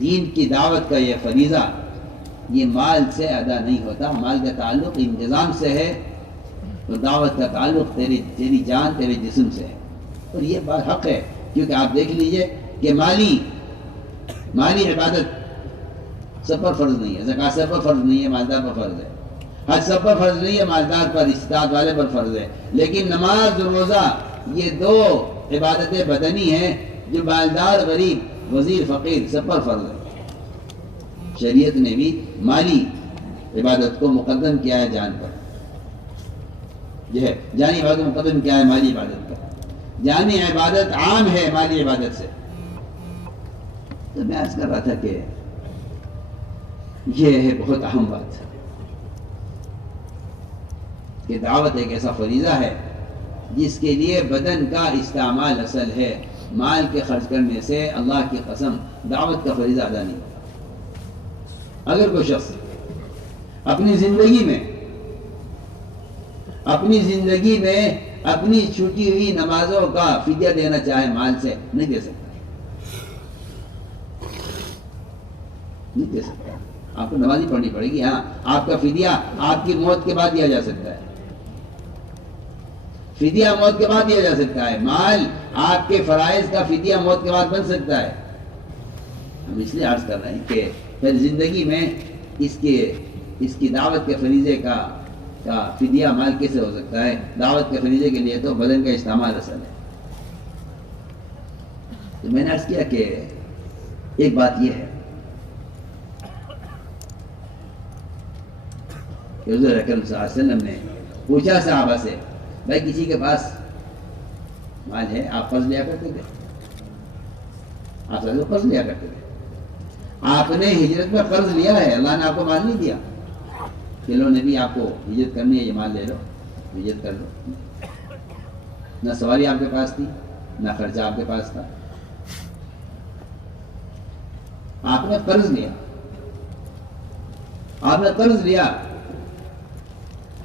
دین کی دعوت کا یہ فریضہ یہ مال سے ادا نہیں ہوتا. مال کا تعلق انتظام سے ہے اور دعوت کا تعلق تیری جان تیرے جسم سے ہے. اور یہ بات حق ہے، کیونکہ آپ دیکھ لیجئے کہ مالی عبادت سب پر فرض نہیں ہے. زکوٰۃ سب پر فرض نہیں ہے، مالدار پر فرض ہے. حج سب پر فرض نہیں ہے، مالدار پر استطاعت والے پر فرض ہے. لیکن نماز اور روزہ یہ دو عبادتیں بدنی ہیں جو مالدار غریب وزیر فقیر سب پر فرض ہے. شریعت نے بھی مالی عبادت کو مقدم کیا ہے جان پر. جو ہے جانی عبادت مقدم کیا ہے مالی عبادت پر. جانی عبادت عام ہے مالی عبادت سے. تو میں عرض کر رہا تھا کہ یہ ہے بہت اہم بات کہ دعوت ایک ایسا فریضہ ہے جس کے لیے بدن کا استعمال اصل ہے. مال کے خرچ کرنے سے اللہ کی قسم دعوت کا فریضہ ادا نہیں ہوتا. اگر کوئی شخص اپنی زندگی میں اپنی چھوٹی ہوئی نمازوں کا فدیہ دینا چاہے مال سے، نہیں دے سکتا. آپ کو نماز ہی پڑھنی پڑے گی. ہاں، آپ کا فدیہ آپ کی موت کے بعد دیا جا سکتا ہے. فدیہ موت کے بعد دیا جا سکتا ہے. مال آپ کے فرائض کا فدیہ موت کے بعد بن سکتا ہے. ہم اس لیے عرض کر رہے ہیں کہ پھر زندگی میں اس کی دعوت کے فریضے کا فدیہ مال کیسے ہو سکتا ہے؟ دعوت کے فریضے کے لیے تو بدن کا استعمال اصل ہے. تو میں نے عرض کیا کہ ایک بات یہ ہے کہ حضور اکرم صلی اللہ علیہ وسلم نے پوچھا صحابہ سے، بھائی کسی کے پاس مال ہے، آپ قرض لیا کرتے تھے؟ آپ قرض لیا کرتے تھے. آپ نے ہجرت میں قرض لیا ہے، اللہ نے آپ کو مال نہیں دیا کہ لو نبی آپ کو ہجرت کرنی ہے، یہ مال لے لو، ہجرت کر لو. نہ سواری آپ کے پاس تھی، نہ خرچہ آپ کے پاس تھا. آپ نے قرض لیا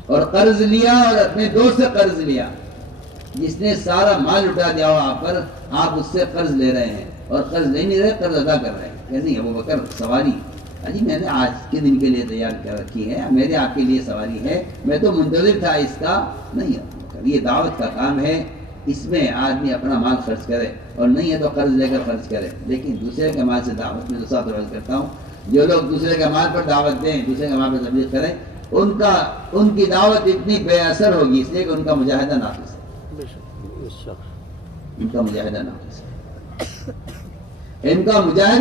اور اپنے دوست سے قرض لیا جس نے سارا مال اٹھا دیا ہو آپ پر. آپ اس سے قرض لے رہے ہیں اور قرض لے نہیں رہے، قرض ادا کر رہے ہیں. کیسے ابو بکر سواری جی میں نے آج کے دن کے لیے تیار کر رکھی ہے، میرے آپ کے لیے سواری ہے، میں تو منتظر تھا اس کا. نہیں، یہ دعوت کا کام ہے، اس میں آدمی اپنا مال خرچ کرے، اور نہیں ہے تو قرض لے کر خرچ کرے. لیکن دوسرے کے مال سے دعوت میں دوسرا عرض کرتا ہوں، جو لوگ دوسرے کے مال پر دعوت دیں، دوسرے کے مال پر تبلیغ کریں، ان کی دعوت اتنی بے اثر ہوگی، اس لیے کہ ان کا مجاہدہ ناقص ہے. ان کا مجاہدہ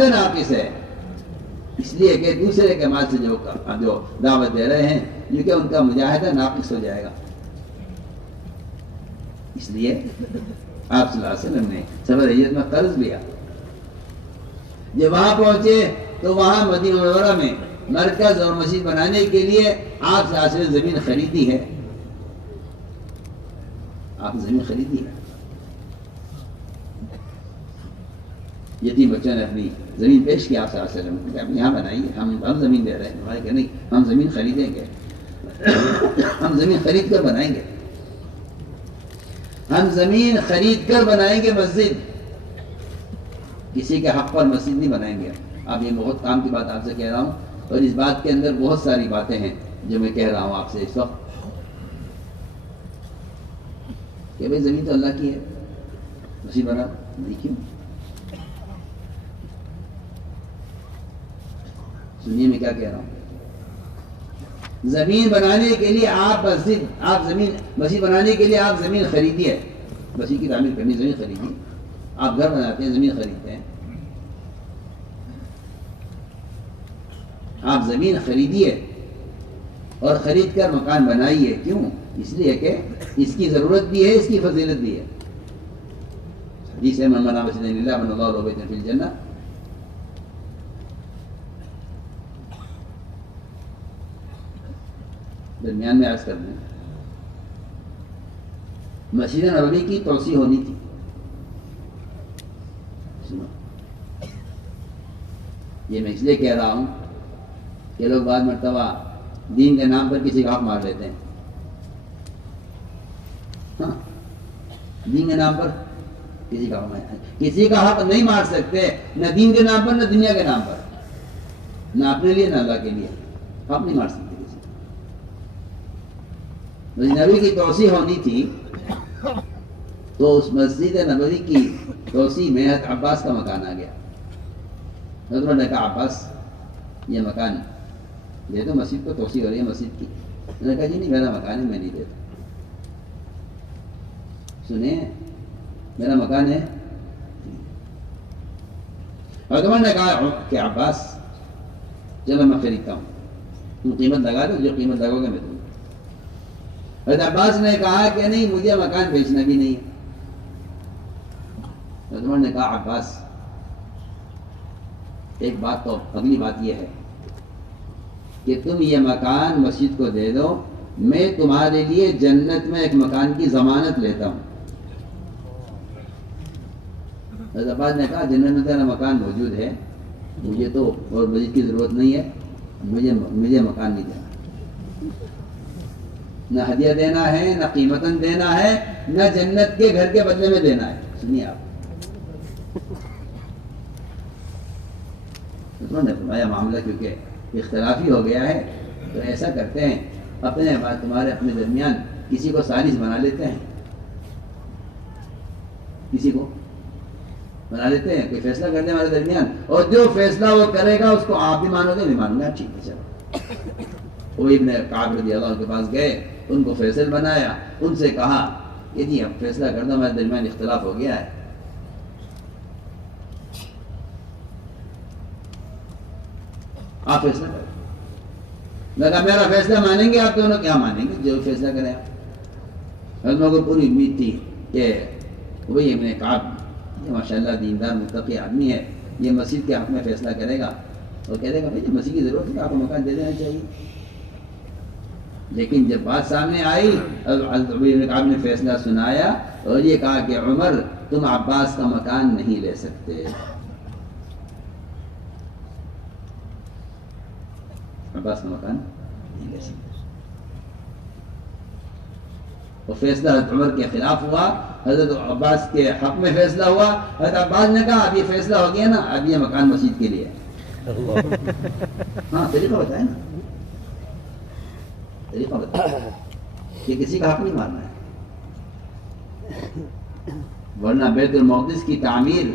ناقص ہے. اس لیے کہ دوسرے کے مال سے جو دعوت دے رہے ہیں، کیونکہ ان کا مجاہدہ ناقص ہو جائے گا. اس لیے آپ صلی اللہ علیہ وسلم نے سفر ہجرت میں قرض لیا. جب وہاں پہنچے تو وہاں مدینہ منورہ میں مرکز اور مسجد بنانے کے لیے آپ صلی اللہ علیہ وسلم زمین خریدی ہے. آپ زمین خریدی ہے. یتیم بچوں نے اپنی زمین پیش کی آپ صلی اللہ علیہ وسلم کہ آپ یہاں بنائیے، ہم زمین دے رہے ہیں. ہمارے کہ نہیں، ہم زمین خریدیں گے، ہم زمین خرید کر بنائیں گے، ہم زمین خرید کر بنائیں گے مسجد. کسی کے حق پر مسجد نہیں بنائیں گے. اب یہ بہت کام کی بات آپ سے کہہ رہا ہوں، اور اس بات کے اندر بہت ساری باتیں ہیں جو میں کہہ رہا ہوں آپ سے اس وقت کہ بھائی زمین تو اللہ کی ہے، مسجد بنا نہیں. کیوں؟ سنیے میں کیا کہہ رہا ہوں. زمین بنانے کے لیے مسجد بنانے کے لیے آپ زمین خریدیے. مسجد کی تعمیر کرنی، زمین خریدیے. آپ گھر بناتے ہیں، زمین خریدتے ہیں. آپ زمین خریدیے اور خرید کر مکان بنائیے. کیوں؟ اس لیے کہ اس کی ضرورت بھی ہے، اس کی فضیلت بھی ہے. حدیث ہے من بنى مسجدا لله بنى الله له بيتا في الجنة. درمیان میں عرض کر دیں، مسجد نبوی کی توسیع ہونی تھی. یہ میں اس لیے کہہ رہا ہوں کہ لوگ بعض مرتبہ دین کے نام پر کسی کا حق مار لیتے ہیں. ہاں، دین کے نام پر کسی کا حق نہیں مار سکتے، نہ دین کے نام پر نہ دنیا کے نام پر. نہ اپنے لیے نہ اللہ کے لیے، آپ نہیں مار سکتے کسی کو۔ مسجد نبوی کی توسیع ہونی تھی تو اس مسجد نبوی کی توسیع میں حضرت عباس کا مکان آ گیا۔ حضرت نے کہا عباس یہ مکان دے دو، مسجد کو توسیع ہو رہی ہے مسجد کی۔ انہوں نے کہا جی نہیں میرا مکان ہے، میں نہیں دیتا۔ سنیں میرا مکان ہے۔ حضرت نے کہا کہ عباس چلو میں خریدتا ہوں، تم قیمت لگا دو، جو قیمت لگو گے میں دوں گا۔ حضرت عباس نے کہا کہ نہیں مجھے مکان بیچنا بھی نہیں ہے۔ حضرت نے کہا عباس ایک بات تو اگلی بات یہ ہے کہ تم یہ مکان مسجد کو دے دو، میں تمہارے لیے جنت میں ایک مکان کی ضمانت لیتا ہوں۔ حضرت عباس نے کہا جنت میں تیرا مکان موجود ہے، مجھے تو اور مسجد کی ضرورت نہیں ہے، مجھے مکان نہیں دینا، نہ ہدیہ دینا ہے، نہ قیمتاً دینا ہے، نہ جنت کے گھر کے بدلے میں دینا ہے۔ سنیے آپ، انہوں نے فرمایا معاملہ کیونکہ اختلافی ہو گیا ہے تو ایسا کرتے ہیں اپنے تمہارے اپنے درمیان کسی کو ثالث بنا لیتے ہیں، کسی کو بنا لیتے ہیں، کوئی فیصلہ کرنے ہمارے درمیان، اور جو فیصلہ وہ کرے گا اس کو آپ بھی مانو گے، نہیں مانوں گا، ٹھیک ہے چلو۔ وہ ابن کعب رضی اللہ عنہ کے پاس گئے، ان کو فیصل بنایا، ان سے کہا کہ جی اب فیصلہ کر دو، ہمارے درمیان اختلاف ہو گیا ہے، آپ فیصلہ کریں۔ لگا میرا فیصلہ مانیں گے آپ دونوں؟ کیا مانیں گے، جو فیصلہ کریں آپ۔ حضرت کو پوری امید تھی کہ وہی ابن کعب یہ ماشاءاللہ دیندار متقی آدمی ہے، یہ مسجد کے حق میں فیصلہ کرے گا اور کہہ دے گا بھائی مسجد کی ضرورت ہے آپ کو مکان دے دینا چاہیے۔ لیکن جب بات سامنے آئی، حضرت ابن کعب نے فیصلہ سنایا اور یہ کہا کہ عمر تم عباس کا مکان نہیں لے سکتے، عباس کا مکان نہیں لے سکتے۔ اور فیصلہ حضرت عمر کے خلاف ہوا، حضرت عباس کے حق میں فیصلہ ہوا۔ حضرت عباس نے کہا اب یہ فیصلہ ہو گیا نا، اب یہ مکان مسجد کے لیے ہے۔ ہاں طریقہ بتائے نا، طریقہ بتائے کہ کسی کا حق نہیں مارنا ہے، ورنہ بیت المقدس کی تعمیر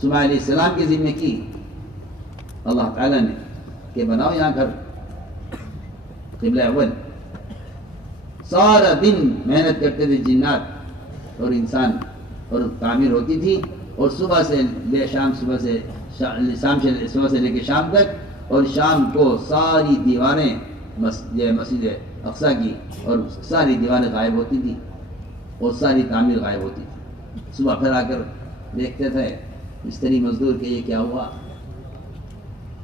سلیمان علیہ السلام کے ذمہ کی اللہ تعالیٰ نے کہ بناؤ یہاں گھر، قبلہ اول۔ سارا دن محنت کرتے تھے جنات اور انسان، اور تعمیر ہوتی تھی، اور صبح سے لے شام، صبح سے لے کے شام تک، اور شام کو ساری دیواریں مسجد اقصیٰ کی اور ساری دیواریں غائب ہوتی تھی اور ساری تعمیر غائب ہوتی تھی۔ صبح پھر آ کر دیکھتے تھے مستری مزدور کہ یہ کیا ہوا،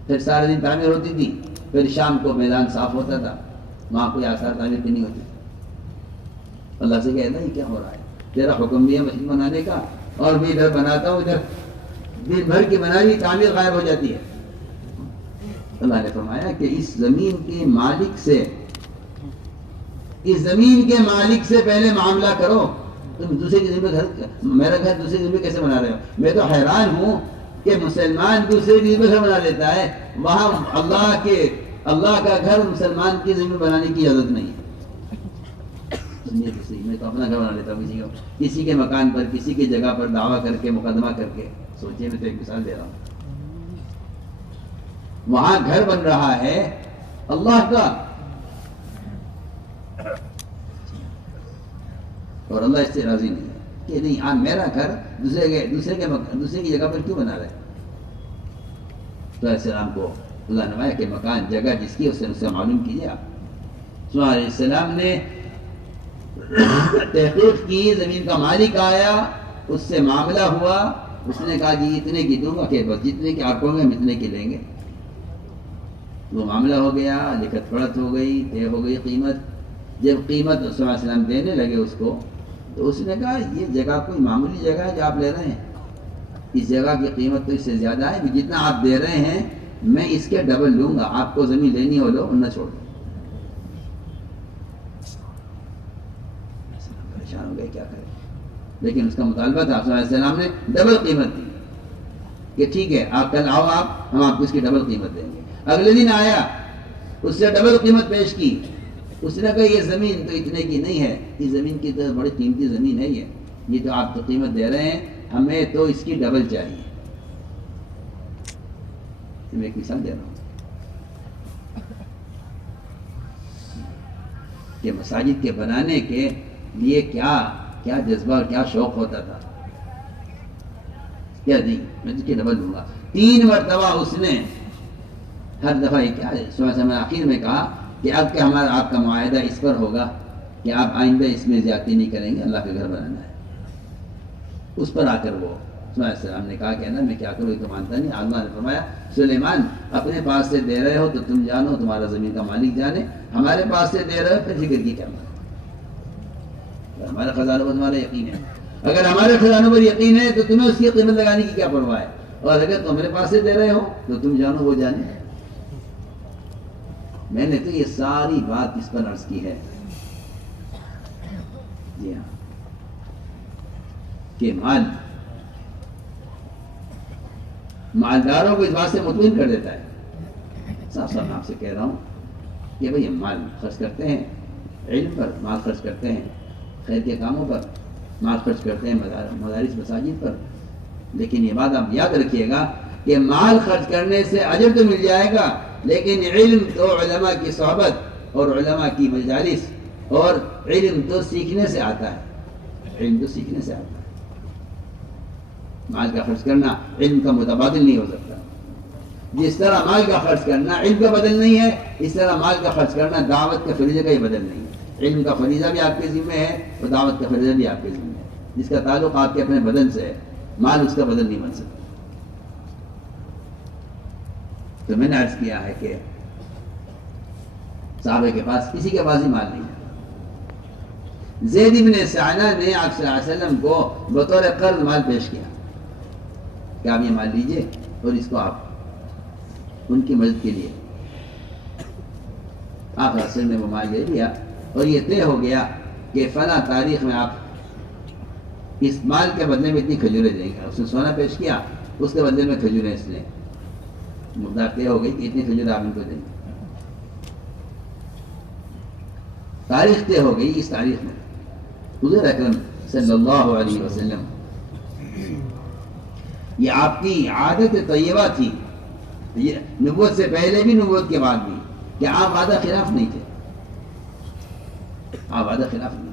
پھر سارے دن تعمیر ہوتی تھی، پھر شام کو میدان صاف ہوتا تھا، وہاں کوئی آثار تعمیر کی نہیں ہوتی۔ اللہ سے کہتا ہے کیا ہو رہا ہے، تیرا حکم بھی ہے مسجد بنانے کا، اور میں ادھر بناتا ہوں، ادھر دن بھر کی بنائی ہوئی تعمیر غائب ہو جاتی ہے۔ اللہ نے فرمایا کہ اس زمین کے مالک سے، اس زمین کے مالک سے پہلے معاملہ کرو۔ تم دوسرے کے ذمہ گھر، میرا گھر دوسرے کے ذمہ کیسے بنا رہے ہو؟ میں تو حیران ہوں کہ مسلمان دوسرے کے ذمہ گھر بنا لیتا ہے، وہاں اللہ کا گھر مسلمان کے ذمہ بنانے کی اجازت نہیں ہے۔ میں تو اپنا گھر بنا لیتا ہوں، کسی کے مکان پر، کسی کی جگہ پر دعویٰ کر کے، مقدمہ کر کے۔ سوچئے، میں تو ایک مثال دے رہا ہوں، وہاں گھر بن رہا ہے اللہ کا، اور اللہ اس سے راضی نہیں ہے کہ نہیں آپ میرا گھر دوسرے کی جگہ پر کیوں بنا رہے۔ تو السلام کو اللہ نے فرمایا کہ مکان، جگہ جس کی اس سے معلوم کیجیے آپ۔ سلیمان علیہ السلام نے تحقیق کی، زمین کا مالک آیا، اس سے معاملہ ہوا، اس نے کہا جی اتنے کی دوں گا، کہ بس جتنے کی آپ کہوں گے ہم اتنے کی لیں گے۔ وہ معاملہ ہو گیا، لکھت پڑھت ہو گئی، طے ہو گئی قیمت۔ جب قیمت صلی اللہ علیہ وسلم دینے لگے اس کو، تو اس نے کہا یہ جگہ کوئی معمولی جگہ ہے جو آپ لے رہے ہیں، اس جگہ کی قیمت تو اس سے زیادہ ہے، جتنا آپ دے رہے ہیں میں اس کے ڈبل لوں گا، آپ کو زمین لینی ہو لو نہ چھوڑ دو۔ پریشان ہو گئے کیا کریں، لیکن اس کا مطالبہ تھا، صلی اللہ علیہ وسلم نے ڈبل قیمت دی کہ ٹھیک ہے آپ کل آؤ، ہم آپ کو اس کی ڈبل قیمت دیں گے۔ اگلے دن آیا، اس سے ڈبل قیمت پیش کی، اس نے کہا یہ زمین تو اتنے کی نہیں ہے، یہ زمین کی تو بڑی قیمتی زمین ہے، یہ تو آپ تو قیمت دے رہے ہیں، ہمیں تو اس کی ڈبل چاہیے۔ میں ایک مثال دے رہا ہوں کہ مساجد کے بنانے کے لیے کیا جذبہ اور کیا شوق ہوتا تھا، کیا نہیں میں اس کی ڈبل دوں گا۔ 3 مرتبہ اس نے ہر دفعہ یہ کیا ہے، آخر میں کہا کہ اب کہ ہمارا آپ کا معاہدہ اس پر ہوگا کہ آپ آئندہ اس میں زیادتی نہیں کریں گے، اللہ کا گھر بنانا ہے۔ اس پر آ کر وہ علیہ السلام نے کہا کہ نا میں کیا کروں، یہ تو مانتا نہیں۔ اللہ نے فرمایا سلیمان اپنے پاس سے دے رہے ہو تو تم جانو، تمہارا زمین کا مالک جانے، ہمارے پاس سے دے رہے ہو پھر فکر کی کیا مانو، ہمارے خزانوں پر تمہارا یقین ہے، اگر ہمارے خزانوں پر یقین ہے تو تمہیں اس کی قیمت لگانے کی کیا پرواہ ہے، اور اگر تم میرے پاس سے دے رہے ہو تو تم جانو وہ جانے۔ میں نے تو یہ ساری بات اس پر عرض کی ہے، جی ہاں، کہ مالداروں کو اس بات سے مطمئن کر دیتا ہے۔ صاف صاف میں آپ سے کہہ رہا ہوں کہ بھئی ہم مال خرچ کرتے ہیں، علم پر مال خرچ کرتے ہیں، خیر کے کاموں پر مال خرچ کرتے ہیں، مدارس مساجد پر، لیکن یہ بات آپ یاد رکھیے گا کہ مال خرچ کرنے سے اجر تو مل جائے گا، لیکن علم تو علماء کی صحبت اور علماء کی مجالس، اور علم تو سیکھنے سے آتا ہے، علم تو سیکھنے سے آتا ہے۔ مال کا خرچ کرنا علم کا متبادل نہیں ہو سکتا۔ جس طرح مال کا خرچ کرنا علم کا بدل نہیں ہے، اس طرح مال کا خرچ کرنا دعوت کے فریضے کا ہی بدل نہیں ہے۔ علم کا فریضہ بھی آپ کے ذمہ ہے اور دعوت کا فریضہ بھی آپ کے ذمہ ہے، جس کا تعلق آپ کے اپنے بدن سے ہے، مال اس کا بدل نہیں بن سکتا۔ تو میں نے عرض کیا ہے کہ صحابہ کے پاس کسی کے پاس ہی مال نہیں ہے۔ زید بن سعنہ نے آپ صلی اللہ علیہ وسلم کو بطور قرض مال پیش کیا کہ آپ یہ مال لیجئے اور اس کو آپ ان کی مدد کے لیے، آپ رسول نے وہ مال لے لیا، اور یہ طے ہو گیا کہ فلاں تاریخ میں آپ اس مال کے بدلے میں اتنی کھجوریں دیں گے۔ اس نے سونا پیش کیا، اس کے بدلے میں کھجوریں، اس نے مقدار طے ہو گئی کہ اتنی کھجوریں آپ ان کو دیں گے۔ تاریخ طے ہو گئی، اس تاریخ میں حضور اکرم صلی اللہ علیہ وسلم، یہ آپ کی عادت طیبہ تھی، یہ نبوت سے پہلے بھی نبوت کے بعد بھی، کہ آپ وعدہ خلاف نہیں تھے، آپ وعدہ خلاف نہیں تھے۔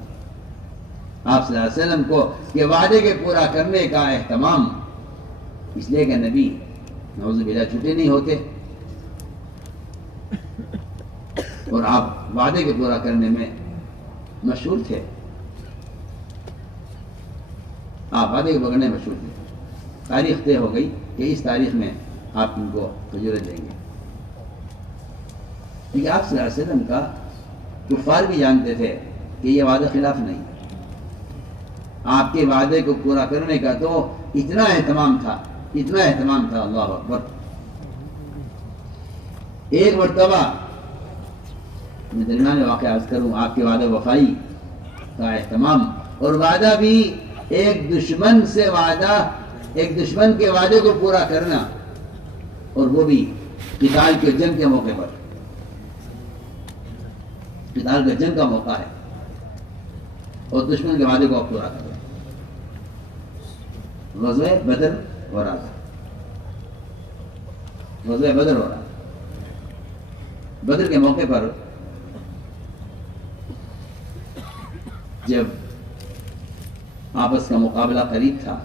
آپ صلی اللہ علیہ وسلم کو کہ وعدے کے پورا کرنے کا اہتمام، اس لیے کہ نبی نعوذ باللہ چھوٹے نہیں ہوتے، اور آپ وعدے کے پورا کرنے میں مشہور تھے، آپ وعدے کے پکڑنے میں مشہور تھے۔ تاریخ طے ہو گئی کہ اس تاریخ میں آپ ان کو کھجوریں دیں گے، کیونکہ آپ صلی اللہ علیہ وسلم کا کفار بھی جانتے تھے کہ یہ وعدہ خلاف نہیں، آپ کے وعدے کو پورا کرنے کا تو اتنا اہتمام تھا، اتنا اہتمام تھا، اللہ اکبر۔ ایک مرتبہ میں درمیان میں واقعہ عرض کروں، آپ کے وعدہ وفائی کا اہتمام، اور وعدہ بھی ایک دشمن سے وعدہ، ایک دشمن کے وعدے کو پورا کرنا، اور وہ بھی قتال کے جنگ کے موقع پر، قتال کے جنگ کا موقع ہے اور دشمن کے وعدے کو آپ پورا کرنا۔ غزوہ بدر ہو رہا تھا، غزوہ بدر ہو رہا تھا۔ بدر کے موقع پر جب آپس کا مقابلہ قریب تھا،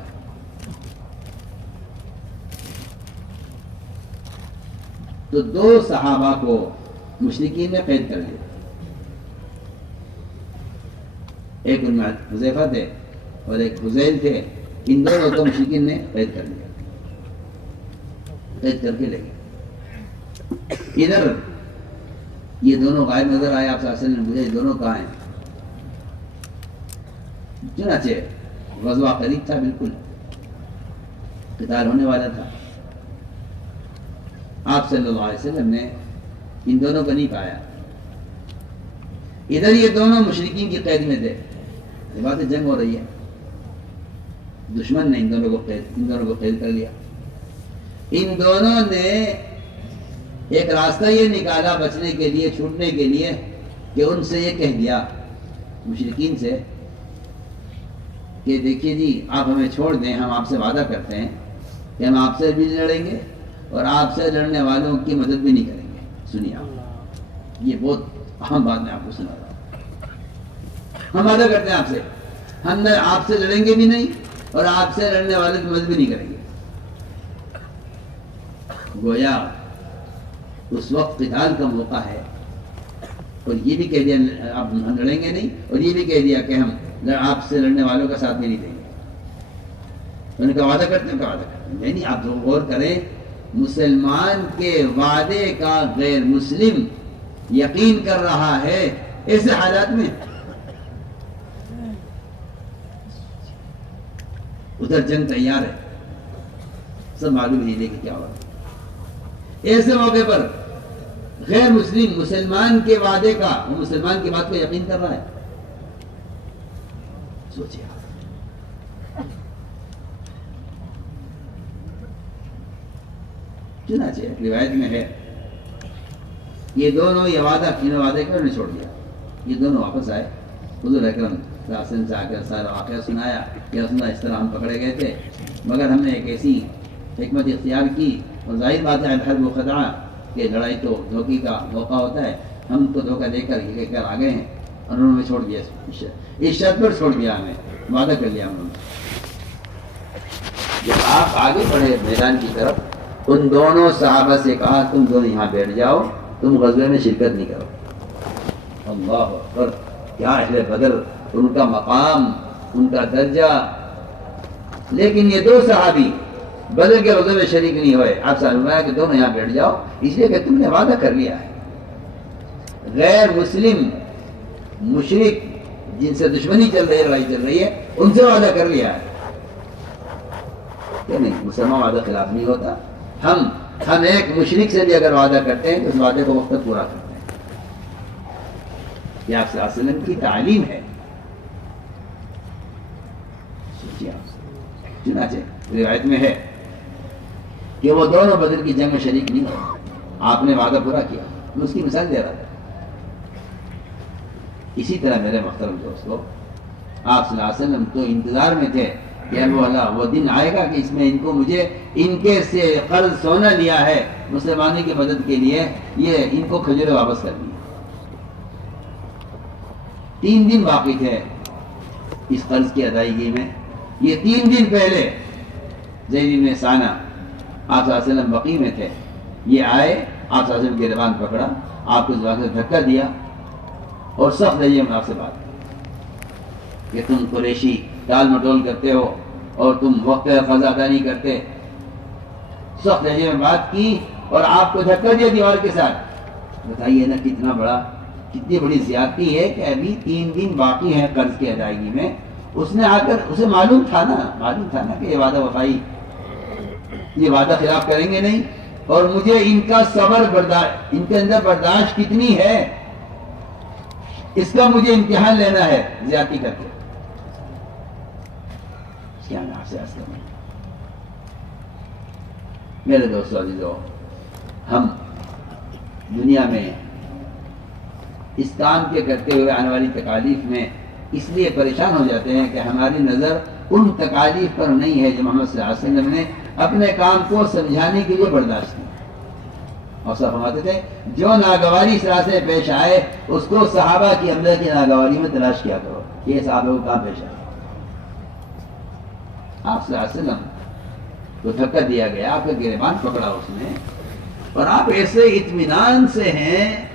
تو 2 صحابہ کو مشرکین نے قید کر لیا، ایک ان میں حذیفہ تھے اور ایک حذیل تھے، ان دونوں کو مشرکین نے قید کر لیا، قید کر کے لے گئے۔ ادھر یہ دونوں غائب نظر آئے، آپ صلی اللہ علیہ وسلم نے پوچھا یہ دونوں کہاں ہیں؟ چنانچہ غزوہ قریب تھا، بالکل قتال ہونے والا تھا، آپ صلی اللہ علیہ وسلم نے ان دونوں کو نہیں پایا۔ ادھر یہ دونوں مشرکین کی قید میں تھے، یہ بات جنگ ہو رہی ہے، دشمن نے ان دونوں کو قید کر لیا۔ ان دونوں نے ایک راستہ یہ نکالا بچنے کے لیے، چھوٹنے کے لیے، کہ ان سے یہ کہہ دیا مشرکین سے کہ دیکھیے جی آپ ہمیں چھوڑ دیں، ہم آپ سے وعدہ کرتے ہیں کہ ہم آپ سے بھی لڑیں گے اور آپ سے لڑنے والوں کی مدد بھی نہیں کریں گے۔ سنیے آپ، یہ بہت اہم بات میں آپ کو سنا رہا ہوں۔ ہم وعدہ کرتے ہیں آپ سے، ہم نہ آپ سے لڑیں گے بھی نہیں اور آپ سے لڑنے والوں کی مدد بھی نہیں کریں گے۔ گویا اس وقت قتال کا موقع ہے، اور یہ بھی کہہ دیا آپ ہم لڑیں گے نہیں، اور یہ بھی کہہ دیا کہ ہم آپ سے لڑنے والوں کا ساتھ بھی نہیں دیں گے۔ انہوں نے کہا وعدہ کرتے ہیں، کہا وعدہ کرتے ہیں۔ نہیں، آپ غور کریں، مسلمان کے وعدے کا غیر مسلم یقین کر رہا ہے ایسے حالات میں۔ ادھر جنگ تیار ہے، سب معلوم ہی نہیں کہ کیا ہوگا۔ ایسے موقع پر غیر مسلم مسلمان کے وعدے کا، وہ مسلمان کی بات کو یقین کر رہا ہے۔ سوچیے چنانچہ روایت میں ہے یہ دونوں یہ وعدہ کیوں وعدے کر نے چھوڑ دیا، یہ دونوں واپس آئے، حضور اکرم صلی اللہ علیہ وسلم سے آ کر سارا واقعہ سنایا کہ رسول اللہ اس طرح ہم پکڑے گئے تھے، مگر ہم نے ایک ایسی حکمت اختیار کی، اور ظاہر بات ہے الحرب و خدعہ کہ لڑائی تو دھوکے کا موقع ہوتا ہے، ہم کو دھوکہ دے کر یہ کہہ کر آ گئے ہیں، اور انہوں نے چھوڑ دیا، اس شرط پر چھوڑ دیا، ہمیں وعدہ کر لیا انہوں نے۔ جب آپ آگے بڑھے میدان کی طرف، ان دونوں صحابہ سے کہا تم دونوں یہاں بیٹھ جاؤ، تم غزوے میں شرکت نہیں کرو۔ اللہ اکبر، کیا اہل بدر، ان کا مقام، ان کا درجہ۔ لیکن یہ دو صحابی بدر کے غزوے میں شریک نہیں ہوئے۔ آپ سے فرمایا کہ دونوں یہاں بیٹھ جاؤ، اس لیے کہ تم نے وعدہ کر لیا ہے۔ غیر مسلم مشرک جن سے دشمنی چل رہی ہے، لڑائی چل رہی ہے، ان سے وعدہ کر لیا ہے کہ نہیں، مسلمان وعدہ خلاف نہیں ہوتا۔ ہم ایک مشرک سے بھی اگر وعدہ کرتے ہیں تو اس وعدے کو وقت پورا کرتے ہیں۔ یہ آپ صلی اللہ علیہ وسلم کی تعلیم ہے۔ سوچیے آپ، چنانچہ روایت میں ہے کہ وہ دونوں بدر کی جنگ میں شریک نہیں ہوئے، آپ نے وعدہ پورا کیا۔ میں اس کی مثال دے رہا تھا۔ اسی طرح میرے محترم دوستو، آپ صلی اللہ علیہ وسلم تو انتظار میں تھے کہ وہ دن آئے گا کہ اس میں مجھے ان کے سے قرض سونا لیا ہے مسلمانوں کی مدد کے لیے، یہ ان کو کھجوریں واپس کرنی ہے۔ 3 دن باقی تھے اس قرض کی ادائیگی میں۔ یہ 3 دن پہلے زید بن ثانہ آپ صلی اللہ علیہ وسلم بقیع میں تھے، یہ آئے، آپ صلی اللہ علیہ وسلم کی زبان پکڑا، آپ کو زبان سے دھکا دیا اور سخت لہجے میں آپ سے بات کی کہ تم قریشی ٹال مٹول کرتے ہو اور تم وقت قضا ادا نہیں کرتے۔ سخت لہجے میں بات کی اور آپ کو دھکا دیا دیوار کے ساتھ۔ بتائیے نا کتنی بڑی زیادتی ہے کہ ابھی 3 دن باقی ہیں قرض کی ادائیگی میں۔ اس نے آ کر، اسے معلوم تھا نا کہ یہ وعدہ وفائی، یہ وعدہ خلاف کریں گے نہیں، اور مجھے ان کا صبر برداشت، ان کے اندر برداشت کتنی ہے اس کا مجھے امتحان لینا ہے زیادتی کر کے۔ کیا میں آپ سے عرض کروں، میرے دوستو عزیزو، ہم دنیا میں اس کام کے کرتے ہوئے آنے والی تکالیف میں اس لیے پریشان ہو جاتے ہیں کہ ہماری نظر ان تکالیف پر نہیں ہے جو محمد صلی اللہ علیہ وسلم نے اپنے کام کو سمجھانے کے لیے برداشت کی۔ اور صاحب فرماتے تھے جو ناگواری اس طرح سے پیش آئے اس کو صحابہ کی عملے کی ناگواری میں تلاش کیا کرو، یہ صحابہ کو کہاں پیش آئے۔ آپ صلی اللہ علیہ وسلم کو دھکا دیا گیا، آپ کا گریبان پکڑا اس نے، اور آپ ایسے اطمینان سے ہیں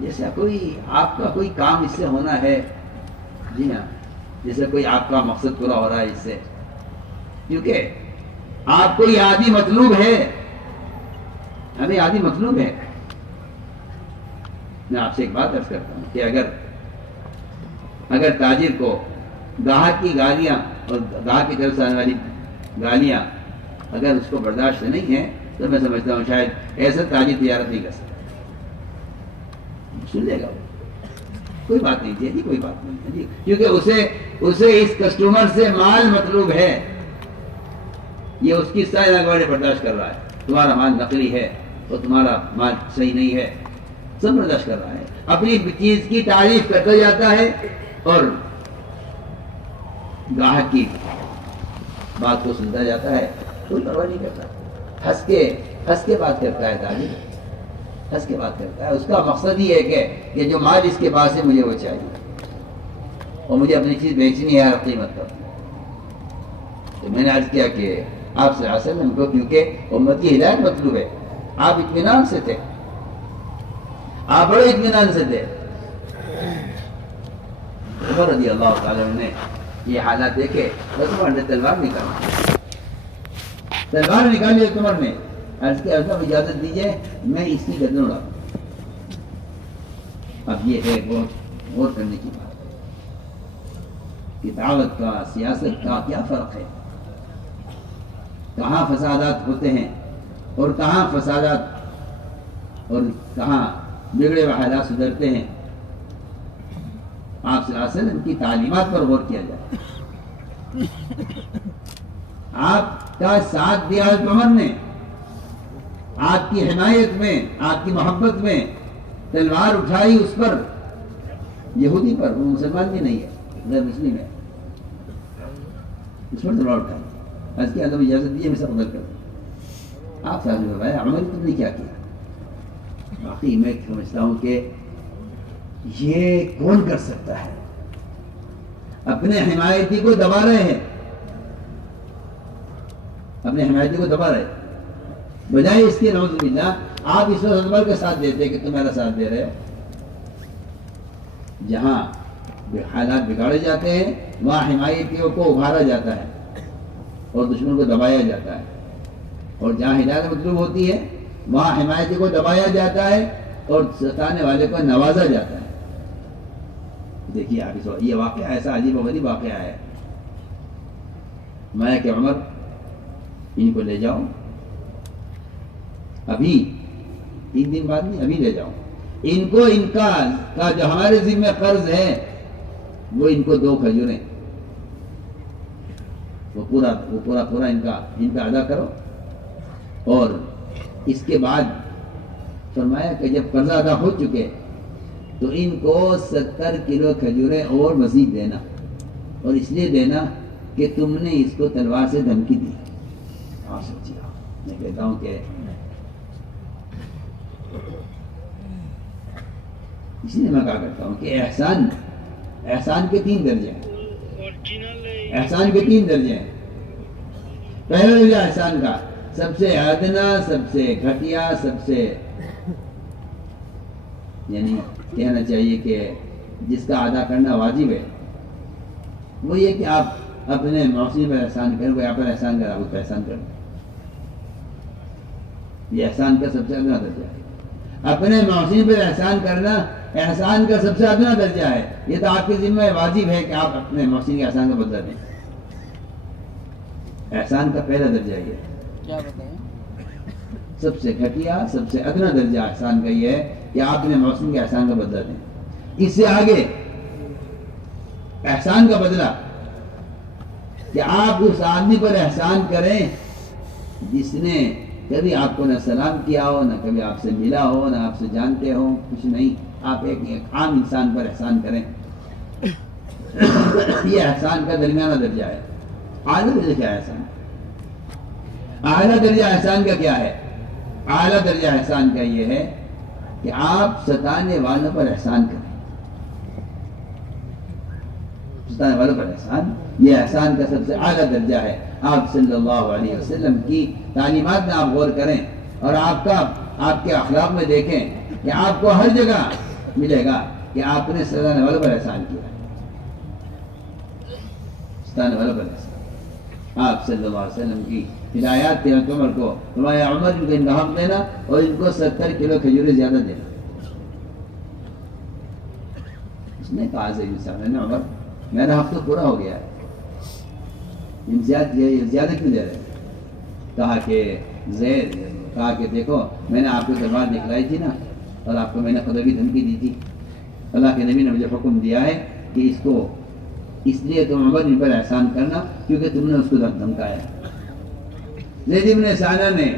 جیسا آپ کا کوئی کام اس سے ہونا ہے۔ جی ہاں، جیسے کوئی آپ کا مقصد پورا ہو رہا ہے اس سے، کیونکہ آپ کو یہ عادی مطلوب ہے، ہمیں عادی مطلوب ہے۔ میں آپ سے ایک بات عرض کرتا ہوں کہ اگر تاجر کو گاہک کی گالیاں اور گاہک کی طرف سے آنے والی گالیاں اگر اس کو برداشت نہیں ہے تو میں سمجھتا ہوں شاید ایسا تاجر تجارت نہیں کر سکتا۔ سن لے گا وہ، کوئی بات نہیں جی، کوئی بات نہیں جی، کیونکہ اسے اس کسٹمر سے مال مطلوب ہے، یہ اس کی ساری ناگواری برداشت کر رہا ہے، تمہارا مال نقلی ہے، تو تمہارا مال صحیح نہیں ہے، سب برداشت کر رہا ہے، اپنی چیز کی تعریف کرتا جاتا ہے اور گاہک کی بات کو سنتا جاتا ہے، کوئی پرواہ نہیں کرتا، ہنس کے بات کرتا ہے تاجر، ہنس کے بات کرتا ہے، اس کا مقصد ہی ہے کہ جو مال اس کے پاس ہے مجھے وہ چاہیے اور مجھے اپنی چیز بیچنی ہے ہر قیمت پر۔ تو میں نے عرض کیا کہ آپ صلی اللہ علیہ وسلم کو کیونکہ امت کی ہدایت مطلوب ہے، آپ اطمینان سے تھے، آپ بڑے اطمینان سے تھے۔ عمر رضی اللہ تعالیٰ نے یہ حالات دیکھے، عمر نے تلوار نکالی عمر نے، عرض کیا حضرت اجازت دیجیے میں اس کی گردن اڑاؤں۔ اب یہ ہے غور کرنے کی بات ہے کہ دعوت کا سیاست کا کیا فرق ہے، کہاں فسادات ہوتے ہیں اور کہاں فسادات اور کہاں بگڑے ہوئے حالات سدھرتے ہیں۔ آپ صلی اللہ علیہ وسلم کی تعلیمات پر غور کیا جائے، آپ کا ساتھ دیا حضرت عمر نے، آپ کی حمایت میں، آپ کی محبت میں تلوار اٹھائی اس پر، یہودی پر، وہ مسلمان بھی نہیں ہے، غیر مسلم ہے، اس پر تلوار اٹھائی۔ اس کی ادب اجازت دیجیے میں سب قدر کروں۔ آپ صاحب نے بتایا عمر تم نے کیا کیا؟ باقی میں سمجھتا ہوں کہ یہ کون کر سکتا ہے، اپنے حمایتی کو دبا رہے ہیں، اپنے حمایتی کو دبا رہے ہیں، بجائے اس کے نعوذ باللہ آپ اس وقت عمر کا ساتھ دیتے کہ تم میرا ساتھ دے رہے ہو۔ جہاں حالات بگاڑے جاتے ہیں وہاں حمایتیوں کو ابھارا جاتا ہے اور دشمن کو دبایا جاتا ہے، اور جہاں ہدایت مطلوب ہوتی ہے وہاں حمایتی کو دبایا جاتا ہے اور ستانے والے کو نوازا جاتا ہے۔ دیکھیے آپ یہ واقعہ ایسا عجیب و غریب واقعہ ہے، میں کہ عمر ان کو لے جاؤ، ابھی 3 دن بعد نہیں، ابھی لے جاؤ ان کو، ان کا جو ہمارے ذمہ قرض ہے وہ ان کو 2 کھجوریں وہ پورا ان کا ادا کرو، اور اس کے بعد فرمایا کہ جب قرضہ ادا ہو چکے تو ان کو 70 کلو کھجوریں اور مزید دینا، اور اس لیے دینا کہ تم نے اس کو تلوار سے دھمکی دی۔ سوچیے، میں کہتا ہوں کہ اسی لیے میں کہا کرتا ہوں کہ احسان کے 3 درجے ہیں، احسان کے 3 درجے ہیں۔ پہلا درجہ احسان کا سب سے ادنا، سب سے گھٹیا، سب سے یعنی کہنا چاہیے کہ جس کا ادا کرنا واجب ہے وہ یہ کہ آپ اپنے محسن پر احسان کریں، کوئی آپ پر احسان کرے آپ پر احسان کریں، یہ احسان کا سب سے ادنا درجہ ہے۔ اپنے محسن پر احسان کرنا احسان کا سب سے ادنا درجہ ہے، یہ تو آپ کے ذمہ واجب ہے کہ آپ اپنے محسن کے احسان کا بدلہ دیں۔ احسان کا پہلا درجہ یہ ہے، کیا بتائیں؟ سب سے گھٹیا، سب سے ادنا درجہ احسان کا یہ ہے کہ آپ اپنے محسن کے احسان کا بدلہ دیں۔ اس سے آگے احسان کا بدلہ کہ آپ اس آدمی پر احسان کریں جس نے کبھی آپ کو نہ سلام کیا ہو، نہ کبھی آپ سے ملا ہو، نہ آپ سے جانتے ہو، کچھ نہیں، آپ ایک عام انسان پر احسان کریں، یہ احسان کا درمیانہ درجہ ہے۔ اعلیٰ درجہ کیا ہے احسان؟ اعلیٰ درجہ احسان کا کیا ہے؟ اعلیٰ درجہ احسان کا یہ ہے کہ آپ ستانے والوں پر احسان کریں، ستانے والوں پر احسان، یہ احسان کا سب سے اعلیٰ درجہ ہے۔ آپ صلی اللہ علیہ وسلم کی تعلیمات میں آپ غور کریں اور آپ کے اخلاق میں دیکھیں کہ آپ کو ہر جگہ ملے گا کہ آپ نے ستانے والوں پر احسان کیا، ستانے والوں پر احسان۔ آپ صلی اللہ علیہ وسلم کی ہدایات تھے عمر کو، فرمایا عمر ان کا حق دینا اور ان کو 70 کلو کھجوریں زیادہ دینا۔ اس نے کہا سے انسان نے عمر میرا حق تو پورا ہو گیا ہے، زیادہ کیوں دے رہے؟ کہا کہ زید، کہا کہ دیکھو میں نے آپ کو تلوار دکھلائی تھی نا، اور آپ کو میں نے خدا کی دھمکی دی تھی، اللہ کے نبی نے مجھے حکم دیا ہے کہ اس کو اس لیے تم عمر ان پر احسان کرنا کیونکہ تم نے اس کو دھمکایا۔ زید بن ثانیہ نے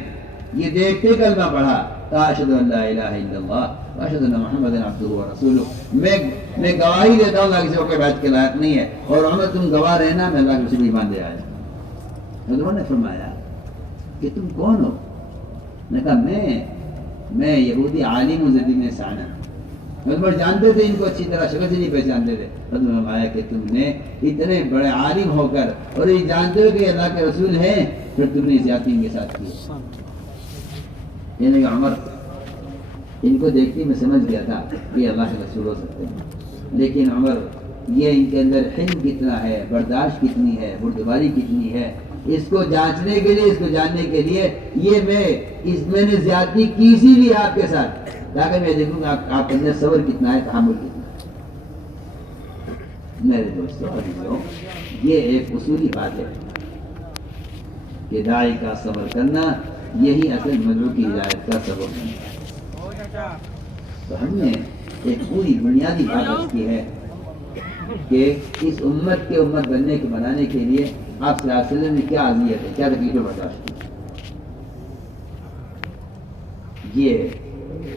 یہ دیکھتے کلمہ پڑھا اشہد ان لا الہ الا اللہ واشہد ان محمد عبدہ ورسولہ، میں گواہی دیتا ہوں اللہ کے سوا کوئی بیعت کے لائق نہیں ہے، اور عمر تم گواہ رہنا میں اللہ کے رسول ایمان لے آیا۔ حضور نے فرمایا کہ تم کون ہو؟ نے کہا میں یہودی عالم ہوں زید بن سعنہ۔ عمر جانتے تھے ان کو اچھی طرح، شکل سے نہیں پہچانتے تھے۔ حضور نے فرمایا کہ تم نے اتنے بڑے عالم ہو کر اور یہ جانتے ہو کہ اللہ کے رسول ہیں، پھر تم نے زیادتی ان کے ساتھ کی۔ یعنی عمر ان کو دیکھتی میں سمجھ گیا تھا کہ یہ اللہ کے رسول ہو سکتے ہیں، لیکن عمر یہ ان کے اندر حلم کتنا ہے، برداشت کتنی ہے، بردباری کتنی ہے، اس کو جانچنے کے لیے، اس کو جاننے کے لیے یہ میں نے زیادتی کی سی بھی آپ کے ساتھ، تاکہ میں دیکھوں گا آپ کے اندر صبر کتنا ہے، تحمل کتنا ہے۔ میرے دوستوں عزیزوں، یہ ایک اصولی بات ہے کہ داعی کا صبر کرنا یہی اصل مدعو کی ہدایت کا سبب ہے۔ تو ہم نے ایک پوری بنیادی بات عرض کی ہے کہ اس امت کے امت بنانے کے لیے آپ صلی اللہ علیہ وسلم نے کیا اذیت ہے، کیا تکلیفیں برداشت کی،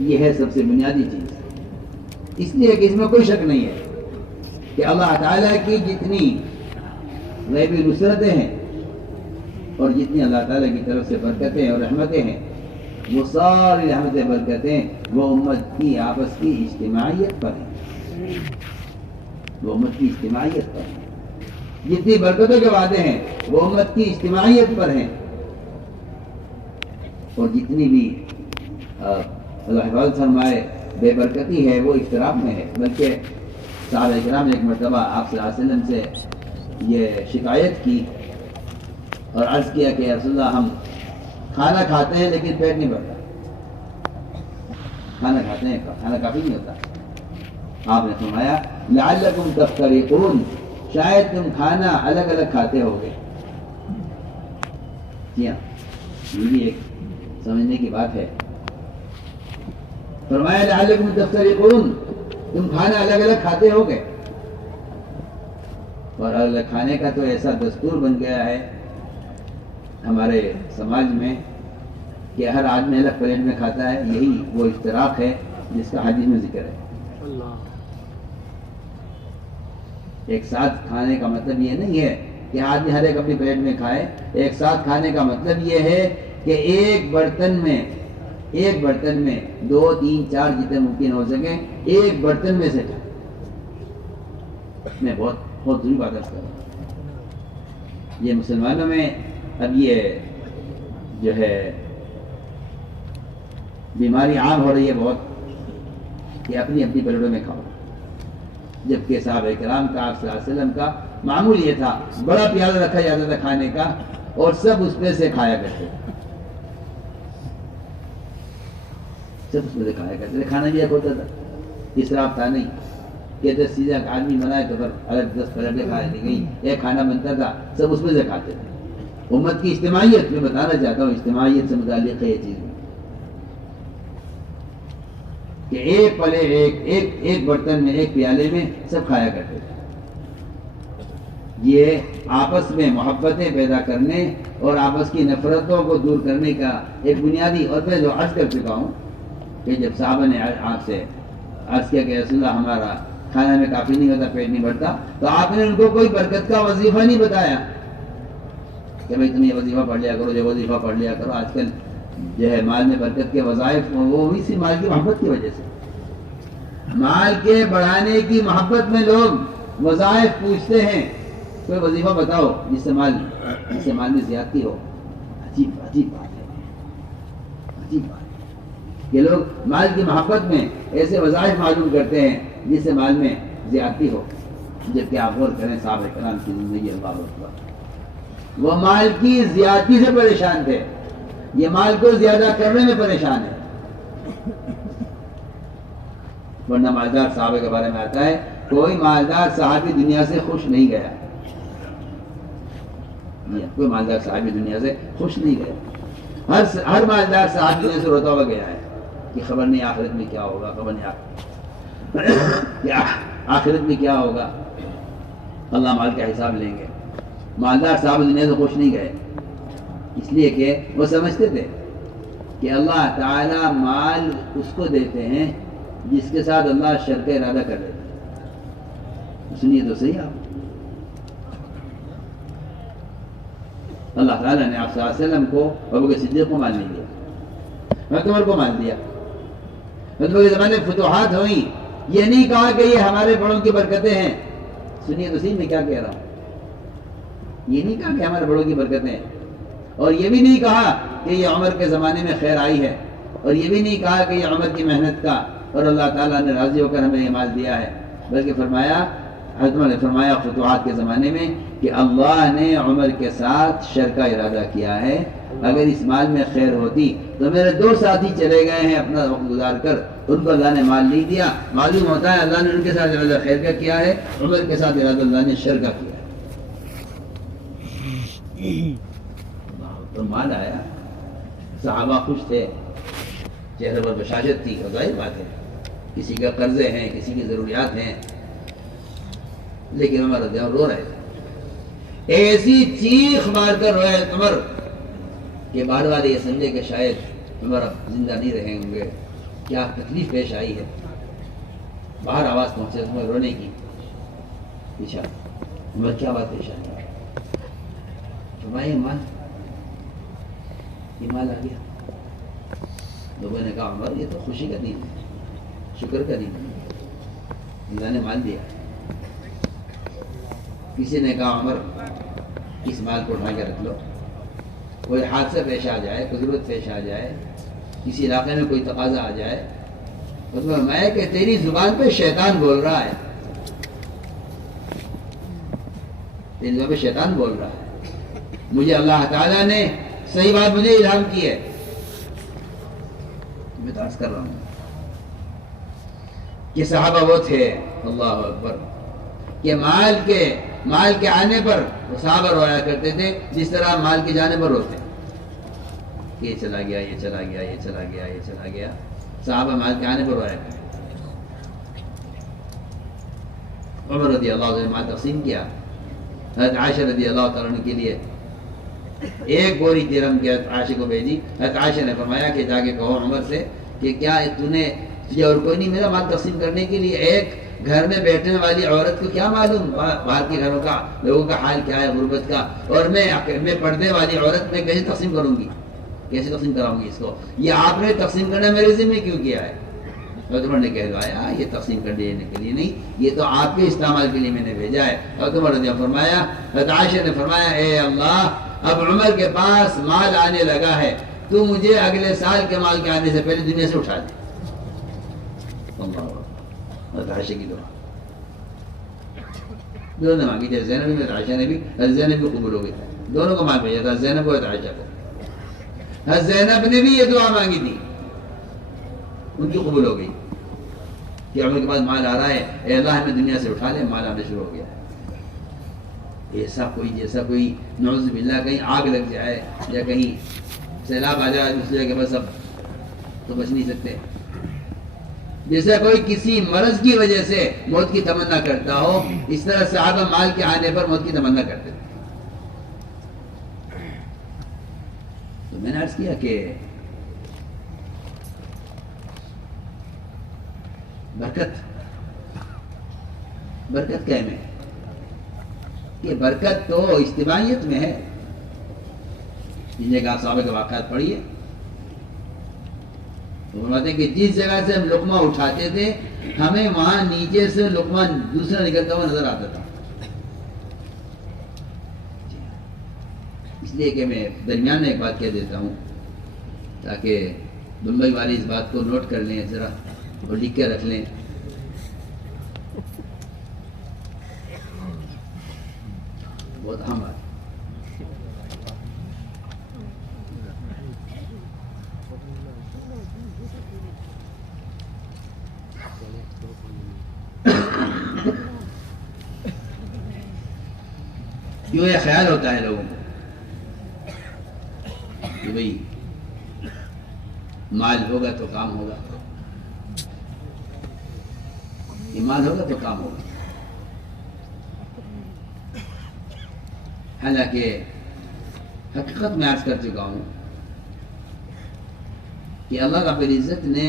یہ ہے سب سے بنیادی چیز۔ اس لیے کہ اس میں کوئی شک نہیں ہے کہ اللہ تعالیٰ کی جتنی غیبی نصرتیں ہیں اور جتنی اللہ تعالیٰ کی طرف سے برکتیں اور رحمتیں ہیں، وہ ساری رحمتیں برکتیں وہ امت کی آپس کی اجتماعیت پر ہیں، وہ امت کی اجتماعیت پر ہیں۔ جتنی برکتوں کے وعدے ہیں وہ امت کی اجتماعیت پر ہیں، اور جتنی بھی اللہ حفاظت فرمائے بے برکتی ہے وہ اختلاف میں ہے۔ بلکہ صحابہ کرام نے ایک مرتبہ آپ صلی اللہ علیہ وسلم سے یہ شکایت کی اور عرض کیا کہ رسول اللہ ہم کھانا کھاتے ہیں لیکن پیٹ نہیں بھرتا، کھانا کھاتے ہیں کھانا کافی نہیں ہوتا۔ آپ نے فرمایا لعلکم تفترقون، شاید تم کھانا الگ الگ کھاتے ہوگے۔ جی ہاں، یہ بھی ایک سمجھنے کی بات ہے۔ فرمایا لعلکم تفترقون، تم کھانا الگ الگ کھاتے ہوگے، اور الگ الگ کھانے کا تو ایسا دستور بن گیا ہے ہمارے سماج میں کہ ہر آدمی الگ پلیٹ میں کھاتا ہے۔ یہی وہ افتراق ہے جس کا حدیث میں ذکر ہے۔ ایک ساتھ کھانے کا مطلب یہ نہیں ہے کہ آدمی ہر ایک اپنی پلیٹ میں کھائے۔ ایک ساتھ کھانے کا مطلب یہ ہے کہ ایک برتن میں 2 3 4 جتنے ممکن ہو سکے ایک برتن میں سے کھائے۔ میں بہت ضروری بات کر رہا ہوں۔ یہ مسلمانوں میں اب یہ جو ہے بیماری عام ہو رہی ہے بہت کہ اپنی اپنی پلیٹوں میں کھاؤ، جبکہ صحابہ کرام کا آپ صلی اللہ علیہ وسلم کا معمول یہ تھا، بڑا پیالہ رکھا جاتا تھا کھانے کا اور سب اس میں سے کھایا کرتے تھے، کھانا بھی ایک ہوتا تھا، اسراف تھا نہیں کہ 10 چیزیں آدمی بنائے تو پھر الگ 10 پلیٹیں کھا لی گئی، ایک کھانا بنتا تھا سب اس میں سے کھاتے تھے۔ امت کی اجتماعیت میں بتانا چاہتا ہوں، اجتماعیت سے متعلق ہے یہ چیز کہ ایک برتن میں ایک پیالے میں سب کھایا کرتے تھے۔ یہ آپس میں محبتیں پیدا کرنے اور آپس کی نفرتوں کو دور کرنے کا ایک بنیادی، اور میں جو عرض کر چکا ہوں کہ جب صحابہ نے آپ سے عرض کیا کہ رسول اللہ ہمارا کھانا میں کافی نہیں ہوتا، پیٹ نہیں بھرتا، تو آپ نے ان کو کوئی برکت کا وظیفہ نہیں بتایا کہ بھائی تم یہ وظیفہ پڑھ لیا کرو، یہ وظیفہ پڑھ لیا کرو۔ آج کل جو ہے مال میں برکت کے وظائف وہ اسی مال کی محبت کی وجہ سے، مال کے بڑھانے کی محبت میں لوگ وظائف پوچھتے ہیں، کوئی وظیفہ بتاؤ جس سے مال میں زیادتی ہو۔ عجیب بات ہے، عجیب بات ہے کہ لوگ مال کی محبت میں ایسے وظائف معلوم کرتے ہیں جس سے مال میں زیادتی ہو، جبکہ آپ غور کریں صحابہ کرام کی زندگی، اللہ اکبر، وہ مال کی زیادتی سے پریشان تھے، یہ مال کو زیادہ کرنے میں پریشان ہے۔ ورنہ مالدار صحابہ کے بارے میں آتا ہے کوئی مالدار صحابی دنیا سے خوش نہیں گیا، کوئی مالدار صحابی دنیا سے خوش نہیں گیا، ہر مالدار صحابی دنیا سے روتا ہوا گیا ہے کہ خبر نہیں آخرت میں کیا ہوگا، خبر نہیں آخرت میں کیا ہوگا، اللہ مال کا حساب لیں گے۔ مالدار صاحب دنیا سے خوش نہیں گئے، اس لیے کہ وہ سمجھتے تھے کہ اللہ تعالیٰ مال اس کو دیتے ہیں جس کے ساتھ اللہ شر کا ارادہ کر لیتے ہیں. سنیے تو صحیح آپ. اللہ تعالیٰ نے آپ صلی اللہ علیہ وسلم کو ابوبکر صدیق کو مال نہیں دیا, حضرت عمر کو مال دیا. حضرت کے زمانے میں فتوحات ہوئیں, یہ نہیں کہا کہ یہ ہمارے بڑوں کی برکتیں ہیں. سنیے تو صحیح میں کیا کہہ رہا ہوں. یہ نہیں کہا کہ ہمارے بڑوں کی برکتیں ہیں, اور یہ بھی نہیں کہا کہ یہ عمر کے زمانے میں خیر آئی ہے, اور یہ بھی نہیں کہا کہ یہ عمر کی محنت کا اور اللہ تعالیٰ نے راضی ہو کر ہمیں یہ مال دیا ہے, بلکہ فرمایا, حضرت عمر نے فرمایا فتوحات کے زمانے میں کہ اللہ نے عمر کے ساتھ شر کا ارادہ کیا ہے. اگر اس مال میں خیر ہوتی تو میرے 2 ساتھی چلے گئے ہیں اپنا وقت گزار کر, ان کو اللہ نے مال نہیں دیا. معلوم ہوتا ہے اللہ نے ان کے ساتھ ارادہ خیر کا کیا ہے, عمر کے ساتھ ارادہ اللہ نے شر کا کیا ہے. تو مال آیا, صحابہ خوش تھے, چہرے پر بشاشت تھی. ظاہر بات ہے کسی کا قرضے ہیں, کسی کی ضروریات ہیں, لیکن عمر رضی اللہ عنہ رو رہے تھے. ایسی چیخ مار کر روئے عمر کہ باہر والے یہ سمجھے کہ شاید عمر اب زندہ نہیں رہیں ہوں گے, کیا تکلیف پیش آئی ہے. باہر آواز پہنچے عمر رونے کی. پوچھا عمر کیا بات پیش آئی؟ فرمایا مال آ گیا. لوگوں نے کہا عمر یہ تو خوشی کا دن ہے, شکر کا دن ہے, اللہ نے مال دیا. کسی نے کہا عمر اس مال کو اٹھا کے رکھ لو, کوئی حادثہ پیش آ جائے, کوئی ضرورت پیش آ جائے, کسی علاقے میں کوئی تقاضا آ جائے, مطلب میں کہ تیری زبان پہ شیطان بول رہا ہے, تیری زبان پہ شیطان بول رہا ہے, مجھے اللہ تعالیٰ نے صحیح بات مجھے الہام کی ہے, میں تو عرض کر رہا ہوں کہ صحابہ وہ تھے اللہ اکبر کہ مال کے آنے پر وہ صحابہ رویا کرتے تھے جس طرح مال کے جانے پر روتے. یہ چلا گیا, یہ چلا گیا, یہ چلا گیا, یہ چلا گیا. صحابہ مال کے آنے پر رویا کرتے. عمر رضی اللہ عنہ نے مال تقسیم کیا. حضرت عائشہ رضی اللہ تعالیٰ عنہ کے لیے 1 بوری درہم کی حضرت عائشہ کو بھیجی. حضرت عائشہ نے فرمایا کہ جا کے کہو عمر سے کہ کیا تو نے یہ اور کوئی نہیں میرا مال تقسیم کرنے کے لیے, ایک گھر میں بیٹھنے والی عورت کو کیا معلوم باہر کے گھروں کا لوگوں کا حال کیا ہے غربت کا, اور میں پردے والی عورت میں کیسے تقسیم کروں گی, کیسے تقسیم کراؤں گی اس کو, یہ آپ نے تقسیم کرنا میرے ذمہ کیوں کیا ہے؟ حضرت عمر نے کہلوایا یہ تقسیم کرنے کے لیے نہیں, یہ تو آپ کے استعمال کے لیے میں نے بھیجا ہے. حضرت عمر نے فرمایا, حضرت عائشہ نے فرمایا اے اللہ اب عمر کے پاس مال آنے لگا ہے, تو مجھے اگلے سال کے مال کے آنے سے پہلے دنیا سے اٹھا دے. حضرت عائشہ کی دعا دونوں نے مانگی تھی, زینب نے عائشہ نے بھی, زینب بھی قبول ہو گئی تھا. دونوں کو مال بھیجا تھا, زینب کو عائشہ کو. حضرت زینب نے بھی یہ دعا مانگی تھی, ان کی قبول ہو گئی کہ عمر کے پاس مال آ رہا ہے, اے اللہ ہمیں دنیا سے اٹھا لے, مال آنا شروع ہو گیا ہے. جیسا کوئی نعوذ باللہ کہیں آگ لگ جائے یا کہیں سیلاب آ جائے دوسری جگہ, بس اب تو بچ نہیں سکتے. جیسا کوئی کسی مرض کی وجہ سے موت کی تمنا کرتا ہو, اس طرح صحابہ مال کے آنے پر موت کی تمنا کرتے تھے. تو میں نے عرض کیا کہ برکت کیا میں کہ برکت تو اجتماعیت میں ہے. جن جگہ صحابہ کے واقعات پڑھیے, وہ فرماتے ہیں کہ جس جگہ سے ہم لقمہ اٹھاتے تھے ہمیں وہاں نیچے سے لقمہ دوسرا نکلتا ہوا نظر آتا تھا. اس لیے کہ میں درمیان میں ایک بات کہہ دیتا ہوں تاکہ بمبئی والے اس بات کو نوٹ کر لیں ذرا اور لکھ کے رکھ لیں. بہت اہم بات. کیوں یہ خیال ہوتا ہے لوگوں کو کہ بھئی مال ہوگا تو کام ہوگا, یہ مال ہوگا تو کام ہوگا. حالانکہ حقیقت میں عرض کر چکا ہوں کہ اللہ رب العزت نے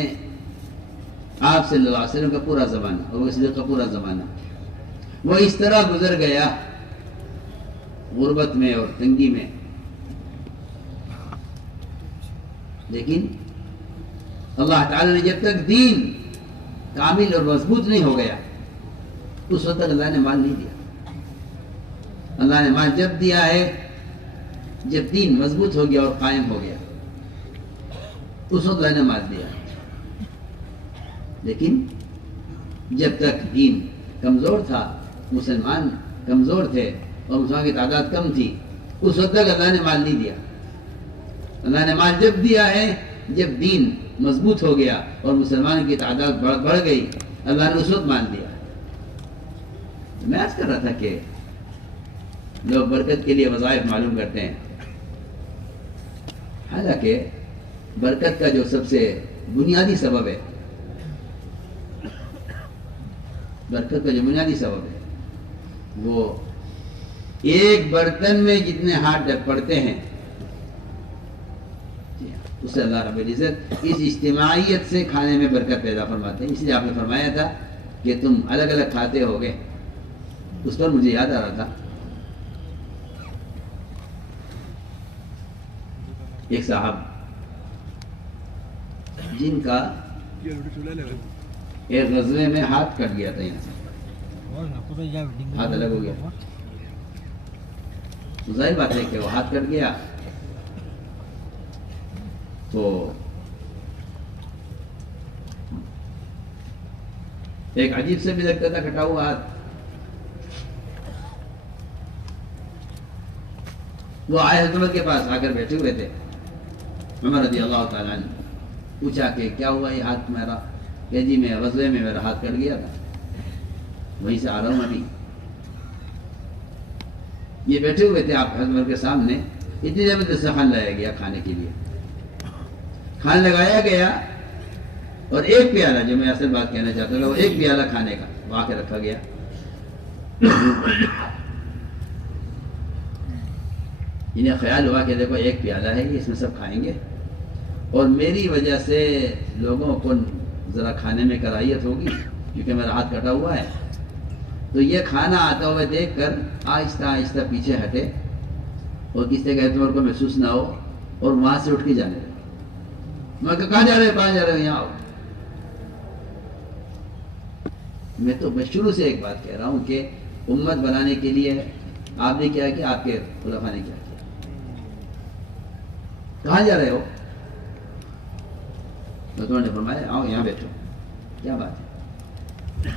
آپ صلی اللہ علیہ وسلم کا پورا زمانہ اور صدیق کا پورا زمانہ وہ اس طرح گزر گیا غربت میں اور تنگی میں، لیکن اللہ تعالی نے جب تک دین کامل اور مضبوط نہیں ہو گیا اس وقت تک اللہ نے مال نہیں دیا۔ اللہ نے مال جب دیا ہے جب دین مضبوط ہو گیا اور قائم ہو گیا، اس وقت اللہ نے مال دیا۔ لیکن جب تک دین کمزور تھا، مسلمان کمزور تھے اور مسلمان کی تعداد کم تھی، اس وقت تک اللہ نے مال نہیں دیا۔ اللہ نے مال جب دیا ہے جب دین مضبوط ہو گیا اور مسلمان کی تعداد بڑھ گئی، اللہ نے اس وقت مال دیا۔ میں عرض کر رہا تھا کہ لوگ برکت کے لیے وظائف معلوم کرتے ہیں، حالانکہ برکت کا جو سب سے بنیادی سبب ہے، برکت کا جو بنیادی سبب ہے وہ ایک برتن میں جتنے ہاتھ پڑتے ہیں اس سے اللہ رب العزت اس اجتماعیت سے کھانے میں برکت پیدا فرماتے ہیں۔ اس لیے آپ نے فرمایا تھا کہ تم الگ الگ کھاتے ہوگے، اس پر مجھے یاد آ رہا تھا ایک صاحب جن کا ایک غزوے میں ہاتھ کٹ گیا تھا، یہاں سے ہاتھ الگ ہو گیا، ظاہر بات ہے کہ وہ ہاتھ کٹ گیا تو ایک عجیب سے بھی لگتا تھا کٹا ہوا ہاتھ۔ وہ آئے حضرت عمر کے پاس آ کر بیٹھے ہوئے تھے، عمر رضی اللہ تعالیٰ نے پوچھا کہ کیا ہوا یہ ہاتھ میرا؟ کہ جی میں غزوے میں میرا ہاتھ کٹ گیا تھا، وہیں سے آ رہا ہوں ابھی۔ یہ بیٹھے ہوئے تھے آپ حضرت عمر کے سامنے، اتنی دیر میں دسترخوان لایا گیا کھانے کے لیے، کھانا لگایا گیا اور ایک پیالہ، جو میں اصل بات کہنا چاہتا ہوں، وہ ایک پیالہ کھانے کا وہاں کے رکھا گیا۔ انہیں خیال ہوا کہ دیکھو ایک پیالہ ہے، اس میں سب کھائیں گے اور میری وجہ سے لوگوں کو ذرا کھانے میں کراہیت ہوگی کیونکہ میرا ہاتھ کٹا ہوا ہے، تو یہ کھانا آتا ہوا دیکھ کر آہستہ آہستہ پیچھے ہٹے اور کس طرح کے طور کو محسوس نہ ہو اور وہاں سے اٹھ کے جانے لگے۔ میں کہا کہاں جا رہے ہو، کہاں جا رہے ہو، یہاں آؤ۔ میں شروع سے ایک بات کہہ رہا ہوں کہ امت بنانے کے لیے آپ نے کیا کیا، آپ کے خلفاء نے کیا کیا۔ کہاں جا رہے ہو؟ تو تمہوں نے فرمایا آؤ یہاں بیٹھو۔ کیا بات ہے؟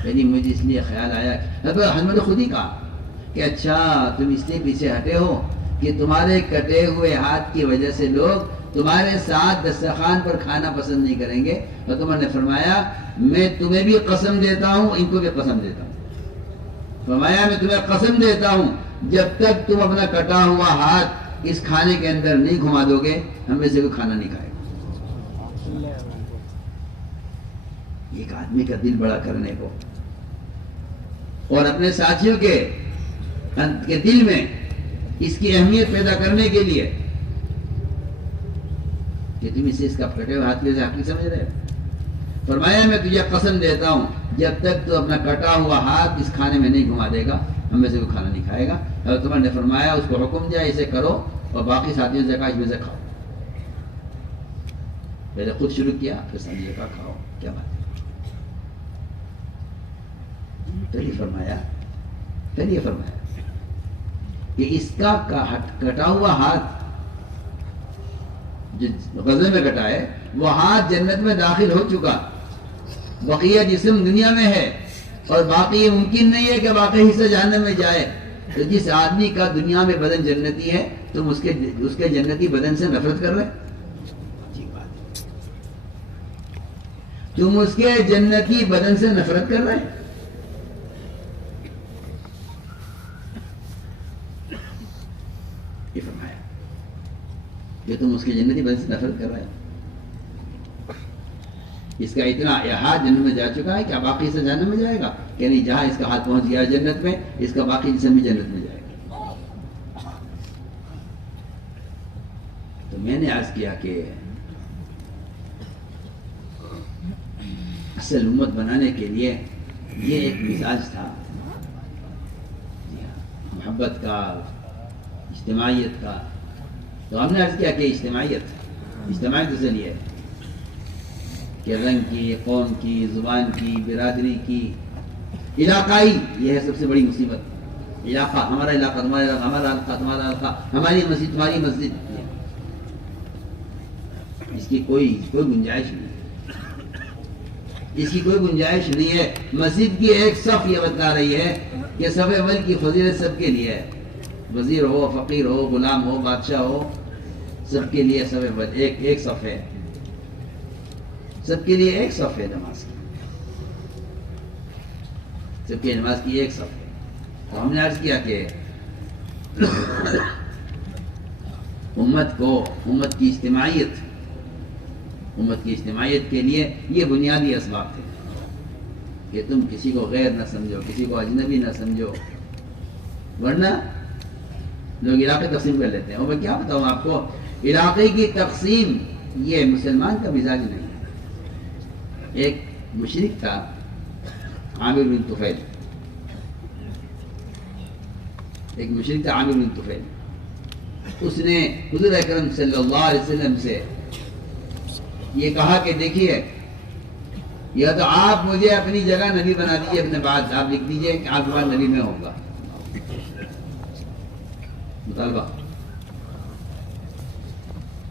پہلی مجھے اس لیے خیال آیا، حضرت نے خود ہی کہا کہ اچھا تم اس لیے پیچھے ہٹے ہو کہ تمہارے کٹے ہوئے ہاتھ کی وجہ سے لوگ تمہارے ساتھ دسترخوان پر کھانا پسند نہیں کریں گے۔ تو تمہوں نے فرمایا میں تمہیں بھی قسم دیتا ہوں، ان کو بھی قسم دیتا ہوں۔ فرمایا میں تمہیں قسم دیتا ہوں جب تک تم اپنا کٹا ہوا ہاتھ اس کھانے کے اندر نہیں گھما دو گے، ہم میں سے کوئی کھانا نہیں کھائے گا۔ ایک آدمی کا دل بڑا کرنے کو اور اپنے ساتھیوں کے دل میں اس کی اہمیت پیدا کرنے کے لیے کہ تم اسے اس کا کٹے ہوئے ہاتھ میں سے حقیقی سمجھ رہے ہو۔ فرمایا میں تجھے قسم دیتا ہوں جب تک تو اپنا کٹا ہوا ہاتھ اس کھانے میں نہیں گھما دے گا، ہم میں سے کوئی کھانا نہیں کھائے گا۔ حضرت عمر نے فرمایا اس کو حکم دیا اسے کرو اور باقی ساتھیوں سے کہا اس میں سے کھاؤ۔ پہلے خود شروع کیا پھر ساتھیوں کا کھاؤ۔ کیا بات ہے؟ پہلے فرمایا کہ اس کا کٹا ہوا ہاتھ جو غزے میں کٹا ہے وہ ہاتھ جنت میں داخل ہو چکا، بقیہ جسم دنیا میں ہے اور باقی یہ ممکن نہیں ہے کہ باقی حصہ جہنم میں جائے۔ تو جس آدمی کا دنیا میں بدن جنتی ہے تم اس کے جنتی بدن سے نفرت کر رہے، تم اس کے جنتی بدن سے نفرت کر رہے۔ یہ فرمایا کہ تم اس کے جنتی بدن سے نفرت کر رہے ہیں، اس کا اتنا ہاتھ جنت میں جا چکا ہے کیا باقی سے جنت میں جائے گا؟ کہ نہیں، جہاں اس کا ہاتھ پہنچ گیا جنت میں اس کا باقی جسم بھی جنت میں جائے گا۔ تو میں نے عرض کیا کہ اصل امت بنانے کے لیے یہ ایک مزاج تھا، محبت کا، اجتماعیت کا. تو ہم نے عرض کیا کہ اجتماعیت اصل یہ ہے کہ رنگ کی، قوم کی، زبان کی، برادری کی، علاقائی، یہ ہے سب سے بڑی مصیبت. علاقہ، ہمارا علاقہ، تمہارا علاقہ، ہمارا علاقہ، تمہارا علاقہ، ہماری مسجد، تمہاری مسجد، اس کی کوئی گنجائش نہیں، اس کی کوئی گنجائش نہیں ہے. مسجد کی ایک صف یہ بتلا رہی ہے کہ صف اول کی فضیلت سب کے لیے ہے، وزیر ہو، فقیر ہو، غلام ہو، بادشاہ ہو، سب کے لیے صف اول ایک صف ہے، سب کے لیے ایک صف ہے. نماز کی، سب کی نماز کی ایک صف ہے. تو ہم نے عرض کیا کہ امت کی اجتماعیت کے لیے یہ بنیادی اسباب تھے کہ تم کسی کو غیر نہ سمجھو، کسی کو اجنبی نہ سمجھو. ورنہ لوگ علاقے تقسیم کر لیتے ہیں، اور میں کیا بتاؤں آپ کو، علاقے کی تقسیم یہ مسلمان کا مزاج نہیں ہے. ایک مشرک تھا عامر بن طفیل، اس نے حضور اکرم صلی اللہ علیہ وسلم سے یہ کہا کہ دیکھیے، یا تو آپ مجھے اپنی جگہ نبی بنا دیجیے، اپنے بعد آپ لکھ دیجیے کہ آپ کے بعد نبی میں ہوگا. مطالبہ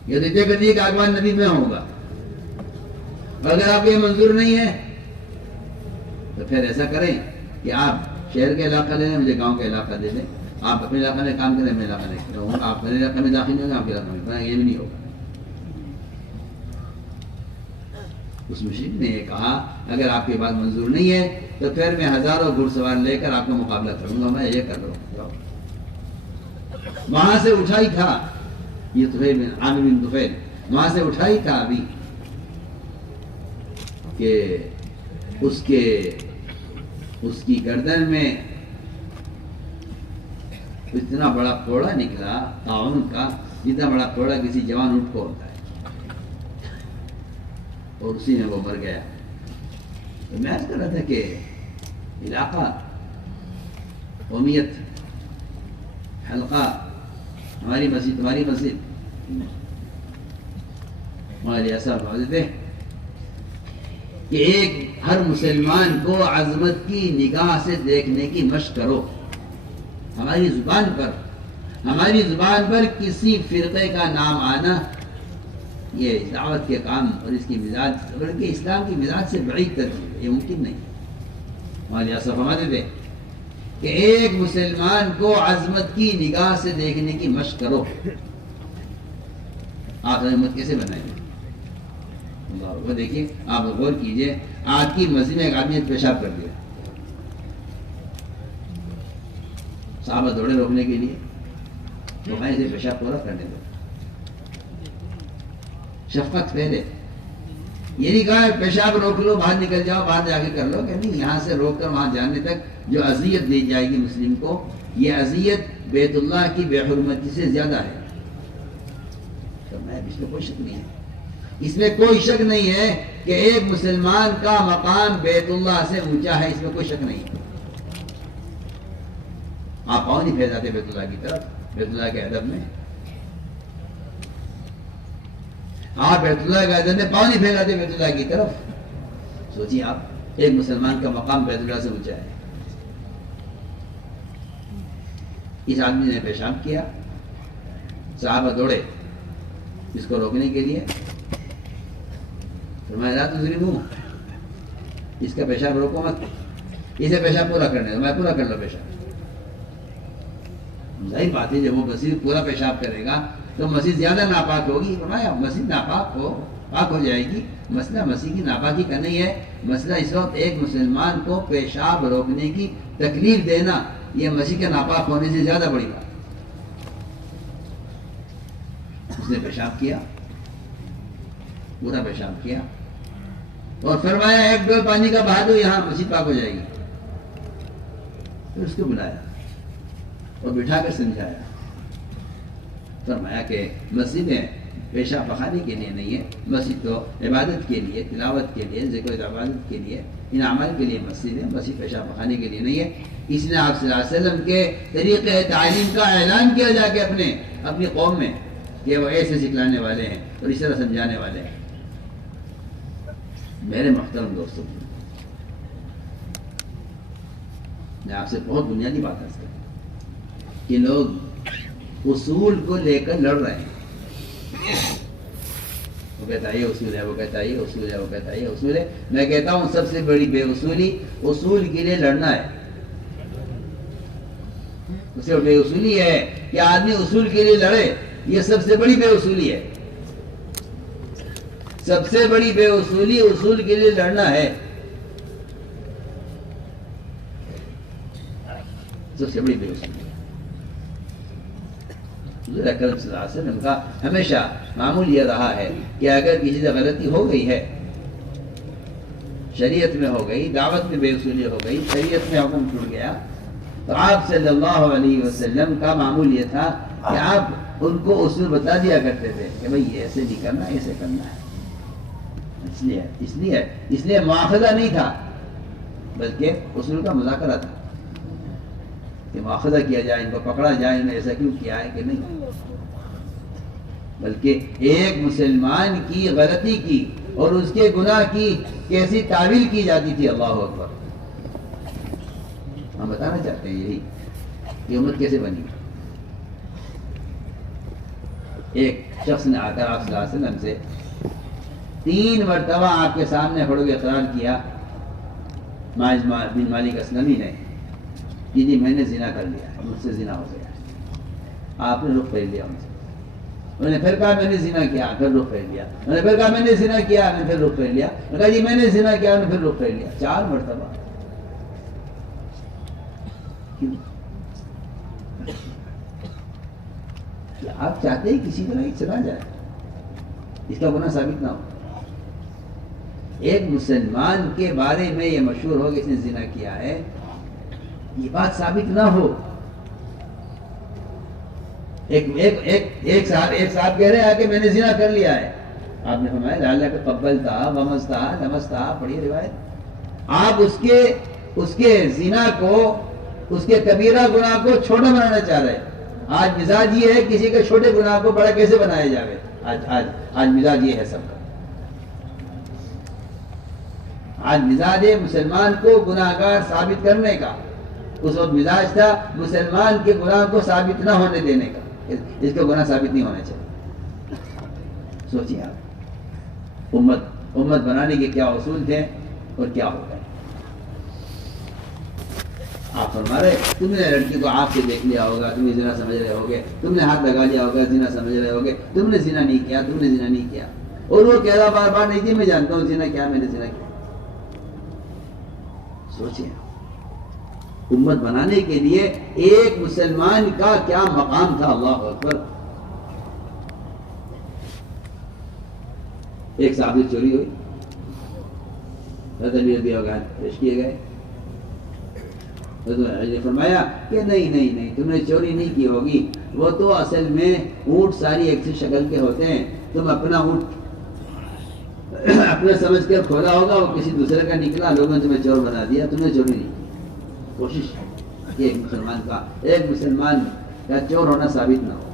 یہ دیتے کر دیجیے کہ آپ کے بعد نبی میں ہوگا. اگر آپ کو یہ منظور نہیں ہے تو پھر ایسا کریں کہ آپ شہر کا علاقہ لے لیں، مجھے گاؤں کا علاقہ دے دیں. آپ اپنے علاقے میں کام کریں، میں علاقہ نہیں کروں، آپ میرے علاقے میں داخل نہیں ہوں گے، آپ کے علاقے میں، یہ بھی نہیں ہوگا. اس مشرک نے یہ کہا اگر آپ کی بات منظور نہیں ہے تو پھر میں ہزاروں گھڑ سوار لے کر آپ کا مقابلہ کروں گا، میں یہ کر رہا ہوں. وہاں سے اٹھائی تھا یہ طفیل بن عامر بن طفیل، وہاں سے اٹھائی تھا ابھی کہ اس کی گردن میں اتنا بڑا کوڑا نکلا طاعون کا، جتنا بڑا کوڑا کسی جوان اونٹ کو ہوتا ہے، اور اسی میں وہ مر گیا. تو میں عرض کر رہا تھا کہ علاقہ، قومیت، حلقہ، ہماری مسجد، تمہاری مسجد، ہمارے ایسا واضح ہے کہ ایک ہر مسلمان کو عظمت کی نگاہ سے دیکھنے کی مشق کرو. ہماری زبان پر کسی فرقے کا نام آنا یہ دعوت کے کام اور اس کی مزاج، بلکہ اسلام کی مزاج سے بعید ترتیب ہے، یہ ممکن نہیں. ہمارے یہاں فرماتے تھے کہ ایک مسلمان کو عظمت کی نگاہ سے دیکھنے کی مشق کرو. آپ عظمت کیسے بنائیں گے؟ وہ دیکھیے، آپ غور کیجئے، آج کی مسجد میں ایک آدمی نے پیشاب کر دیا، صحابہ دوڑے روکنے کے لیے، تو میں اسے پیشاب پورا کرنے دو. شفقت پہلے یہ نہیں کہا پیشاب روک لو، باہر نکل جاؤ، باہر جا کے کر لو، کہ نہیں، یہاں سے روک کر وہاں جانے تک جو اذیت دی جائے گی مسلم کو، یہ اذیت بیت اللہ کی بے حرمتی سے زیادہ ہے. تو میں اس میں کوئی شک نہیں ہے، اس میں کوئی شک نہیں ہے کہ ایک مسلمان کا مقام بیت اللہ سے اونچا ہے، اس میں کوئی شک نہیں ہے. آپ پاؤں نہیں پھیلاتے بیت اللہ کی طرف، بیت اللہ کے ادب میں آپ بیت اللہ کے ادب میں پاؤں نہیں پھیلاتے بیت اللہ کی طرف. سوچیے آپ، ایک مسلمان کا مقام بیت اللہ سے اونچا ہے. اس آدمی نے پیشاب کیا، صحابہ دوڑے اس کو روکنے کے لیے. فرمایا لا تظلموہ، اس کا پیشاب روکو مت، اسے پیشاب پورا کرنے دو، میں پورا کر لو پیشاب. ظاہر بات ہے جب وہ مسجد پورا پیشاب کرے گا تو مسجد زیادہ ناپاک ہوگی. فرمایا مسجد ناپاک پاک ہو جائے گی. مسئلہ مسیح کی ناپاکی کا نہیں ہے، مسئلہ اس وقت ایک مسلمان کو پیشاب روکنے کی تکلیف دینا، یہ مسیح کے ناپاک ہونے سے زیادہ بڑی بات. اس نے پیشاب کیا، پورا پیشاب کیا، اور فرمایا ایک ڈول پانی کا بہا دو، یہاں مسجد پاک ہو جائے گی. پھر اس کو بلایا اور بٹھا کر سمجھایا. فرمایا کہ مسجد میں پیشاب پخانے کے لیے نہیں ہے، مسجد تو عبادت کے لیے، تلاوت کے لیے، ذکر و عبادت کے لیے، ان اعمال کے لیے مسجد ہے، مسجد پیشاب پخانے کے لیے نہیں ہے۔ اس نے آپ صلی اللہ علیہ وسلم کے طریقہ تعلیم کا اعلان کیا جا کے اپنی قوم میں کہ وہ ایسے سکھلانے والے ہیں اور اس طرح سمجھانے والے ہیں۔ میرے محترم دوستوں، میں آپ سے بہت بنیادی بات عرض کروں کہ لوگ اصول کو لے کر لڑ رہے ہیں۔ وہ کہتا ہے یہ اصول ہے، وہ کہتا ہے یہ اصول ہے، وہ کہتا ہے یہ اصول ہے۔ میں کہتا ہوں سب سے بڑی بے اصولی اصول کے لیے لڑنا ہے۔ اس سے بے اصولی ہے کہ آدمی اصول کے لیے لڑے، یہ سب سے بڑی بے اصولی ہے۔ سب سے بڑی بے اصولی اصول کے لیے لڑنا ہے، سب سے بڑی بے اصولی۔ حضور اکرم صلی اللہ علیہ وسلم کا ہمیشہ معمول یہ رہا ہے کہ اگر کسی سے غلطی ہو گئی ہے، شریعت میں ہو گئی، دعوت میں بے اصولی ہو گئی، شریعت میں حکم ٹوٹ گیا، تو آپ صلی اللہ علیہ وسلم کا معمول یہ تھا کہ آپ ان کو اصول بتا دیا کرتے تھے کہ بھئی یہ ایسے نہیں کرنا، ایسے کرنا ہے۔ اس لیے مواخذہ نہیں تھا، بلکہ اصول کا مذاکرہ تھا کہ مواخذہ کیا جائے، ان کو پکڑا جائے، انہیں ایسا کیوں کیا ہے کہ نہیں، بلکہ ایک مسلمان کی غلطی کی اور اس کے گناہ کی کیسی تعویل کی جاتی تھی۔ اللہ اکبر۔ ہم بتانا چاہتے ہیں یہی کہ امت کیسے بنی۔ ایک شخص نے آ کر آپ صلی اللہ علیہ وسلم سے 3 مرتبہ آپ کے سامنے کھڑے ہوئے اقرار کیا، ماعز بن مالک اسلمی نے کہ جی میں نے زنا کر لیا، مجھ سے زنا ہو گیا۔ آپ نے رخ پھیر لیا ان سے۔ انہوں نے پھر کہا میں نے زنا کیا، پھر رخ پھیر لیا۔ انہوں نے پھر کہا میں نے زنا کیا، میں نے پھر رخ پھیر لیا۔ انہوں نے کہا جی میں نے زنا کیا، انہوں نے پھر رخ پھیر لیا۔ 4 مرتبہ۔ کیوں؟ آپ چاہتے ہیں کسی طرح چلا جائے، اس کا گناہ ثابت نہ ہو۔ ایک مسلمان کے بارے میں یہ مشہور ہو کہ اس نے زنا کیا ہے، یہ بات ثابت نہ ہو۔ ایک صاحب کہہ رہے ہیں کہ میں نے زنا کر لیا ہے، آپ نے فرمایا لعلک قبلتا ومستا لمستا، پڑھی روایت۔ آپ اس کے زنا کو، اس کے کبیرہ گناہ کو چھوٹا بنانا چاہ رہے ہیں۔ آج مزاج یہ ہے کسی کے چھوٹے گناہ کو بڑا کیسے بنایا جائے، آج مزاج یہ ہے سب کا۔ آج مزاج ہے مسلمان کو گناہگار ثابت کرنے کا، اس وقت مزاج تھا مسلمان کے گناہ کو ثابت نہ ہونے دینے کا، اس کا گناہ ثابت نہیں ہونا چاہیے۔ سوچیے آپ امت بنانے کے کیا اصول تھے اور کیا ہو گئے۔ آپ فرما رہے تم نے لڑکی کو آپ سے دیکھ لیا ہوگا، تم زنا سمجھ رہے ہوگے، تم نے ہاتھ لگا لیا ہوگا، زنا سمجھ رہے ہوگے، تم نے زنا نہیں کیا، تم نے زنا نہیں کیا۔ اور وہ کہہ رہا بار بار نہیں جی میں جانتا ہوں زنا کیا، میں نے زنا کیا۔ سوچیں امت بنانے کے لیے ایک مسلمان کا کیا مقام تھا۔ اللہ اکبر۔ ایک صحابی چوری ہوئی، حضرت علی رضی اللہ عنہ پیش کیے گئے، حضرت علی نے فرمایا کہ نہیں تم نے چوری نہیں کی ہوگی، وہ تو اصل میں اونٹ ساری ایک سی شکل کے ہوتے ہیں، تم اپنا اونٹ اپنا سمجھ کر کھولا ہوگا، وہ کسی دوسرے کا نکلا، لوگوں نے تمہیں چور بنا دیا، تم نے چوری نہیں کی۔ کوشش کہ ایک مسلمان کا چور ہونا ثابت نہ ہو۔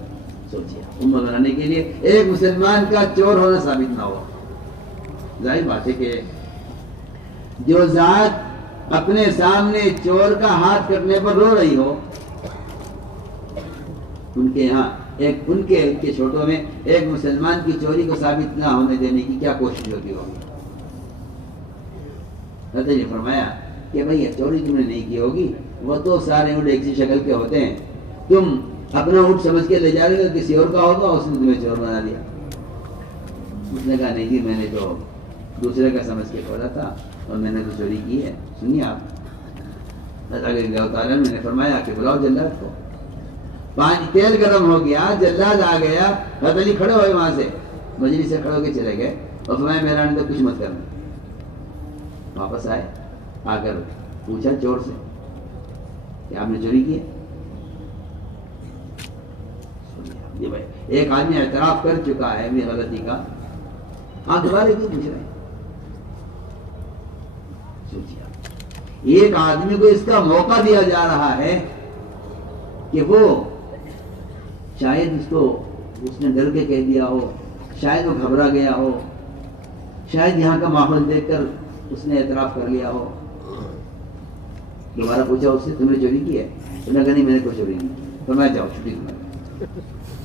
سوچیے امت بنانے کے لیے ایک مسلمان کا چور ہونا ثابت نہ ہو۔ ظاہر بات ہے کہ جو ذات اپنے سامنے چور کا ہاتھ کٹنے پر رو رہی ہو، ان کے یہاں ان کے چھوٹوں میں ایک مسلمان کی چوری کو ثابت نہ ہونے دینے کی کیا کوشش ہوتی ہوگی۔ حضرت نے فرمایا کہ بھئی یہ چوری تم نے نہیں کی ہوگی، وہ تو سارے اونٹ ایک سی شکل کے ہوتے ہیں، تم اپنا اونٹ سمجھ کے لے جا رہے ہو، کسی اور کا ہوگا، اس نے تمہیں چور بنا دیا۔ اس نے کہا نہیں جی میں نے تو دوسرے کا سمجھ کے کھولا تھا اور میں نے تو چوری کی ہے۔ سنیے آپ، اللہ تعالیٰ نے فرمایا کہ بلاؤ جلاد کو۔ تیل گرم ہو گیا، جلاد آ گیا، حضرت علی کھڑے ہوئے وہاں سے، مجلس سے کھڑے ہو کے چلے گئے اور فرمایا میرا تو کچھ مت کرنا۔ واپس آئے، آ کر پوچھا چور سے کہ آپ نے چوری کی ہے؟ یہ بھائی ایک آدمی اعتراف کر چکا ہے اپنی غلطی کا، آپ دوبارہ کیوں پوچھ رہے ہیں؟ سوچیے، ایک آدمی کو اس کا موقع دیا جا رہا ہے کہ وہ شاید اس نے ڈر کے کہہ دیا ہو، شاید وہ گھبرا گیا ہو، شاید یہاں کا ماحول دیکھ کر اس نے اعتراف کر لیا ہو. دوبارہ پوچھا اس سے تم نے چوری کی ہے؟ انہوں نے کہا نہیں میں نے کوئی چوری نہیں کی. فرمایا جاؤ چھٹی کرنا.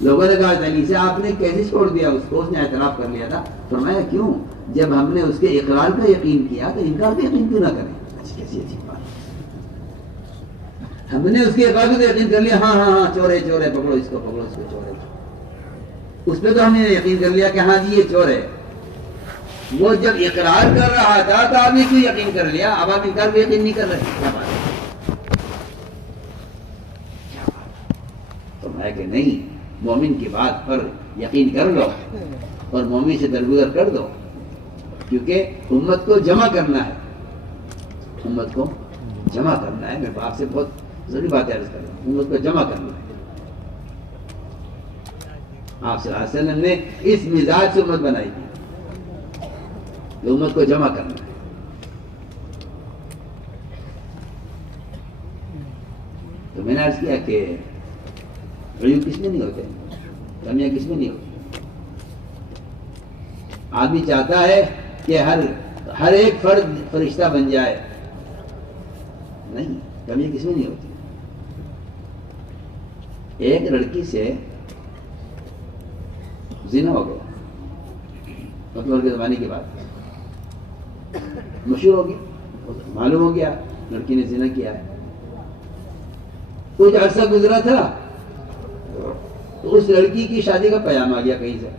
لوگوں نے کہا علی سے آپ نے کیسے چھوڑ دیا اس کو؟ اس نے اعتراف کر لیا تھا. فرمایا کیوں؟ جب ہم نے اس کے اقرار کا یقین کیا تو انکار کا یقین کیوں نہ کریں؟ کیسی عجیب بات. ہم نے اس کے اقرار کا یقین کر لیا، ہاں ہاں ہاں چور ہے چور ہے، پکڑو اس کو پکڑو اس کو، چور ہے. اس پہ تو ہم نے یقین کر لیا کہ ہاں جی یہ چور ہے. وہ جب اقرار کر رہا تھا تو آپ نے کیوں یقین کر لیا؟ اب آپ انکار پہ یقین نہیں کر رہے. کیا بات ہے؟ فرمایا کہ نہیں، مومن کی بات پر یقین کر لو اور مومن سے درگزر کر دو، کیونکہ امت کو جمع کرنا ہے. امت کو جمع کرنا ہے. میں آپ سے بہت ضروری بات عرض کر رہا ہوں، امت کو جمع کرنا ہے. آپ صلی اللہ علیہ وسلم نے اس مزاج سے امت بنائی تھی کہ امت کو جمع کرنا ہے. تو میں نے عرض کیا کہ عیوب کس میں نہیں ہوتے، کمیاں کس میں نہیں ہوتی. آدمی چاہتا ہے کہ ہر ایک فرد فرشتہ بن جائے. نہیں، کمیاں کس میں نہیں ہوتی. ایک لڑکی سے زنا ہو گیا، مطلب کے زمانے کی بات، مشہور ہو گیا، معلوم ہو گیا لڑکی نے زنا کیا ہے. کچھ عرصہ گزرا تھا تو اس لڑکی کی شادی کا پیام آ گیا کہیں سے.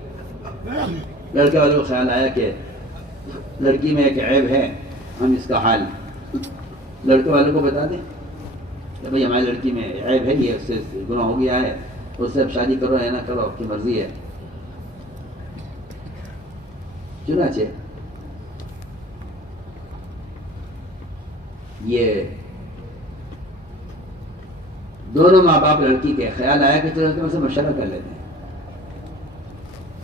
لڑکے والوں کو خیال آیا کہ لڑکی میں ایک عیب ہے، ہم اس کا حال لڑکے والوں کو بتا دیں کہ بھائی ہماری لڑکی میں عیب ہے، یہ اس سے گناہ ہو گیا ہے، اس سے اب شادی کرو یا نہ کرو آپ کی مرضی ہے. چنانچہ یہ دونوں ماں باپ لڑکی کے خیال آیا کہ چلو ہم سے مشورہ کر لیتے ہیں.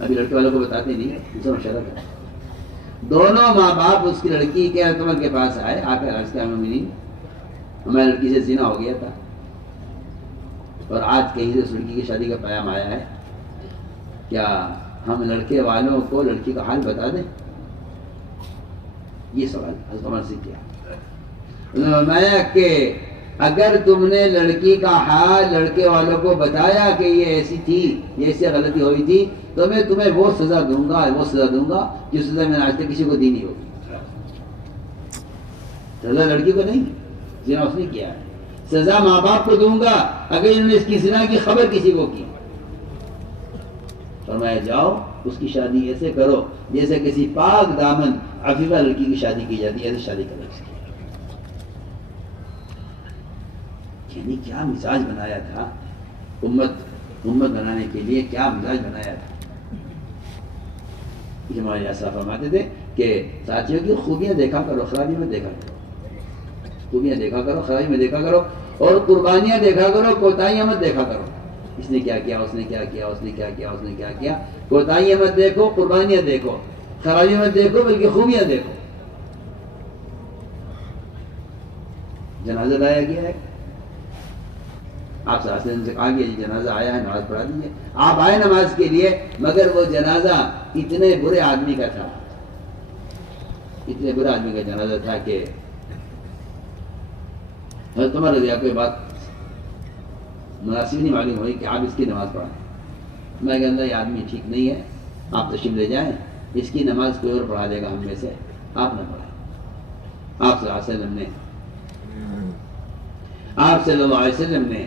ابھی لڑکے والوں کو بتاتے نہیں، ان سے مشورہ کریں. دونوں ماں باپ اس کی لڑکی کے عمر کے پاس آئے، آ کر عرض کیا مومنین ہماری لڑکی سے زنا ہو گیا تھا اور آج کہیں سے اس لڑکی کی شادی کا پیام آیا ہے، کیا ہم لڑکے والوں کو لڑکی کا حال بتا دیں؟ یہ سوال حضرت عمر سے کیا. انہوں نے فرمایا کہ اگر تم نے لڑکی کا حال لڑکے والوں کو بتایا کہ یہ ایسی تھی، یہ ایسی غلطی ہوئی تھی، تو میں تمہیں وہ سزا دوں گا جو سزا میں نے آج تک کسی کو دی نہیں ہوگی. سزا لڑکی کو نہیں، زنا اس نے کیا ہے. سزا ماں باپ کو دوں گا اگر انہوں نے اس کی زنا کی خبر کسی کو کی. فرمایا جاؤ اس کی شادی ایسے کرو جیسے کسی پاک دامن عفیفہ لڑکی کی شادی کی جاتی ہے، ایسے شادی کرو اس کی. یعنی کیا مزاج بنایا تھا امت بنانے کے لیے، کیا مزاج بنایا تھا. ہمارے اسلاف فرماتے تھے کہ ساتھیوں کی خوبیاں دیکھا کرو، خرابی میں دیکھا کرو. خوبیاں دیکھا کرو، خرابی میں دیکھا کرو، اور قربانیاں دیکھا کرو، کوتاہیاں مت دیکھا کرو. اس نے کیا کیا، اس نے کیا کیا، اس نے کیا کیا، اس نے کیا کیا. کوتاہیاں مت دیکھو، قربانیاں دیکھو، خرابی مت دیکھو، بلکہ خوبیاں دیکھو. جنازہ لایا گیا ہے، آپ صلی اللہ علیہ وسلم سے کہا گیا جی جنازہ آیا ہے، نماز پڑھا دیجیے. آپ آئے نماز کے لیے، مگر وہ جنازہ اتنے برے آدمی کا تھا، اتنے برے آدمی کا جنازہ تھا کہ حضرت عمر رضی اللہ عنہ کو یہ بات مناسب نہیں معلوم ہوئی کہ آپ اس کی نماز پڑھائیں. میں کہتا یہ آدمی ٹھیک نہیں ہے، آپ تشریف لے جائیں، اس کی نماز کوئی اور پڑھا دے گا ہم میں سے، آپ نہ پڑھائیں. آپ صلی اللہ علیہ وسلم نے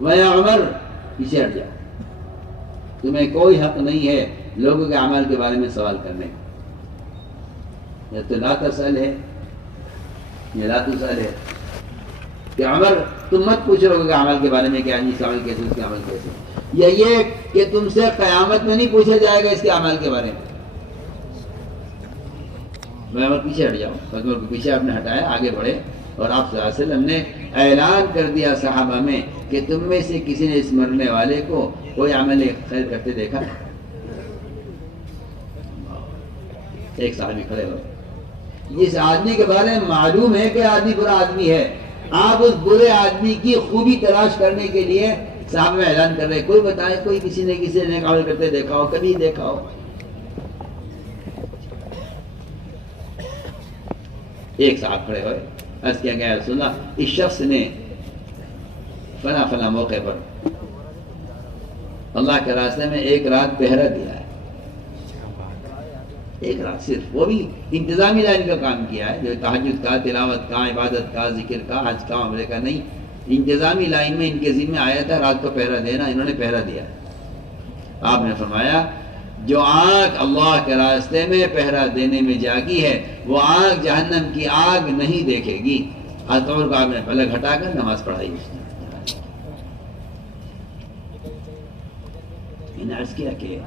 وَيَا عمر پیچھے ہٹ جاؤ، تمہیں کوئی حق نہیں ہے لوگوں کے اعمال کے بارے میں سوال کرنے کا. یہ تو لا تسأل ہے، یہ لا تسأل ہے کہ عمر تم مت پوچھو لوگوں کے اعمال کے بارے میں کہ اس کا عمل کیسے، اس کے عمل کیسے. یا یہ کہ تم سے قیامت میں نہیں پوچھا جائے گا اس کے اعمال کے بارے میں. میں عمر پیچھے ہٹ جاؤ، عمر کو پیچھے آپ نے ہٹایا، آگے بڑھے، اور آپ صلی اللہ علیہ وسلم نے اعلان کر دیا صحابہ میں کہ تم میں سے کسی نے اس مرنے والے کو کوئی عمل خیر کرتے دیکھا؟ ایک صحابی کھڑے ہو، جس آدمی کے بارے میں معلوم ہے کہ آدمی برا آدمی ہے، آپ اس برے آدمی کی خوبی تلاش کرنے کے لیے صاحب میں اعلان کر رہے، کوئی بتائے کوئی کسی نے نیک عمل کرتے دیکھا ہو، کبھی دیکھا ہو؟ ایک صاحب کھڑے ہوئے، عرض کیا گیا رسول اللہ، اس شخص نے فلاں فلاں موقع پر اللہ کے راستے میں ایک رات پہرا دیا ہے، ایک رات صرف، وہ بھی انتظامی لائن کا کام کیا ہے، جو تہجد کا، تلاوت کا، عبادت کا، ذکر کا، حج کا، عمرے کا نہیں، انتظامی لائن میں ان کے ذمہ آیا تھا رات کو پہرا دینا، انہوں نے پہرا دیا۔ آپ نے فرمایا جو آنکھ اللہ کے راستے میں پہرا دینے میں جاگی ہے وہ آنکھ جہنم کی آگ نہیں دیکھے گی۔ حضرت عمر کو آپ نے پلک ہٹا کر نماز پڑھائی، اس نے عرض کیا کہ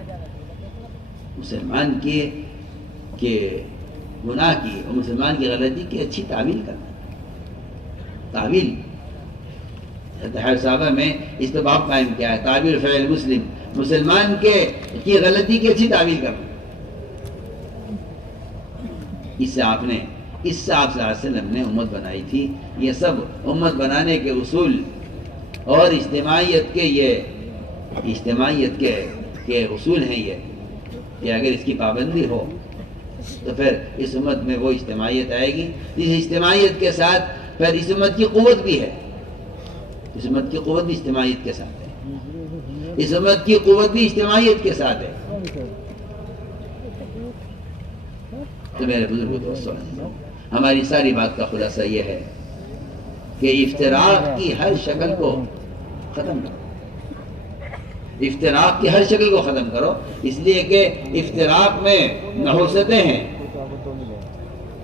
مسلمان کے گناہ کی اور مسلمان کی غلطی کی اچھی تعویل کرنا، تعویل صحابہ میں اس پہ باب قائم کیا ہے، تعویل فعل مسلم، مسلمان کی غلطی کی اچھی تعویل کرنا۔ اس سے آپ صلی اللہ علیہ وسلم نے امت بنائی تھی۔ یہ سب امت بنانے کے اصول اور اجتماعیت کے اصول ہیں یہ، کہ اگر اس کی پابندی ہو تو پھر اس امت میں وہ اجتماعیت آئے گی، اس اجتماعیت کے ساتھ پھر اس امت کی قوت بھی ہے، اس امت کی قوت بھی اجتماعیت کے ساتھ ہے، اس امت کی قوت بھی اجتماعیت کے ساتھ ہے۔ تو میرے بزرگوں دوستوں، ہماری ساری بات کا خلاصہ یہ ہے کہ افتراق کی ہر شکل کو ختم کرو، افتراق کی ہر شکل کو ختم کرو، اس لیے کہ افتراق میں نحوستیں ہیں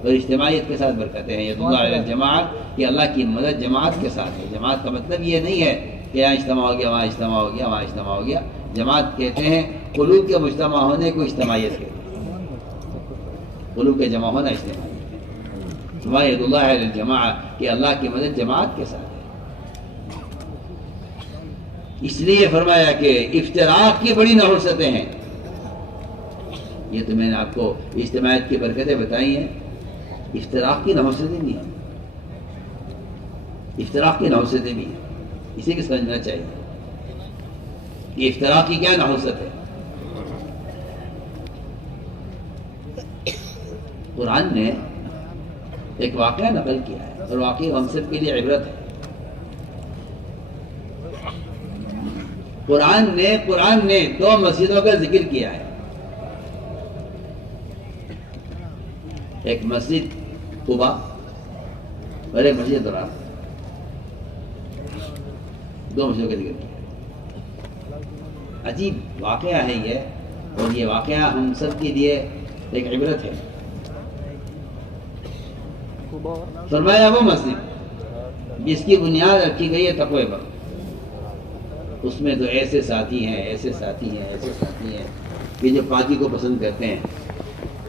اور اجتماعیت کے ساتھ برکتیں ہیں۔ ید اللہ علی الجماعت، کہ اللہ کی مدد جماعت کے ساتھ ہے۔ جماعت کا مطلب یہ نہیں ہے کہ یہاں اجتماع ہو گیا، وہاں اجتماع ہو گیا، وہاں اجتماع ہو گیا۔ جماعت کہتے ہیں قلوب کے مجتمع ہونے کو اجتماعیت کہتے ہیں، قلوب کے جمع ہونا اجتماعیت ہے۔ ید اللہ علی الجماعت، کہ اللہ کی مدد جماعت کے ساتھ ہے۔ اس لیے فرمایا کہ افتراق کی بڑی نحوستیں ہیں۔ یہ تو میں نے آپ کو اجتماعیت کی برکتیں بتائی ہیں، افتراق کی نحوستیں بھی ہیں، افتراق کی نحوستیں بھی ہیں، اسی کو سمجھنا چاہیے کہ افتراق کی کیا نحوست ہے۔ قرآن نے ایک واقعہ نقل کیا ہے اور واقعی ہم سب کے لیے عبرت ہے۔ قرآن نے 2 مسجدوں کا ذکر کیا ہے، ایک مسجد قباء اور ایک مسجد ضرار، 2 مسجدوں کا ذکر کیا ہے۔ عجیب واقعہ ہے یہ، اور یہ واقعہ ہم سب کے لیے ایک عبرت ہے۔ فرمایا وہ مسجد جس کی بنیاد رکھی گئی ہے تقوی پر، اس میں تو ایسے ساتھی ہیں، ایسے ساتھی ہیں، ایسے ساتھی ہیں کہ جو پاکی کو پسند کرتے ہیں۔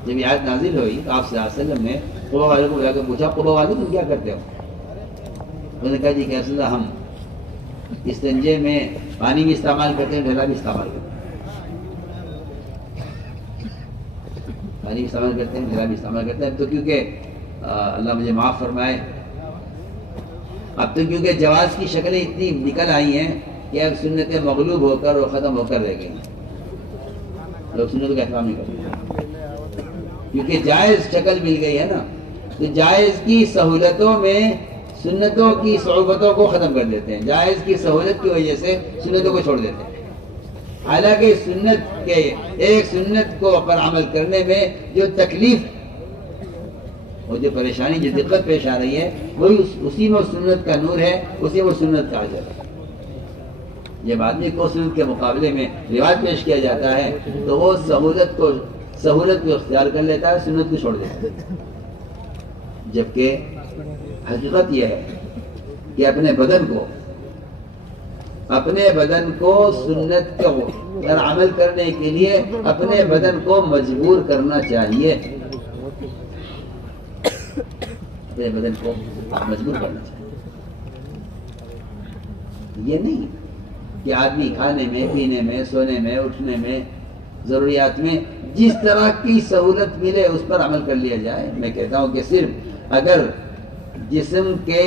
جب یہ آیت نازل ہوئی تو آپ صلی اللہ علیہ وسلم نے قباء والوں کو بلا کر پوچھا، قباء والے تم کیا کرتے ہو؟ انہوں نے کہا جی کہ رسول اللہ ہم استنجے میں پانی بھی استعمال کرتے ہیں، ڈھیلا بھی استعمال کرتے ہیں، پانی بھی استعمال کرتے ہیں، ڈھیلا بھی استعمال کرتے ہیں۔ اب تو کیونکہ اللہ مجھے معاف فرمائے، اب تو کیونکہ جواز کی شکلیں اتنی نکل آئی ہیں کہ اب سنتیں مغلوب ہو کر اور ختم ہو کر رہ گئی، لوگ سنتوں کا احترام نہیں کرتے کیونکہ جائز شکل مل گئی ہے نا، تو جائز کی سہولتوں میں سنتوں کی صعوبتوں کو ختم کر دیتے ہیں، جائز کی سہولت کی وجہ سے سنتوں کو چھوڑ دیتے ہیں۔ حالانکہ سنت کے ایک سنت کو پر عمل کرنے میں جو تکلیف اور جو پریشانی، جو دقت پیش آ رہی ہے، وہی اسی میں سنت کا نور ہے، اسی میں سنت کا اجر ہے۔ جب آدمی کو سنت کے مقابلے میں رواج پیش کیا جاتا ہے تو وہ سہولت کو اختیار کر لیتا ہے، سنت کو چھوڑ دیتا ہے۔ جبکہ حقیقت یہ ہے کہ اپنے بدن کو سنت پر عمل کرنے کے لیے اپنے بدن کو مجبور کرنا چاہیے، اپنے بدن کو مجبور کرنا چاہیے، یہ نہیں کہ آدمی کھانے میں، پینے میں، سونے میں، اٹھنے میں، ضروریات میں جس طرح کی سہولت ملے اس پر عمل کر لیا جائے۔ میں کہتا ہوں کہ صرف اگر جسم کے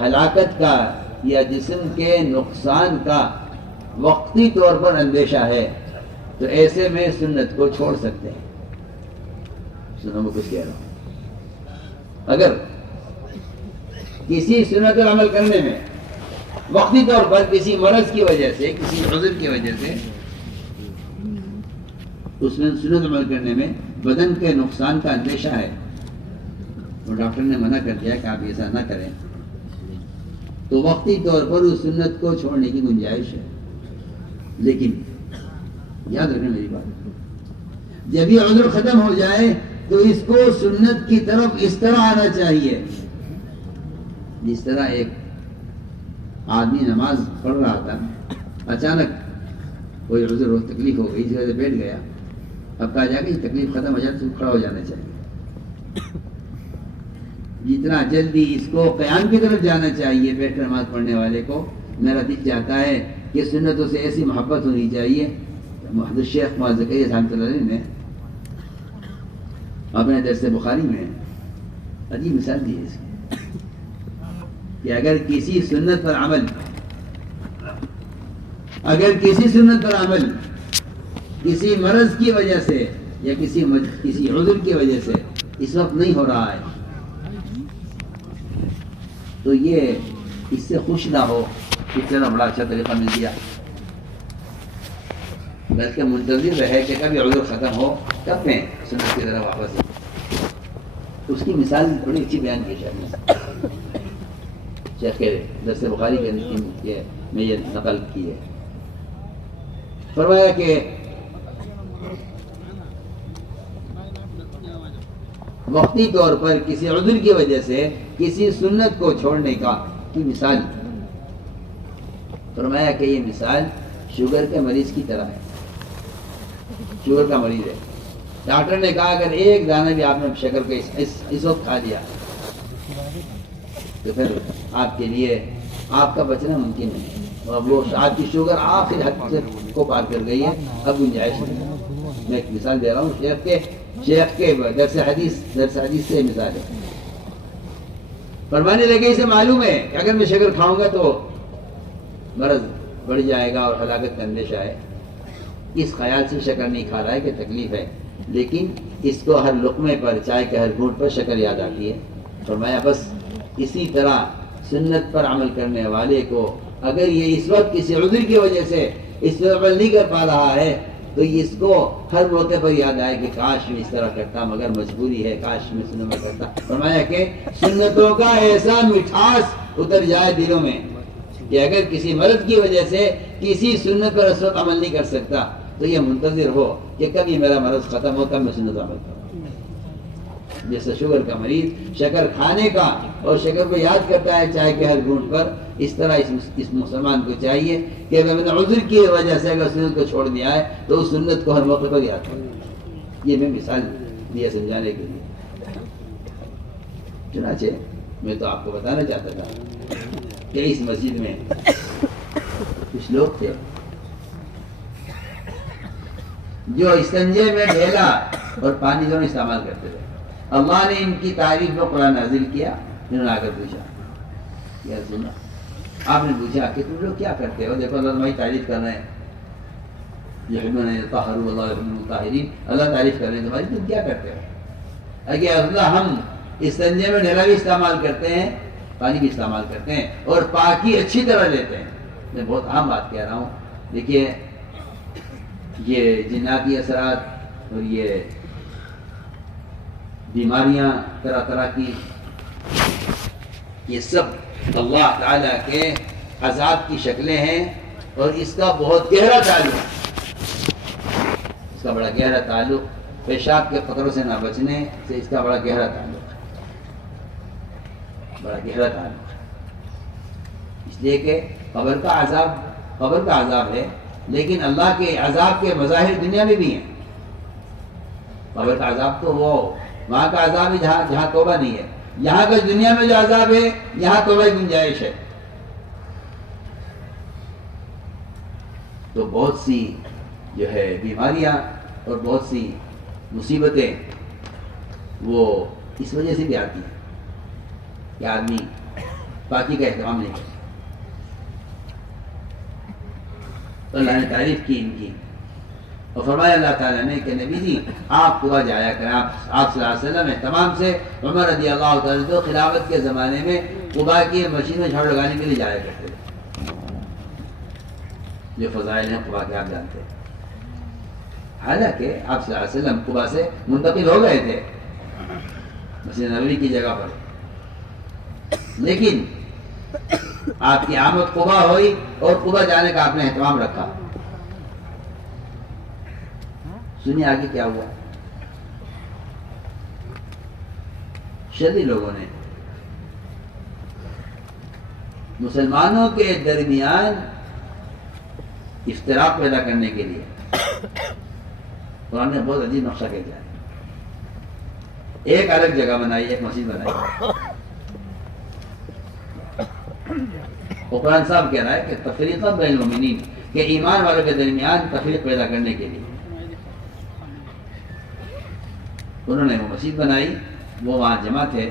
ہلاکت کا یا جسم کے نقصان کا وقتی طور پر اندیشہ ہے تو ایسے میں سنت کو چھوڑ سکتے ہیں۔ سنو میں کچھ کہہ رہا ہوں، اگر کسی سنت پر عمل کرنے میں وقتی طور پر کسی مرض کی وجہ سے، کسی عذر کی وجہ سے اس میں سنت عمل کرنے میں بدن کے نقصان کا اندیشہ ہے اور ڈاکٹر نے منع کر دیا کہ آپ ایسا نہ کریں، تو وقتی طور پر اس سنت کو چھوڑنے کی گنجائش ہے۔ لیکن یاد رکھیں میری بات، جب یہ عذر ختم ہو جائے تو اس کو سنت کی طرف اس طرح آنا چاہیے جس طرح ایک آدمی نماز پڑھ رہا تھا، اچانک کوئی عذر ہو، تکلیف ہو گئی، اس وجہ سے بیٹھ گیا، اب کہا جائے کہ یہ تکلیف ختم ہو جائے تو کھڑا ہو جانا چاہیے۔ جتنا جلدی اس کو قیام کی طرف جانا چاہیے بیٹھ کر نماز پڑھنے والے کو، میرا دل چاہتا ہے کہ سنتوں سے ایسی محبت ہونی چاہیے۔ محدث شیخ مولانا زکریا رحمۃ اللہ علیہ نے اپنے درس بخاری میں عجیب مثال دی ہے اس کی، کہ اگر کسی سنت پر عمل کسی مرض کی وجہ سے یا کسی عذر کی وجہ سے اس وقت نہیں ہو رہا ہے تو یہ اس سے خوش نہ ہو کہ چلو بڑا اچھا طریقہ مل گیا، بلکہ منتظر رہے کہ کبھی عذر ختم ہو تب میں سنت کی طرح واپس آؤں۔ اس کی مثال بڑی اچھی بیان کی شیخ کے درس بخاری کے میں یہ نقل کی ہے۔ فرمایا کہ وقتی طور پر کسی عذر کی وجہ سے کسی سنت کو چھوڑنے کی مثال، فرمایا کہ یہ مثال شوگر کے مریض کی طرح ہے۔ شوگر کا مریض ہے، ڈاکٹر نے کہا اگر ایک دانہ بھی آپ نے شکر کا اس وقت کھا لیا تو پھر آپ کے لیے آپ کا بچنا ممکن نہیں، اور وہ آپ کی شوگر آخری حد کو پار کر گئی ہے، اب گنجائش نہیں۔ میں ایک مثال دے رہا ہوں شیخ کے درس حدیث سے مثال ہے۔ فرمانے لگے اسے معلوم ہے کہ اگر میں شکر کھاؤں گا تو مرض بڑھ جائے گا اور ہلاکت کا اندیشہ ہے، اس خیال سے شکر نہیں کھا رہا ہے کہ تکلیف ہے، لیکن اس کو ہر لقمے پر، چائے کے ہر گھونٹ پر شکر یاد آتی ہے۔ فرمایا بس اسی طرح سنت پر عمل کرنے والے کو اگر یہ اس وقت کسی عذر کی وجہ سے اس پر عمل نہیں کر پا رہا ہے تو اس کو ہر موقع پر یاد آئے کہ کاش میں اس طرح کرتا، مگر مجبوری ہے، کاش میں سنت میں کرتا۔ فرمایا کہ سنتوں کا ایسا مٹھاس اتر جائے دلوں میں کہ اگر کسی مرض کی وجہ سے کسی سنت پر اس وقت عمل نہیں کر سکتا تو یہ منتظر ہو کہ کبھی میرا مرض ختم ہو، کب میں سنت عمل کروں۔ جیسے شوگر کا مریض شکر کھانے کا اور شکر کو یاد کرتا ہے چائے کے ہر گھونٹ پر، اس طرح اس مسلمان کو چاہیے کہ اگر میں نے عذر کی وجہ سے اگر سنت کو چھوڑ دیا ہے تو اس سنت کو ہر موقع پر یاد کروں۔ یہ میں مثال دیا سمجھانے کے لیے۔ چنانچہ میں تو آپ کو بتانا چاہتا تھا کہ اس مسجد میں کچھ لوگ تھے جو استنجے میں ڈھیلا اور پانی دونوں استعمال کرتے تھے۔ اللہ نے ان کی تعریف میں قرآن نازل کیا، انہوں نے آ کر پوچھا، یا رسول اللہ، آپ نے پوچھا کہ تم لوگ کیا کرتے ہو؟ دیکھو اللہ تمہاری تعریف کر رہے ہیں، یحبون ان یطہروا واللہ یحب المطہرین، اللہ تعریف کر رہے ہیں تمہاری، تم کیا کرتے ہو؟ کہ یا رسول اللہ ہم استنجے میں ڈھیلا بھی استعمال کرتے ہیں، پانی بھی استعمال کرتے ہیں اور پاکی اچھی طرح لیتے ہیں۔ میں بہت اہم بات کہہ رہا ہوں، دیکھیے یہ جناتی اثرات اور یہ بیماریاں طرح طرح کی، یہ سب اللہ تعالیٰ کے عذاب کی شکلیں ہیں اور اس کا بہت گہرا تعلق، اس کا بڑا گہرا تعلق پیشاب کے قطروں سے نہ بچنے سے، اس کا بڑا گہرا تعلق، بڑا گہرا تعلق، اس لیے کہ قبر کا عذاب ہے، لیکن اللہ کے عذاب کے مظاہر دنیا میں بھی ہیں۔ قبر کا عذاب تو وہ وہاں کا عذاب ہے جہاں توبہ نہیں ہے، یہاں کا دنیا میں جو عذاب ہے یہاں توبہ کی گنجائش ہے۔ تو بہت سی جو ہے بیماریاں اور بہت سی مصیبتیں وہ اس وجہ سے بھی آتی ہیں کہ آدمی پاکی کا اہتمام نہیں کرتا. تو اللہ نے تعریف کی ان کی اور فرمایا اللہ تعالیٰ نے کہ نبی جی آپ قبا جایا کریں. آپ صلی اللہ علیہ وسلم اہتمام سے عمر رضی اللہ تعالیٰ جو خلافت کے زمانے میں قبا کی مشین میں جھاڑو لگانے کے لیے جایا کرتے تھے. جو فضائل ہیں قبا کے آپ جانتے ہیں. حالانکہ آپ صلی اللہ علیہ وسلم قبا سے منتقل ہو گئے تھے مسجد نبوی کی جگہ پر، لیکن آپ کی آمد قبا ہوئی اور قبا جانے کا آپ نے اہتمام رکھا. سنیے آگے کیا ہوا. شرعی لوگوں نے مسلمانوں کے درمیان افتراق پیدا کرنے کے لیے قرآن نے بہت عجیب نقشہ کیا ہے. ایک الگ جگہ بنائی، ایک مسجد بنائی. قرآن صاحب کہہ رہا ہے کہ تفریقہ بین المؤمنین، کہ ایمان والوں کے درمیان تفریق پیدا کرنے کے لیے انہوں نے وہ مسجد بنائی. وہ وہاں جمع تھے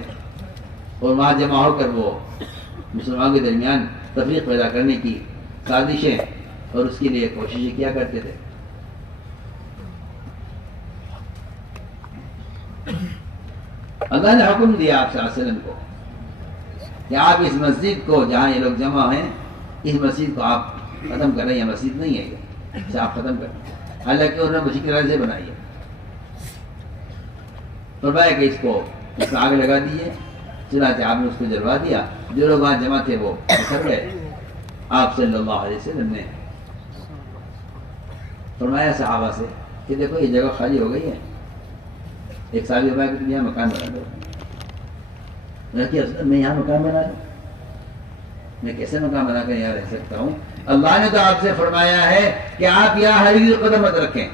اور وہاں جمع ہو کر وہ مسلمانوں کے درمیان تفریق پیدا کرنے کی سازشیں اور اس کے لیے کوششیں کیا کرتے تھے. اللہ نے حکم دیا آپ صلی اللہ علیہ وسلم کو کہ آپ اس مسجد کو جہاں یہ لوگ جمع ہیں اس مسجد کو آپ ختم کریں. یہ مسجد نہیں ہے، اسے آپ ختم کریں. حالانکہ انہوں نے مسجد کی طرح سے بنائی ہے. فرمایا کہ اس میں آگ لگا دیجیے. چنانچہ آپ نے اس کو جلوا دیا. جو لوگ وہاں جمع تھے وہ بکھر گئے. آپ صلی اللہ علیہ وسلم نے فرمایا صحابہ سے کہ دیکھو یہ جگہ خالی ہو گئی ہے. ایک صحابی فرمایا کہ تم یہاں مکان بنا دو. میں یہاں مکان بنا دوں؟ میں کیسے مکان بنا کر یہاں رہ سکتا ہوں؟ اللہ نے تو آپ سے فرمایا ہے کہ آپ یہاں ہرگز قدم مت رکھیں.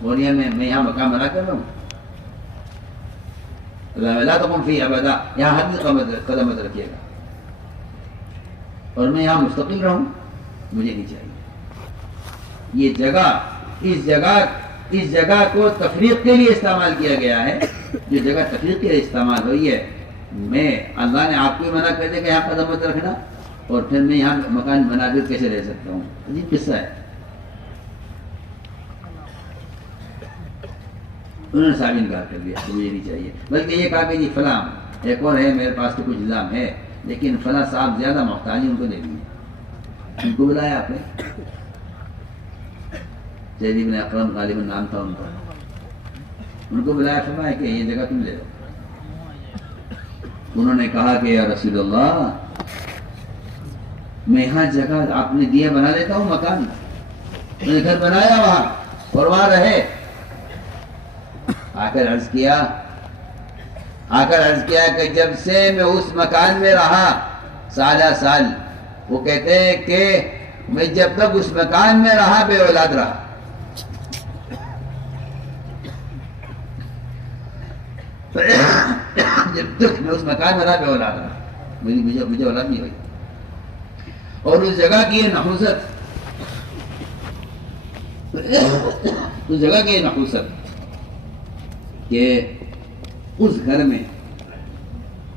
بولیے میں یہاں مکان بنا کر رہا ہوں. لا تقم فی ابدا، یہاں ہرگز قدم مت رکھیے گا. اور میں یہاں مستقل رہوں، مجھے نہیں چاہیے. یہ جگہ اس جگہ کو تفریق کے لیے استعمال کیا گیا ہے. جو جگہ تفریق کے لیے استعمال ہوئی ہے، میں اللہ نے آپ کو منع کر دیا کہ یہاں قدم مت رکھنا، اور پھر میں یہاں مکان بنا کر کیسے رہ سکتا ہوں؟ عجیب قصہ ہے. انہوں نے صاحب انکار کر دیا کہ مجھے نہیں چاہیے. بلکہ یہ کہا کہ جی فلاں ایک اور ہے، میرے پاس تو کچھ انتظام ہے، لیکن فلاں صاحب زیادہ محتاج ہیں، ان کو دے دیے. ان کو بلایا آپ نے، زید بن اکرم غالباً نام تھا ان کا. ان کو بلایا، فرمایا کہ یہ جگہ تم لے لو. انہوں نے کہا کہ یا رسول اللہ، میں یہاں جگہ آپ نے دیے بنا لیتا ہوں مکان. میں نے گھر بنایا وہاں اور وہاں رہے. آ کر عرض کیا کہ جب سے میں اس مکان میں رہا سالہ سال، وہ کہتے ہیں کہ میں جب تک اس مکان میں رہا بے اولاد رہا. جب تک میں اس مکان میں رہا بے اولاد رہا، مجھے اولاد نہیں ہوئی. اور اس جگہ کی یہ نحوست کہ اس گھر میں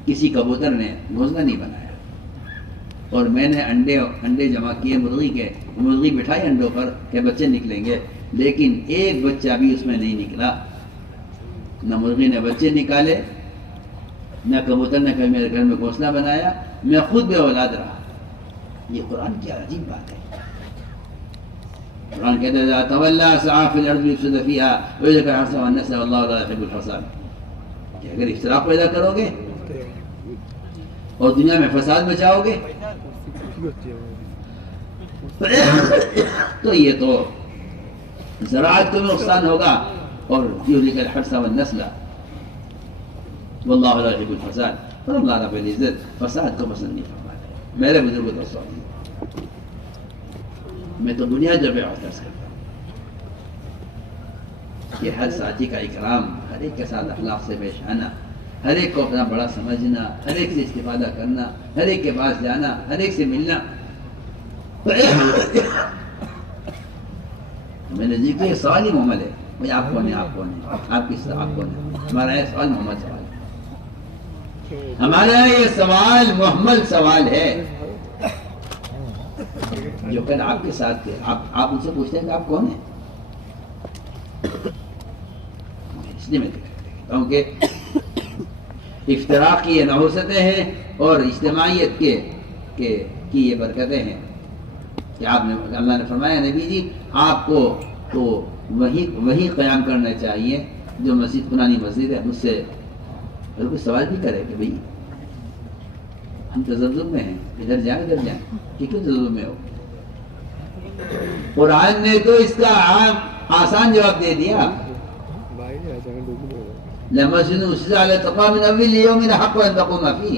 کسی کبوتر نے گھونسلہ نہیں بنایا، اور میں نے انڈے جمع کیے مرغی بٹھائی انڈوں پر کہ بچے نکلیں گے، لیکن ایک بچہ بھی اس میں نہیں نکلا. نہ مرغی نے بچے نکالے، نہ کبوتر نے کبھی میرے گھر میں گھونسلہ بنایا. میں خود بے اولاد رہا. یہ قرآن کی عجیب بات ہے. قرآن کہتا ہے تولا سعى في الارض يفسد فيها ويذكر الحرث والنسل والله لا يحب الفساد. کہ اگر اختلاف پیدا کرو گے اور دنیا میں فساد بچاؤ گے تو یہ تو زراعت کو نقصان ہوگا. اور يهلك الحرث والنسل والله لا يحب الفساد. اور اللہ رب العزت فساد کو پسند نہیں فرماتا. میرے بزرگوں کو سوال میں تو دنیا جب احساس کرتا ہوں کہ ہر ساتھی کا اکرام، ہر ایک کے ساتھ اخلاق سے پیش آنا، ہر ایک کو اپنا بڑا سمجھنا، ہر ایک سے استفادہ کرنا، ہر ایک کے پاس جانا، ہر ایک سے ملنا. میں نے ذکر یہ سوال ہی محمد ہے، بھائی آپ کون ہیں، آپ کون ہیں، آپ کس طرح، آپ کون ہیں؟ ہمارا یہ سوال محمد سوال ہے، ہمارا یہ سوال محمد سوال ہے، جو کل آپ کے ساتھ تھے، آپ ان سے پوچھتے ہیں کہ آپ کون ہیں؟ اس لیے میں کہتا ہوں کہ افتراق کی یہ نحوستیں ہیں اور اجتماعیت کی یہ برکتیں ہیں کہ آپ نے، اللہ نے فرمایا نبی جی آپ کو تو وہی قیام کرنا چاہیے جو مسجد پرانی مسجد ہے، مجھ سے اگر کوئی سوال بھی کرے کہ بھئی ہم تذبذب میں ہیں، ادھر جائیں ادھر جائیں، کہ کیوں تذبذب میں ہو؟ قرآن نے تو اس کا آسان جواب دے دیا، لَمَسْجِدٌ أُسِّسَ عَلَى التَّقْوَىٰ مِنْ أَوَّلِ الْيَوْمِ أَحَقُّ أَن تَقُومَ فِيهِ۔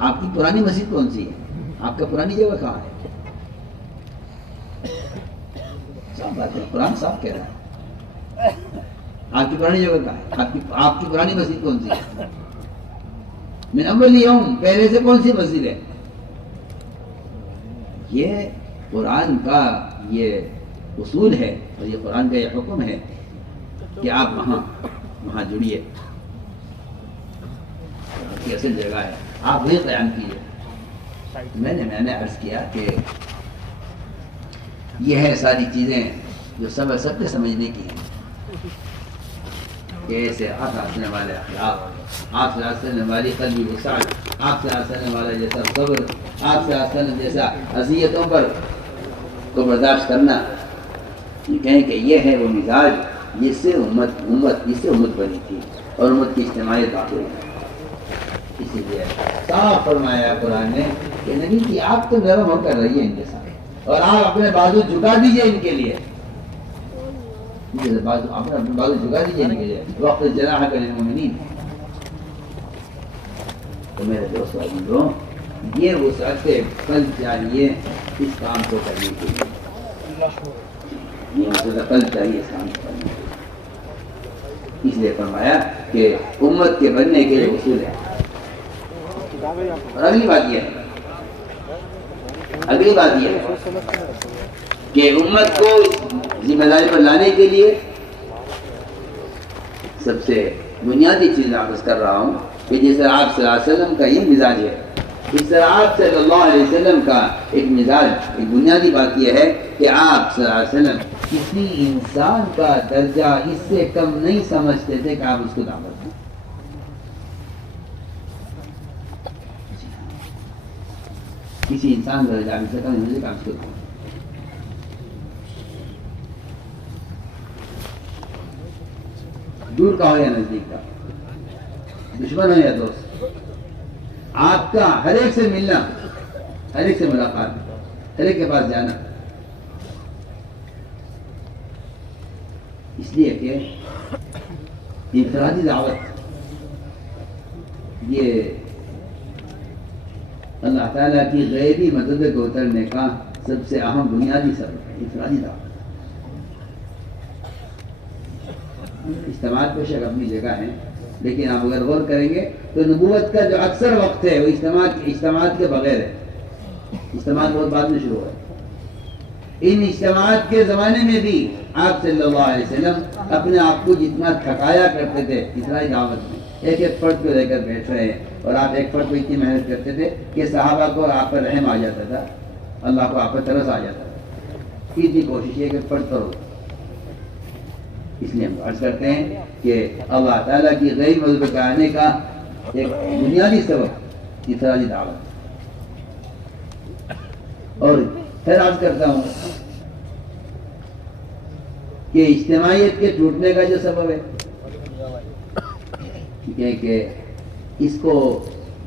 آپ کی پرانی مسجد کون سی ہے؟ آپ کا پرانی جگہ کہاں ہے؟ صاف بات ہے، قرآن صاف کہہ رہا ہے، آپ کی پرانی جگہ کہاں ہے؟ آپ کی پرانی مسجد کون سی ہے؟ من اول یوم، پہلے سے کون سی مسجد ہے؟ یہ قرآن کا یہ اصول ہے اور یہ قرآن کا یہ حکم ہے کہ آپ وہاں جڑیے، کی اصل جگہ ہے، آپ وہی قیام کیجیے۔ میں نے عرض کیا کہ یہ ہے ساری چیزیں جو سب کے سمجھنے کی ہیں، کہ ایسے آپ حاصلنے والے اخلاق، آپ سے حاصلنے والی قلبی وسعت، آپ سے حاصلنے والا جیسا صبر، آپ سے حاصلنے جیسا اذیتوں پر کو برداشت کرنا، یہ کہیں کہ یہ ہے وہ مزاج جس سے امت بنی تھی اور امت کی اجتماعیت باقی ہے۔ اسی لیے صاف فرمایا قرآن نے کہ نبی جی آپ تو نرم ہو کر رہیے ان کے ساتھ، اور آپ اپنے بازو جھکا دیجئے ان کے لیے، اپنے بازو جھکا دیجئے ان کے لیے، وقت جناحک للمؤمنین۔ تو میرے دوست عزیزوں، یہ وسعت قلب چاہیے اس کام کو کرنے کے لیے، یہ وسعت قلب چاہیے اس کام کو کرنے کے لیے۔ اس لیے فرمایا کہ امت کے بننے کے لیے اصول ہے۔ اور اگلی بات یہ ہے کہ امت کو ذمہ داری پر لانے کے لیے سب سے بنیادی چیز عرض کر رہا ہوں کہ جس طرح آپ صلی اللہ علیہ وسلم کا یہ مزاج ہے، اس طرح آپ صلی اللہ علیہ وسلم کا ایک مزاج، ایک بنیادی بات یہ ہے کہ آپ صلی اللہ علیہ وسلم کسی انسان کا درجہ اس سے کم نہیں سمجھتے تھے کہ آپ اس کو دعوت دیں۔ کسی انسان کا درجہ اس سے کم نہیں سمجھتے کہ آپ اس کو دعوت دیں۔ دور کا ہو یا نزدیک کا، دشمن ہو یا دوست، آپ کا ہر ایک سے ملنا، ہر ایک سے ملاقات، ہر ایک کے پاس جانا، اس لیے کہ انفرادی دعوت یہ اللہ تعالیٰ کی غیبی مدد کو اترنے کا سب سے اہم بنیادی سبب ہے، انفرادی دعوت۔ اجتماعات بے شک اپنی جگہ ہیں، لیکن آپ اگر غور کریں گے تو نبوت کا جو اکثر وقت ہے وہ اجتماعات کے بغیر ہے۔ اجتماعات بہت بعد میں شروع ہے۔ ان اجتماعات کے زمانے میں بھی آپ صلی اللہ علیہ وسلم اپنے آپ کو جتنا تھکایا کرتے تھے اتنا ہی دعوت میں ایک ایک فرد کو لے کر بیٹھ رہے ہیں، اور آپ ایک فرد کو اتنی محنت کرتے تھے کہ صحابہ کو آپ پر رحم آ جاتا تھا، اللہ کو آپ پر ترس آ جاتا تھا۔ اتنی کوشش ہے کہ فرد کرو۔ اس لیے ہم عرض کرتے ہیں کہ اللہ تعالیٰ کی غیر مذہب کا آنے کا ایک بنیادی سبب انفرادی دعوت۔ اور پھر عرض کرتا ہوں کہ اجتماعیت کے ٹوٹنے کا جو سبب ہے کہ اس کو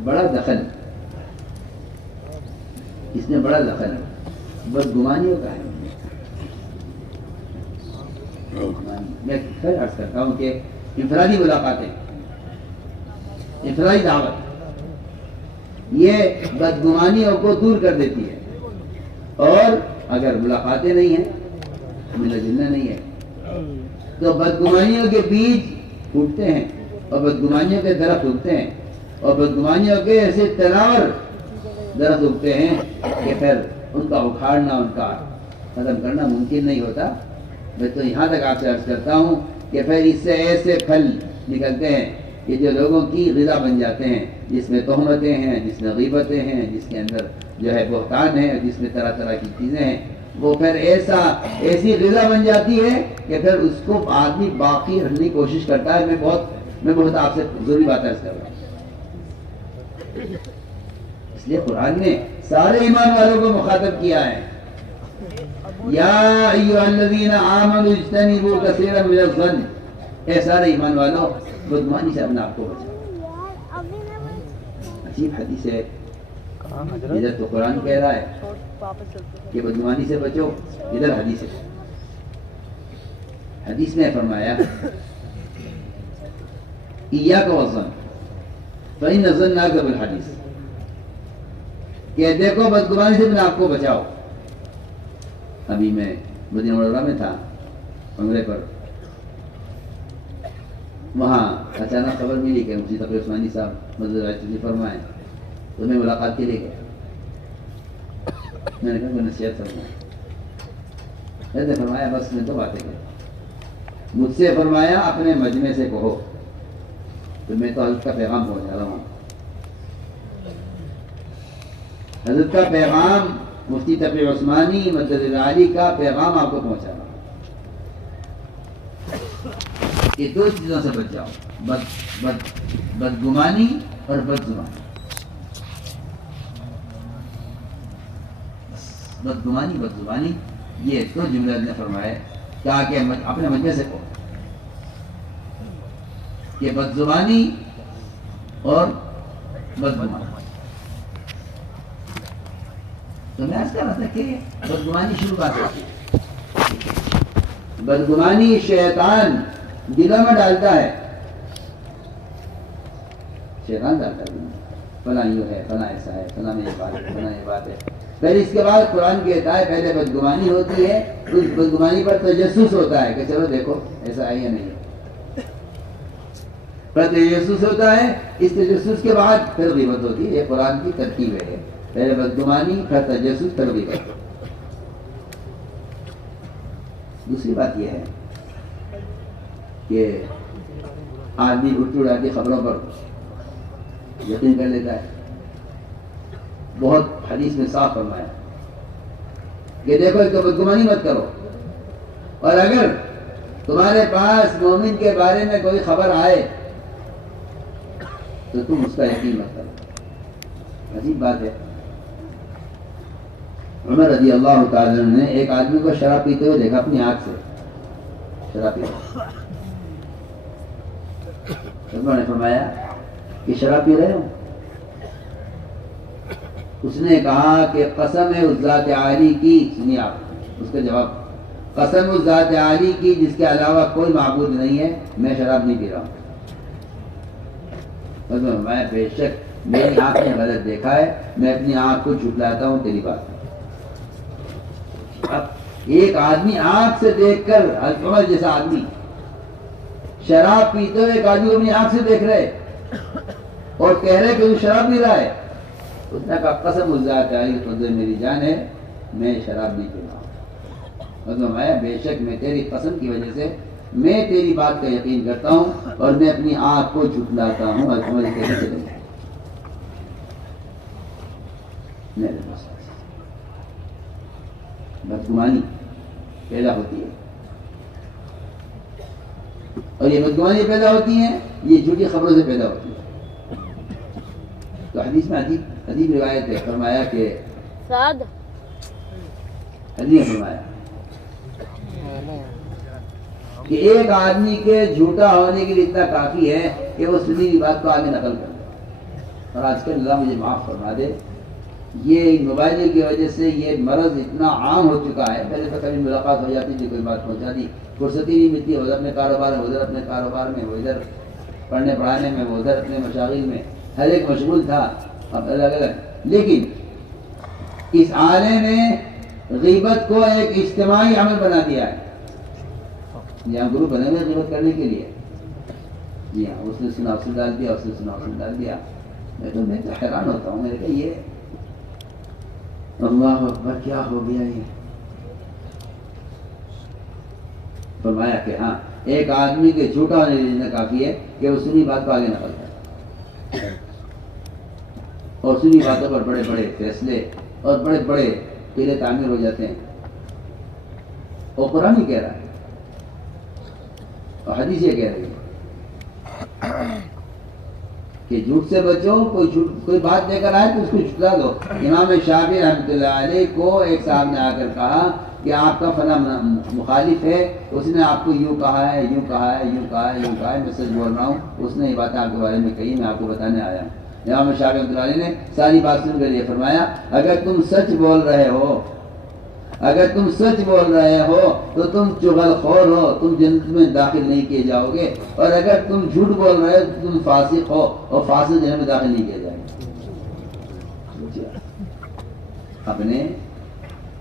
بڑا دخل، اس میں بڑا دخل ہے، بدگمانیوں کا ہے۔ میں پھر عرض کرتا ہوں کہ انفرادی ملاقاتیں، انفرادی دعوت یہ بدگمانیوں کو دور کر دیتی ہے، اور اگر ملاقاتیں نہیں ہیں، ملنا جلنا نہیں ہے، تو بدگمانیوں کے بیج پھوٹتے ہیں اور بدگمانیوں کے درخت اگتے ہیں، اور بدگمانیوں کے ایسے تناور درخت اگتے ہیں کہ پھر ان کا اکھاڑنا، ان کا ختم کرنا ممکن نہیں ہوتا. میں تو یہاں تک آپ سے عرض کرتا ہوں کہ پھر اس سے ایسے پھل نکلتے ہیں کہ جو لوگوں کی غذا بن جاتے ہیں، جس میں تہمتیں ہیں، جس میں غیبتیں ہیں، جس کے اندر جو ہے بہتان ہے، جس میں طرح طرح کی چیزیں ہیں، وہ پھر ایسی غذا بن جاتی ہے کہ پھر اس کو آدمی باقی رکھنے کی کوشش کرتا ہے. میں بہت آپ سے ضروری بات عرض کر رہا ہوں. اس لیے قرآن نے سارے ایمان والوں کو مخاطب کیا ہے. یا ایھا الذین آمنوا اجتنبوا کثیرا من الظن، اے سارے ایمان والوں بدگمانی سے اپنے آپ کو بچاؤ. عجیب حدیث ہے، ادھر تو قرآن کہہ رہا ہے کہ بدگمانی سے بچو، ادھر حدیث ہے. حدیث میں فرمایا ایاک والظن فإن الظن أکذب الحدیث، کہ دیکھو بدگمانی سے اپنے آپ کو بچاؤ. ابھی میں مدینہ منورہ میں تھا عمرے پر، وہاں اچانک خبر ملی کہ مفتی تقی عثمانی صاحب مدد تشریف فرمائے، تو میں ملاقات کے لیے گیا. میں نے کہا کہ نصیحت فرمائے. ایسے فرمایا بس میں تو باتیں کر، مجھ سے فرمایا اپنے مجمع سے کہو، تو میں تو حضرت کا پیغام پہنچا رہا ہوں. حضرت کا پیغام، مفتی تقی عثمانی مدد العالی کا پیغام آپ کو پہنچا رہا ہوں. یہ دو چیزوں سے بچ جاؤ، بدگمانی اور بدزبانی. بدگمانی بدزبانی یہ دو جملے نے فرمائے تاکہ اپنے مجمع سے کہو کہ بدزبانی اور بدگمانی. تو میں عرض کر رہا تھا کہ بدگمانی شروع کہاں سے ہوتی ہے؟ بدگمانی شیطان دلوں میں ڈالتا ہے، شیطان ڈالتا ہے فلاں یوں ہے، فلاں ایسا ہے، فلاں یہ بات ہے، فلاں یہ بات ہے. پھر اس کے بعد قرآن کہتا ہے پہلے بدگمانی ہوتی ہے، اس بدگمانی پر تجسس ہوتا ہے کہ چلو دیکھو ایسا ہے یا نہیں. پر تجسس ہوتا ہے، اس تجسس کے بعد پھر غیبت ہوتی ہے. یہ قرآن کی ترتیب ہے، پہلے بدگمانی، پھر تجسس، پھر غیبت. دوسری بات یہ ہے کہ آدمی اٹھ اڑا کی خبروں پر یقین کر لیتا ہے. بہت حدیث میں صاف فرمایا کہ دیکھو ایک تو بدگمانی مت کرو، اور اگر تمہارے پاس مومن کے بارے میں کوئی خبر آئے تو تم اس کا یقین مت کرو. عجیب بات ہے. عمر رضی اللہ تعالی عنہ نے ایک آدمی کو شراب پیتے ہوئے دیکھا اپنی آنکھ سے، شراب پیتے. عمر نے فرمایا کہ شراب پی رہے ہو؟ اس نے کہا کہ قسم ہے اس ذات عالی کی، سنیے آپ اس کا جواب، قسم اس ذات عالی کی جس کے علاوہ کوئی معبود نہیں ہے، میں شراب نہیں پی رہا ہوں. میں بے شک میری آنکھ نے غلط دیکھا ہے، میں اپنی آنکھ کو جھٹلاتا ہوں تیری بات. اب ایک آدمی آنکھ سے دیکھ کر، عمر جیسا آدمی شراب پیتے ہوئے ایک آدمی اپنی آنکھ سے دیکھ رہے اور کہہ رہے کہ وہ شراب پی رہا ہے. اس نے کہا قسم اس ذات عالی قدر میری جان ہے میں شراب نہیں پی رہا ہوں. مطلب ہے بے شک میں تیری قسم کی وجہ سے میں تیری بات کا یقین کرتا ہوں اور میں اپنی آنکھ کو جھٹلاتا ہوں. اور سمجھ کیسے چلے گئے بدگمانی پیدا ہوتی ہے، اور یہ بدگمانی پیدا ہوتی ہیں یہ جھوٹی خبروں سے پیدا ہوتی ہے. تو حدیث میں عجیب روایت ہے، فرمایا کہ حدیث فرمایا کہ ایک آدمی کے جھوٹا ہونے کے لیے اتنا کافی ہے کہ وہ سنی ہوئی بات کو آگے نقل کر دے. اور آج کل اللہ مجھے معاف فرما دے، یہ موبائل کی وجہ سے یہ مرض اتنا عام ہو چکا ہے. پہلے تو کبھی ملاقات ہو جاتی تھی، کوئی بات پہنچا دی، فرصتی نہیں ملتی، ادھر اپنے کاروبار میں، ادھر اپنے کاروبار میں، وہ ادھر پڑھنے پڑھانے میں، وہ ادھر اپنے مشاغل میں، ہر ایک مشغول تھا اب الگ الگ. لیکن اس عالم نے غیبت کو ایک اجتماعی عمل بنا دیا ہے. یہاں گروپ بنے ہوئے غیبت کرنے کے لیے. جی ہاں، اس نے سنا اس نے ڈال دیا، اس نے سنا اس نے ڈال دیا. میں تو حیران ہوتا ہوں، میں نے کہا یہ اللہ اکبر کیا ہو گیا یہ. فرمایا کہ ہاں ایک آدمی کے جھوٹا ہونے دینا کافی ہے کہ وہ سنی بات کو آگے نقل کرے، اور سنی باتوں پر بڑے بڑے فیصلے اور بڑے بڑے قلعے تعمیر ہو جاتے ہیں. اور قرآن ہی کہہ رہا ہے اور حدیث یہ کہہ رہی ہے کہ جھوٹ سے بچو. کوئی بات لے کر آئے تو اس کو جھٹلا دو. امام شافعی رحمۃ اللہ علیہ کو ایک صاحب نے آ کر کہا کہ آپ کا فلاں مخالف ہے، اس نے آپ کو یوں کہا ہے، یوں کہا ہے، یوں کہا ہے، یوں کہا ہے، میں سچ بول رہا ہوں، اس نے یہ باتیں آپ کے بارے میں کہی، میں آپ کو بتانے آیا ہوں. امام شافعی رحمۃ اللہ علیہ نے ساری بات سن کر یہ فرمایا اگر تم سچ بول رہے ہو، اگر تم سچ بول رہے ہو تو تم چغل خور ہو، تم جنت میں داخل نہیں کیے جاؤ گے، اور اگر تم جھوٹ بول رہے ہو تو تم فاسق ہو، اور فاسق جنت میں داخل نہیں کیے جائیں گے.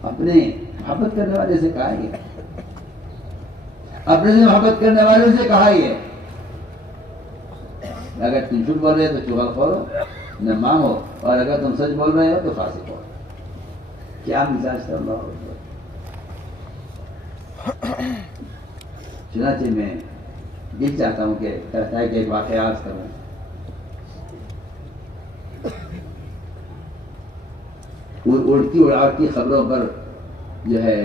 اپنے محبت کرنے والے سے کہا یہ، اپنے سے محبت کرنے والے سے کہا یہ اگر تم جھوٹ بول رہے ہو تو چغل خور ہو، نمام ہو، اور اگر تم سچ بول رہے ہو تو فاسق ہو. کیا مزاج تھا اللہ اکبر. چنانچہ میں دل چاہتا ہوں کہ ایک واقعہ عرض کروں. اڑتی اڑاتی خبروں پر جو ہے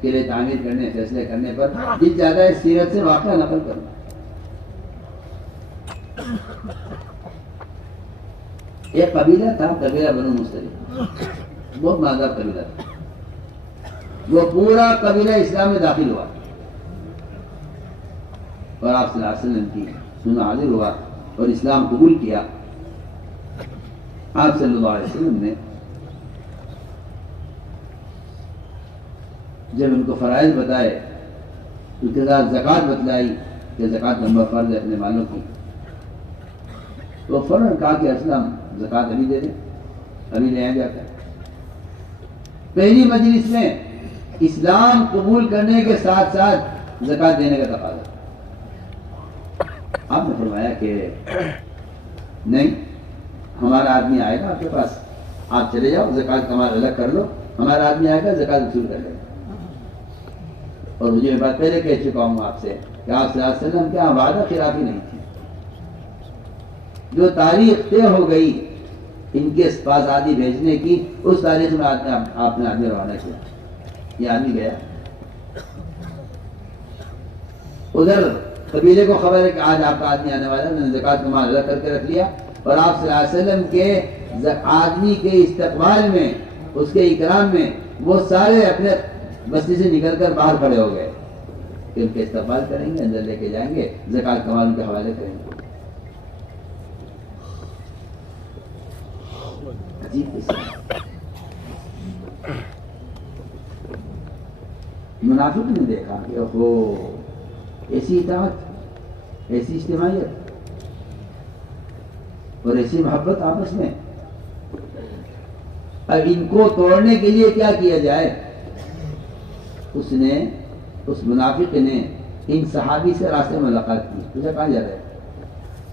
قلعے تعمیر کرنے، فیصلے کرنے پر دل چاہتا ہے سیرت سے واقعہ نقل کروں. ایک قبیلہ تھا، قبیلہ بنو مستلق، بہت مالدار قبیلہ تھا. وہ پورا قبیلہ اسلام میں داخل ہوا اور آپ صلی اللہ علیہ وسلم کی سنت حاضر ہوا اور اسلام قبول کیا. آپ صلی اللہ علیہ وسلم نے جب ان کو فرائض بتائے، ان کے ساتھ زکوٰۃ بتلائی کہ زکوٰۃ نمبر فرض ہے اپنے مالوں کی، تو فوراً کہا کہ اسلام زکوٰۃ ابھی دے دیں، ابھی لے آیا جاتا ہے. پہلی مجلس میں اسلام قبول کرنے کے ساتھ ساتھ زکوٰۃ دینے کا تقاضا. آپ نے فرمایا کہ نہیں، ہمارا آدمی آئے گا آپ کے پاس، آپ چلے جاؤ زکوٰۃ کا مال الگ کر لو، ہمارا آدمی آئے گا زکوٰۃ وصول کر لے گا. اور مجھے یہ بات پہلے کہہ چکا ہوں آپ سے کہ آپ صلی اللہ علیہ وسلم کے وعدہ خلافی نہیں تھی. جو تاریخ طے ہو گئی ان کے پاس آدمی بھیجنے کی، اس تاریخ میں آپ نے آدمی روانہ کیا. یہ آدمی گیا، ادھر قبیلے کو خبر ہے کہ آج آپ کا آدمی آنے والا ہے، انہوں نے زکوٰۃ کا مال الگ کر کے رکھ لیا. اور آپ صلی اللہ علیہ وسلم کے آدمی کے استقبال میں، اس کے اکرام میں وہ سارے اپنے بستی سے نکل کر باہر کھڑے ہو گئے کہ ان کے استقبال کریں گے، اندر لے کے جائیں گے، زکوٰۃ کا مال ان کے حوالے کریں گے. منافق نے دیکھا کہ اوہو ایسی اطاعت، ایسی اجتماعیت اور ایسی محبت آپس میں، اب ان کو توڑنے کے لیے کیا کیا جائے. اس منافق نے ان صحابی سے راستے میں ملاقات کی. پوچھا کہاں جا رہے ہیں؟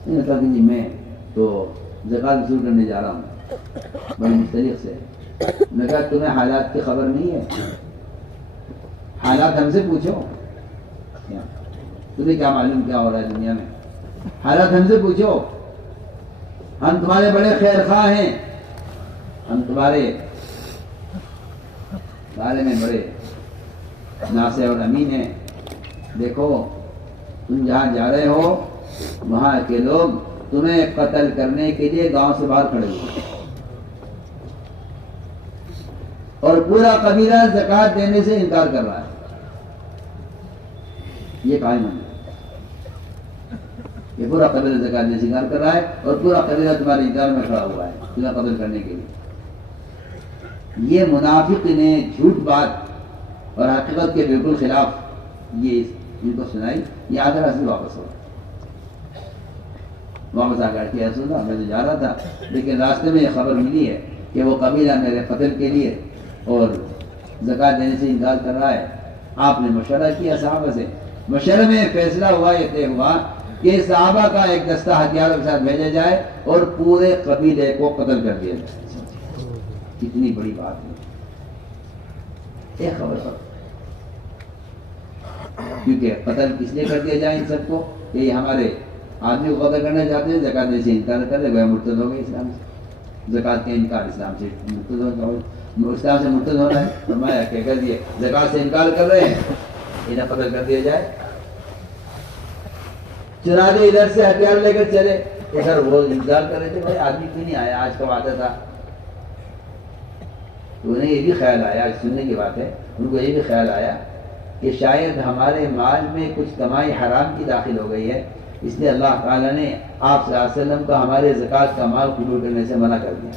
انہوں نے کہا کہ میں تو زکوٰۃ وصول کرنے جا رہا ہوں بنو مستلق سے. میں کہا تمہیں حالات کی خبر نہیں ہے؟ حالات ہم سے پوچھو، تمہیں کیا معلوم کیا ہو رہا ہے دنیا میں؟ حالات ہم سے پوچھو. ہم تمہارے بڑے خیر خواہ ہیں، ہم تمہارے بارے میں بڑے ناصح اور امین ہیں. دیکھو تم جہاں جا رہے ہو وہاں کے لوگ تمہیں قتل کرنے کے لیے گاؤں سے باہر کھڑے ہوئے اور پورا قبیلہ زکوٰۃ دینے سے انکار کر رہا ہے. یہ قائم ہے، یہ پورا قبیلہ زکوٰۃ دینے سے انکار کر رہا ہے اور پورا قبیلہ تمہارے انکار میں کھڑا ہوا ہے تمہیں قتل کرنے کے لیے. یہ منافق نے جھوٹ بات اور حقیقت کے بالکل خلاف یہ ان کو سنائی. یہ آدھا سے واپس ہو واپس آ کر کے سنا میں تو جا رہا تھا لیکن راستے میں یہ خبر ملی ہے کہ وہ قبیلہ میرے قتل کے لیے اور زکوٰۃ دینے سے انکار کر رہا ہے. آپ نے مشورہ کیا صحابہ سے، مشورے میں فیصلہ ہوا، یہ طے ہوا کہ صحابہ کا ایک دستہ ہتھیاروں کے ساتھ بھیجا جائے اور پورے قبیلے کو قتل کر دیا جائے. کتنی بڑی بات ہے. ایک خبر پر کیونکہ قتل کس لیے کر دیا جائے ان سب کو کہ یہ ہمارے آدمی کو قتل کرنا چاہتے ہیں، زکوٰۃ دینے سے انکار کر رہے، وہ مرتد ہو گئے اسلام سے، زکوٰۃ کا انکار اسلام سے مرتد اسلام سے مرتد ہونا ہے، فرمایا کہ اگر یہ زکوٰۃ سے انکار کر رہے ہیں انہیں قتل کر دیا جائے۔ چنانچہ ادھر سے ہتھیار لے کر چلے، ادھر وہ انتظار کر رہے تھے بھائی آدمی کیوں نہیں آیا، آج کا وعدہ تھا۔ تو انہیں یہ بھی خیال آیا، سننے کی بات ہے، ان کو یہ بھی خیال آیا کہ شاید ہمارے مال میں کچھ کمائی حرام کی داخل ہو گئی ہے، اس لیے اللہ تعالیٰ نے آپ صلی اللہ علیہ وسلم کو ہمارے زکوٰۃ کا مال قبول کرنے سے منع کر دیا۔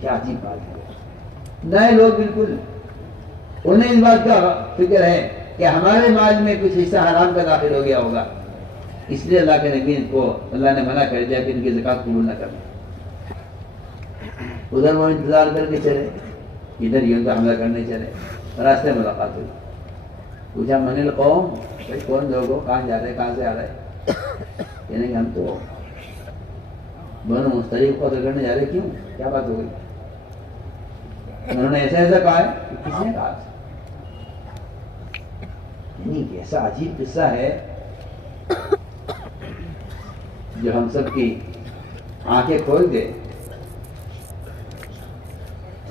کیا عجیب بات ہے، نئے لوگ بالکل، انہیں اس بات کا فکر ہے کہ ہمارے مال میں کچھ حصہ حرام کا داخل ہو گیا ہوگا، اس لیے اللہ کے نبی کو اللہ نے منع کر دیا کہ ان کی زکوٰۃ قبول نہ کرنا۔ ادھر وہ انتظار کر کے چلے، ادھر یہ ان کا حملہ کرنے چلے، راستے میں ملاقات ہوئی، پوچھا من القوم، بھائی کون لوگ ہو، کہاں جا رہے، کہاں سے آ رہے؟ یعنی کہ ہم تو بنو مستلق کو قتل کرنے جا رہے، کیوں، کیا بات ہو گئی؟ انہوں نے ایسا کہا ہے، کس نے کہا؟ یعنی ایسا عجیب قصہ ہے جو ہم سب کی آنکھیں کھول دے۔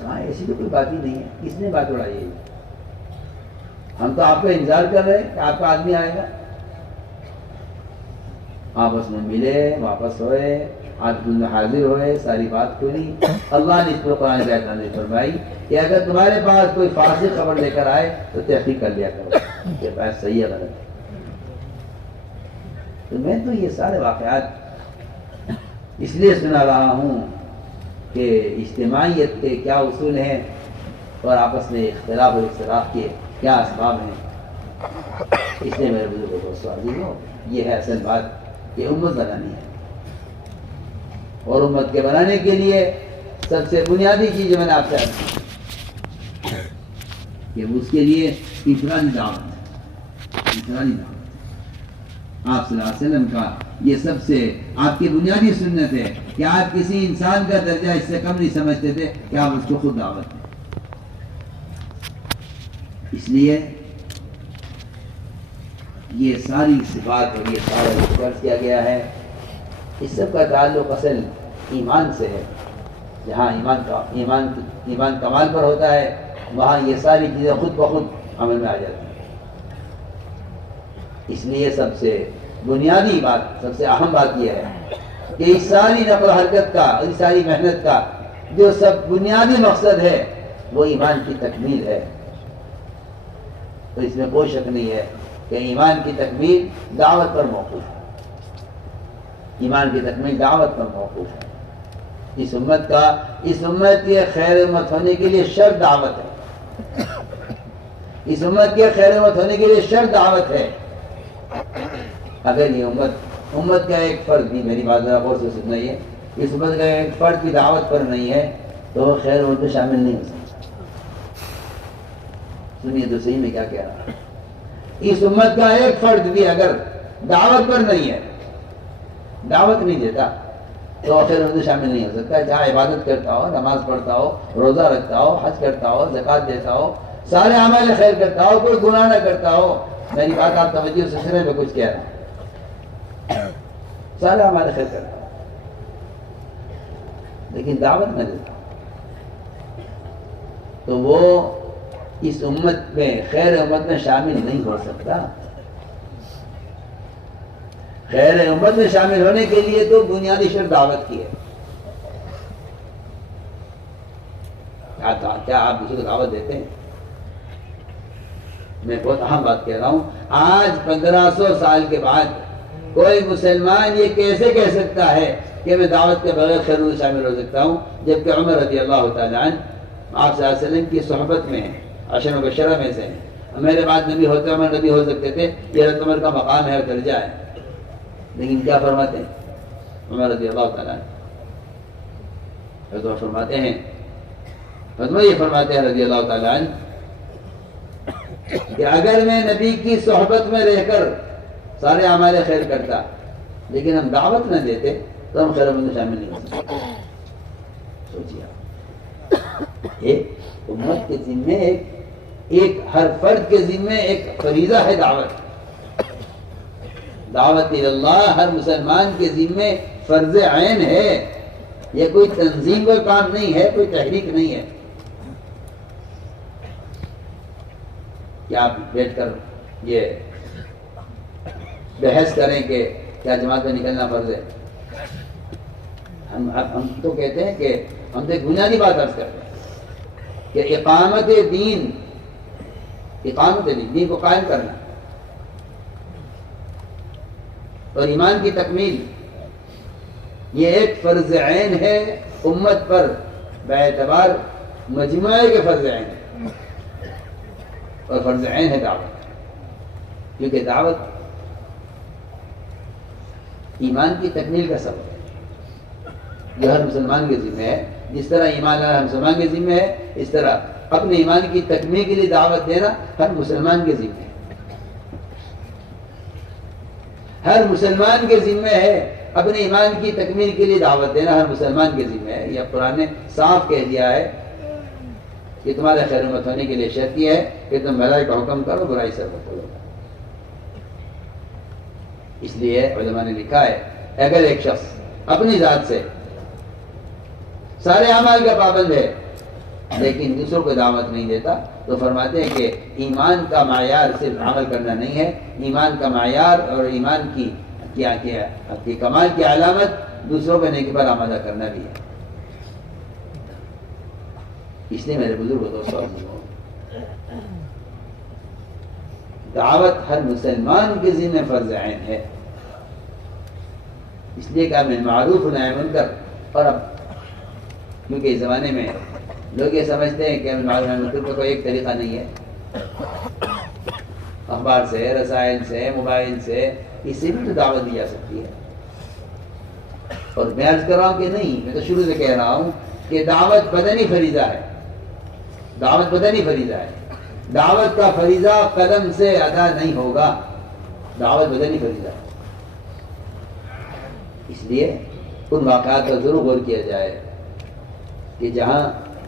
ہاں ایسی تو کوئی بات ہی نہیں ہے، کس نے بات اڑائی ہے؟ ہم تو آپ کا انتظار کر رہے ہیں کہ آپ کا آدمی آئے گا۔ آپس میں ملے، واپس ہوئے، آپ حاضر ہوئے، ساری بات کھلی۔ اللہ نے اس پر قرآن کی آیت نازل فرمائی کہ اگر تمہارے پاس کوئی فاسق خبر لے کر آئے تو تحقیق کر لیا کرو کہ بات صحیح ہے غلط ہے۔ تو میں تو یہ سارے واقعات اس لیے سنا رہا ہوں کہ اجتماعیت کے کیا اصول ہیں اور آپس میں اختلاف و اختلاف کے کیا اسباب ہیں۔ اس لیے میرے بزرگوں کو سوال ہو، یہ ہے اصل بات کہ امت بنانی ہے، اور امت کے بنانے کے لیے سب سے بنیادی چیز جو میں نے آپ سے عرض کی کہ اس کے لیے انفرادی دعوت ہے، انفرادی دعوت۔ آپ صلی اللہ علیہ وسلم کا یہ سب سے آپ کی بنیادی سنت ہے کہ آپ کسی انسان کا درجہ اس سے کم نہیں سمجھتے تھے کہ آپ اس کو خود دعوت دیں۔ اس لیے یہ ساری صفات اور یہ سارا ذکر کیا گیا ہے، اس سب کا تعلق اصل ایمان سے ہے۔ جہاں ایمان کمال پر ہوتا ہے وہاں یہ ساری چیزیں خود بخود عمل میں آ جاتی ہیں۔ اس لیے سب سے بنیادی بات، سب سے اہم بات یہ ہے کہ اس ساری نقل و حرکت کا، اس ساری محنت کا جو سب بنیادی مقصد ہے وہ ایمان کی تکمیل ہے۔ تو اس میں کوئی شک نہیں ہے کہ ایمان کی تکمیل دعوت پر موقوف ہے، ایمان کی تکمیل دعوت پر موقوف ہے۔ اس امت کے خیر امت ہونے کے لیے شرط دعوت ہے، اس امت کے خیر امت ہونے کے لیے شرط دعوت ہے۔ اگر یہ امت کا ایک فرد بھی، میری بات ذرا غور سے سننا، یہ اس امت کا ایک فرد بھی دعوت پر نہیں ہے تو وہ خیر امت میں شامل نہیں ہو سکتا۔ سنیے تو صحیح میں کیا کہہ رہا ہوں، اس امت کا ایک فرد بھی اگر دعوت پر نہیں ہے، دعوت نہیں دیتا تو خیر امت میں شامل نہیں ہو سکتا، چاہے عبادت کرتا ہو، نماز پڑھتا ہو، روزہ رکھتا ہو، حج کرتا ہو، زکوٰۃ دیتا ہو، سارے اعمال خیر کرتا ہو، کوئی گناہ نہ کرتا ہو۔ میری بات آپ توجہ سے سنیں، میں کچھ کہہ رہا ہوں، سارے اعمال خیر کرتا ہو لیکن دعوت نہ دیتا تو وہ اس امت میں، خیر امت میں شامل نہیں ہو سکتا۔ خیر امت میں شامل ہونے کے لیے تو بنیادی شرط دعوت کی ہے۔ کیا آپ دوسرے کو دعوت دیتے ہیں؟ میں بہت اہم بات کہہ رہا ہوں، آج 1500 سال کے بعد کوئی مسلمان یہ کیسے کہہ سکتا ہے کہ میں دعوت کے بغیر خیر میں شامل ہو سکتا ہوں، جبکہ عمر رضی اللہ تعالیٰ عنہ آپ صلی اللہ علیہ وسلم کی صحبت میں ہیں، عشر مبشرہ میں سے ہیں۔ میرے بعد نبی ہوتے عمر نبی ہو سکتے تھے، یہ حضرت عمر کا مقام ہے اور درجہ ہے، لیکن کیا فرماتے ہیں عمر رضی اللہ تعالیٰ عنہ؟ حضرت عمر فرماتے ہیں، حضرت یہ فرماتے ہیں رضی اللہ تعالیٰ عنہ کہ اگر میں نبی کی صحبت میں رہ کر سارے اعمال خیر کرتا لیکن ہم دعوت نہ دیتے تو ہم خیر میں شامل نہیں ہو سکتے۔ سوچیے ایک امت کے ذمے ایک ایک ہر فرد کے ذمے ایک فریضہ ہے دعوت اللہ ہر مسلمان کے ذمے فرض عین ہے. یہ کوئی تنظیم کا کام نہیں ہے، کوئی تحریک نہیں ہے کہ آپ بیٹھ کر یہ بحث کریں کہ کیا جماعت میں نکلنا فرض ہے. ہم تو کہتے ہیں کہ ہم تو ایک بنیادی بات عرض کرتے ہیں کہ اقامت دین دین کو قائم کرنا اور ایمان کی تکمیل، یہ ایک فرض عین ہے امت پر باعتبار مجموعہ کے فرض عین ہے. اور فرض عین ہے دعوت، کیونکہ دعوت ایمان کی تکمیل کا سبب ہے جو ہر مسلمان کے ذمہ ہے. جس طرح ایمان ہر مسلمان کے ذمہ ہے، اس طرح اپنے ایمان کی تکمیل کے لیے دعوت دینا ہر مسلمان کے ذمہ ہے. ہر مسلمان کے ذمہ ہے اپنے ایمان کی تکمیل کے لیے دعوت دینا، ہر مسلمان کے ذمہ ہے. یہ قرآن نے صاف کہہ دیا ہے کہ تمہارے خیر مت ہونے کے لیے شرط یہ ہے کہ تم بھلائی کا حکم کرو، برائی سے روکو. اس لیے علماء نے لکھا ہے اگر ایک شخص اپنی ذات سے سارے اعمال کا پابند ہے لیکن دوسروں کو دعوت نہیں دیتا تو فرماتے ہیں کہ ایمان کا معیار صرف عمل کرنا نہیں ہے، ایمان کا معیار اور ایمان کی کمال کی علامت دوسروں کو نیکی پر آمادہ کرنا بھی ہے. اس لیے میرے بزرگ دوستوں، دعوت ہر مسلمان کے ذمہ فرض عین ہے. اس لیے کہ ہمیں معروف و نہی منکر، اور اب کیونکہ اس زمانے میں لوگ یہ سمجھتے ہیں کہ ہمیں معروف و نہی منکر کا کوئی ایک طریقہ نہیں ہے. اخبار سے، رسائل سے، موبائل سے، اس سے بھی تو دعوت دی جا سکتی ہے. اور میں عرض کر رہا ہوں کہ نہیں، میں تو شروع سے کہہ رہا ہوں کہ دعوت بدنی فریضہ ہے. دعوت بدنی فریضہ ہے. دعوت کا فریضہ قلم سے ادا نہیں ہوگا، دعوت بدنی فریضہ ہے. اس لیے ان واقعات پر ضرور غور کیا جائے کہ جہاں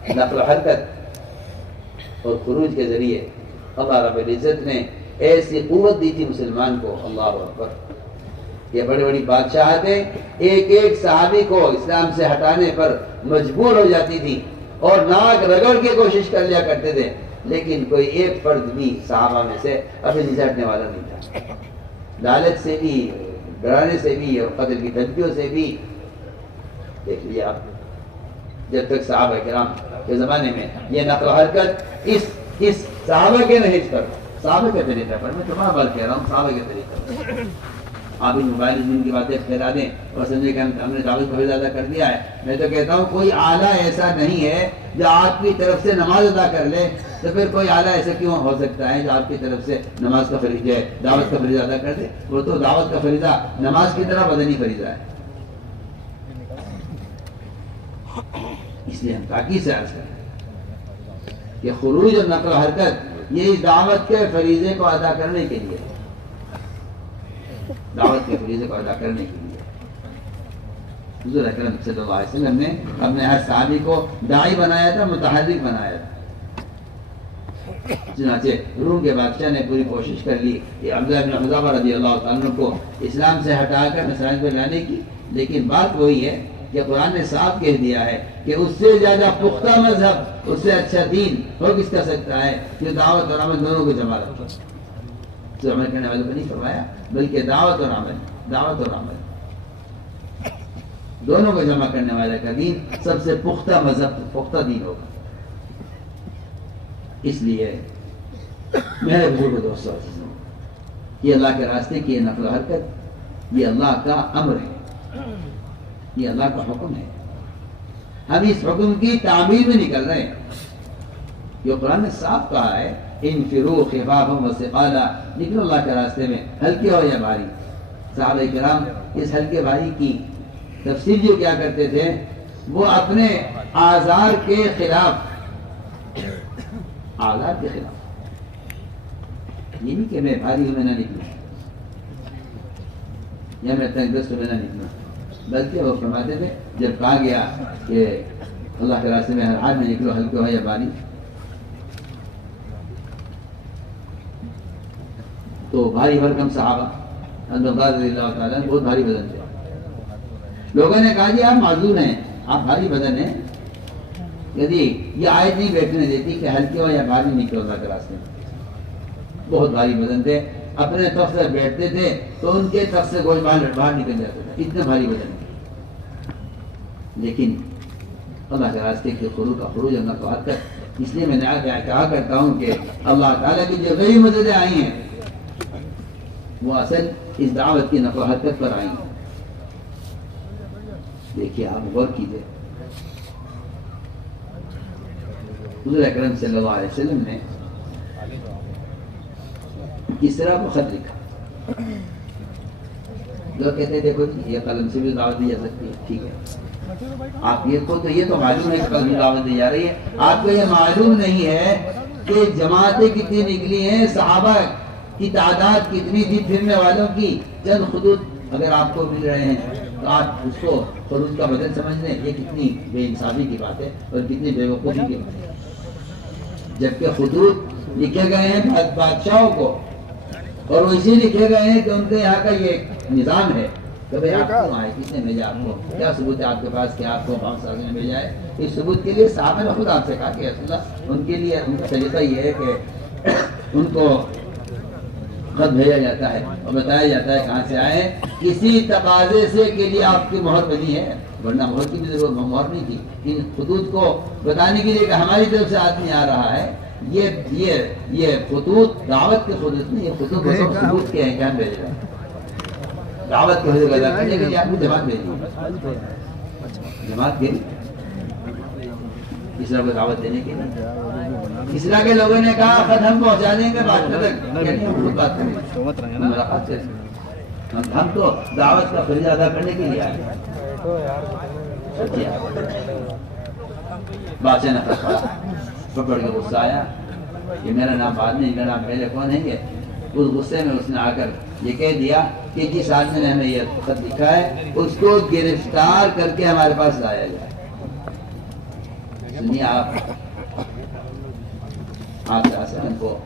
نقل و حرکت اور خروج کے ذریعے اللہ رب العزت نے ایسی قوت دی تھی مسلمان کو. اللہ اکبر. یہ بڑی بڑی بادشاہتیں ایک ایک صحابی کو اسلام سے ہٹانے پر مجبور ہو جاتی تھی اور ناک رگڑ کے کوشش کر لیا کرتے تھے، لیکن کوئی ایک فرد بھی صحابہ میں سے اپنے سے ہٹنے والا نہیں تھا. لالچ سے بھی، ڈرانے سے بھی اور قتل کی دھمکیوں سے بھی. دیکھ لیے آپ، جب تک صحابہ کرام کے زمانے میں یہ نقل و حرکت اس صحابہ کے نہج پر، صحابہ کے طریقہ پر، میں تمہارا بات کہہ رہا ہوں، صحابہ کے طریقہ پر. آپ ان موبائل جن کی باتیں پھیلا دیں اور سمجھے کہ ہم نے دعوت کو زیادہ کر دیا ہے. میں تو کہتا ہوں کوئی آلہ ایسا نہیں ہے جو آپ کی طرف سے نماز ادا کر لے، تو پھر کوئی آلہ ایسا کیوں ہو سکتا ہے جو آپ کی طرف سے نماز کا فریضہ ہے، دعوت کا فریضہ ادا کر دے. وہ تو دعوت کا فریضہ نماز کی طرح بدنی فریضہ ہے. اس لیے ہم تاکید سے عرض کریں کہ خروج اور نقل و حرکت یہ اس دعوت کے فریضے کو ادا کرنے کے لیے، دعوت کے فریضے کو ادا کرنے کے لیے حضور اکرم صلی اللہ علیہ وسلم نے اپنے ہر صحابی کو داعی بنایا تھا، متحرک بنایا تھا. چنانچہ روم کے بادشاہ نے پوری کوشش کر لی کہ عبداللہ بن حذافہ رضی اللہ عنہ کو اسلام سے ہٹا کر نصرانیت پر لانے کی، لیکن بات وہی ہے کہ قرآن نے صاف کہہ دیا ہے کہ اس سے زیادہ پختہ مذہب، اس سے اچھا دین ہو کس کا سکتا ہے جو دعوت اور عمل دونوں کو جمع رکھے. تو عمل کرنے والوں کو نہیں فرمایا بلکہ دعوت اور عمل دونوں کو جمع کرنے والے کا دین سب سے پختہ مذہب، پختہ دین ہوگا. اس لیے میرے بزرگ دوستوں، یہ اللہ کے راستے کی نقل و حرکت یہ اللہ کا امر ہے، یہ اللہ کا حکم ہے. ہم اس حکم کی تعمیل میں نکل رہے ہیں. یہ قرآن نے صاف کہا ہے انفروا خفافا وثقالا، نکلو اللہ کے راستے میں ہلکے ہو یا بھاری. صحابہ کرام اس ہلکے بھاری کی تفسیر جو کیا کرتے تھے وہ اپنے آزار کے خلاف، آزار کے خلاف، یہ نہیں کہ میں بھاری ہوں میں نہ نکلوں یا میں تنگدست ہوں میں نہ نکلوں، بلکہ وہ فرماتے تھے جب کہا گیا کہ اللہ کے راستے میں ہر حال میں نکلو ہلکے ہو یا بھاری، تو بھاری بھرکم صحابہ حضرت رضی اللہ تعالیٰ بہت بھاری بدن تھے. لوگوں نے کہا جی آپ معذور ہیں، آپ بھاری بدن ہیں، یعنی یہ آیت نہیں بیٹھنے دیتی کہ ہلکے ہو یا بھاری نکلو اللہ کے راستے میں. بہت بھاری بدن تھے، اپنے تخت سے بیٹھتے تھے تو ان کے تخت سے گوشت باہر نکل جاتا تھا، اتنے بھاری بدن تھے. لیکن اللہ کے راستے کے خروج اللہ کو حد تک، اس لیے میں نے کہا کرتا ہوں کہ اللہ تعالیٰ کی جو غیبی مددیں آئی ہیں وہ اصل اس دعوت کی نقل و حرکت پر آئی ہیں. دیکھیے آپ غور کیجیے، حضور اکرم صلی اللہ علیہ وسلم نے کس طرح کو خط لکھا. لوگ کہتے ہیں دیکھو یہ قلم سے بھی دعوت دی جا سکتی ہے، ٹھیک ہے، آپ یہ تو معلوم ہے کہ قلم سے دعوت دی جا رہی ہے. آپ کو یہ معلوم نہیں ہے کہ جماعتیں کتنی نکلی ہیں، صحابہ کی تعداد کتنی تھی، پھرنے والوں کی چند خطوط اگر آپ کو مل رہے ہیں تو آپ اس کو خروج کا بدل سمجھ لیں. یہ کتنی بے انصافی کی بات ہے اور کتنی بے وقوفی کی بات ہے. جبکہ خطوط لکھے گئے ہیں بادشاہوں کو، اور وہ اسی لکھے گئے ہیں کہ ان کے یہاں کا یہ نظام ہے کہ بھئی آپ کیوں آئے، کس نے بھیجا آپ کو، کیا ثبوت ہے آپ کے پاس کہ آپ کو محمد صلی اللہ علیہ وسلم نے بھیجا ہے. اس ثبوت کے لیے صحابہ نے خود آپ سے کہا کہ رسول اللہ، ان کے لیے ان کا طریقہ یہ ہے کہ ان کو خط بھیجا جاتا ہے اور بتایا جاتا ہے کہاں سے آئے ہیں، کسی تقاضے سے کے لیے آپ کی مہر بنی ہے، ورنہ مہر کی بھی ضرورت مہر نہیں تھی. ان خطوط کو بتانے کے لیے کہ ہماری طرف سے آدمی آ رہا ہے. یہ خطوط دعوت کے خطوط نہیں، یہ خطوط ثبوت کے ہیں کہ ہم بھیج رہے ہیں. دعوت کے حضور ادا کرنے کے لیے آپ کو جماعت بھیجی، جماعت کے اس طرح کو دعوت دینے کے لیے. اس طرح کے لوگوں نے کہا خط ہم پہنچا دیں گے بات تک، یعنی ہم خود بات کریں ملاقات سے، ہم تو دعوت کا فریضہ ادا کرنے کے لیے آئے. بادشاہ نے خط پڑھا، پڑھ کے غصہ آیا کہ میرا نام بعد میں، میرا نام پہلے کون ہے. اس غصے میں اس نے آ کر یہ کہہ دیا کہ جس آدمی نے ہمیں یہ خط لکھا ہے اس کو گرفتار کر کے ہمارے پاس لایا جائے. سنیے آپ کو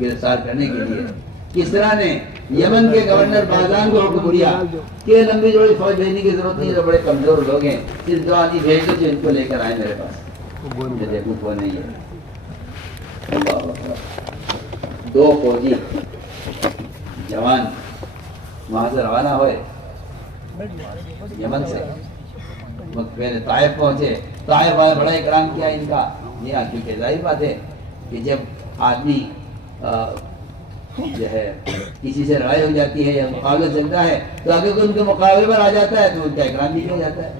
گرفتار کرنے کے لیے کس طرح نے یمن کے گورنر بازان کو حکم دیا کہ لمبی جوڑی فوج بھیجنے کی ضرورت نہیں، جو بڑے کمزور لوگ ہیں صرف دو آدمی بھیج دو جو ان کو لے کر آئے میرے پاس. دیکھو وہ نہیں ہے. اللہ اکبر. 2 فوجی جوان وہاں سے روانہ ہوئے یمن سے، پہلے طائف پہنچے. طائف والے بڑا اکرام کیا ان کا. یہ کیونکہ ظاہر بات ہے کہ جب آدمی جو ہے کسی سے لڑائی ہو جاتی ہے یا مقابلہ چلتا ہے تو اگر کوئی ان کے مقابلے پر آ جاتا ہے تو ان کا اکرام بھی ہو جاتا ہے.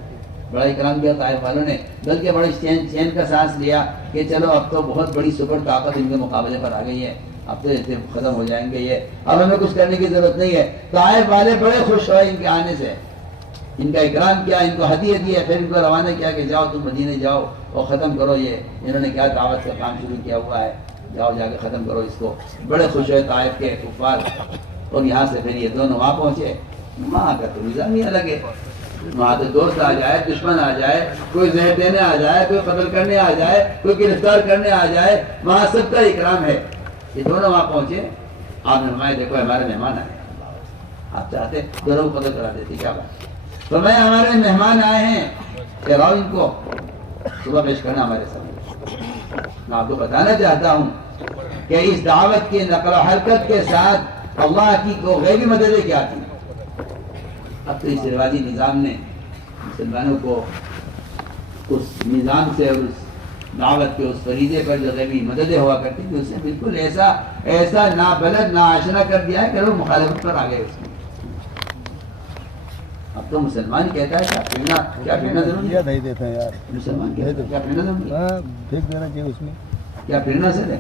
بڑا اکرام کیا طائف والوں نے، بلکہ بڑے چین کا سانس لیا کہ چلو اب تو بہت بڑی سپر طاقت ان کے مقابلے پر آ گئی ہے، اب تو ختم ہو جائیں گے یہ، اب ہمیں کچھ کرنے کی ضرورت نہیں ہے. طائف والے بڑے خوش ہوئے ان کے آنے سے، ان کا اکرام کیا، ان کو ہدیہ دی ہے، پھر ان کو روانہ کیا کہ جاؤ تم مدینے جاؤ اور ختم کرو. یہ انہوں نے کیا دعوت کا کام شروع کیا ہوا ہے، جاؤ جا کے ختم کرو اس کو. بڑے خوش ہوئے طائف کے کفار. اور یہاں سے پھر یہ دونوں وہاں پہنچے. وہاں کا تو نظام ہی الگ ہے. وہاں تو دوست آ جائے، دشمن آ جائے، کوئی زہر دینے آ جائے، کوئی قتل کرنے آ جائے، کوئی گرفتار کرنے آ جائے، وہاں سب کا اکرام ہے. یہ دونوں وہاں پہنچے. آپ نے فرمایا دیکھو ہمارے مہمان آئے، آپ چاہتے دونوں کو قتل کرا دیتے، کیا بات. تو میں ہمارے مہمان آئے ہیں کہ راؤ ان کو صبح پیش کرنا ہمارے سامنے. میں آپ کو بتانا چاہتا ہوں کہ اس دعوت کی نقل و حرکت کے ساتھ اللہ کی کو غیبی مددیں کیا تھی. اب تو اس رواجی نظام نے مسلمانوں کو اس نظام سے اور اس دعوت کے اس فریضے پر جو غیبی مددیں ہوا کرتی تھی اس سے بالکل ایسا نابلد ناآشنا کر دیا ہے کہ وہ مخالفت پر آ گئے. اس میں اب تو مسلمان کہتا ہے کیا پھرنا ضروری ہے؟ نہیں دیتا یار. مسلمان کہتا ہے کیا پھرنا ضروری ہے؟ پھینک دینا چاہیے اس میں. کیا پھرنا سے ہے؟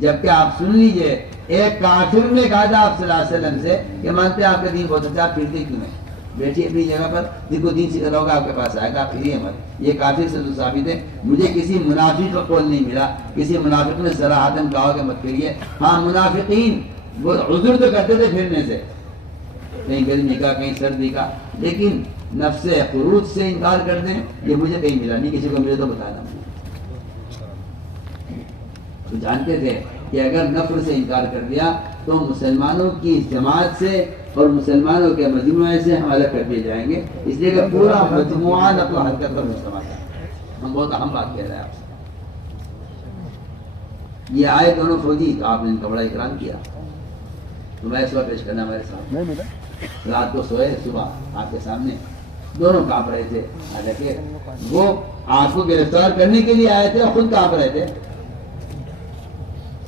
جبکہ آپ سن لیجئے ایک کافر نے کہا تھا آپ صلی اللہ علیہ وسلم سے کہ مانتے آپ کا دین بہت اچھا، آپ پھرتے کیوں نہیں؟ بیٹھیے اپنی جگہ پر، جن کو دین سکھا ہوگا آپ کے پاس آئے گا، آپ پھریے مت. یہ کافر سے تو ثابت ہے. مجھے کسی منافق کا قول نہیں ملا، کسی منافق نے صراحتاً کہا کہ مت پھریے. ہاں منافقین وہ عذر تو کرتے تھے پھرنے سے، کہیں گرمی کا کہیں سردی کا، لیکن نفس خروج سے انکار کر دیں یہ مجھے کہیں ملا نہیں. کسی کو ملے تو بتانا. تو جانتے تھے کہ اگر نفر سے انکار کر دیا تو مسلمانوں کی جماعت سے اور مسلمانوں کے مجموعے سے ہم الگ کر دیے جائیں گے، اس لیے کہ پورا مجموعہ نقل و حرکت پر مشتمل ہے۔ ہم بہت اہم بات کہہ رہے ہیں آپ سے۔ یہ آئے دونوں فوجی تو آپ نے ان کا بڑا اکرام کیا، تو میں اس وقت پیش کرنا ہمارے سامنے، رات کو سوئے، صبح آپ کے سامنے دونوں کانپ رہے تھے، حالانکہ وہ آپ کو گرفتار کرنے کے لیے آئے تھے اور خود کانپ رہے تھے۔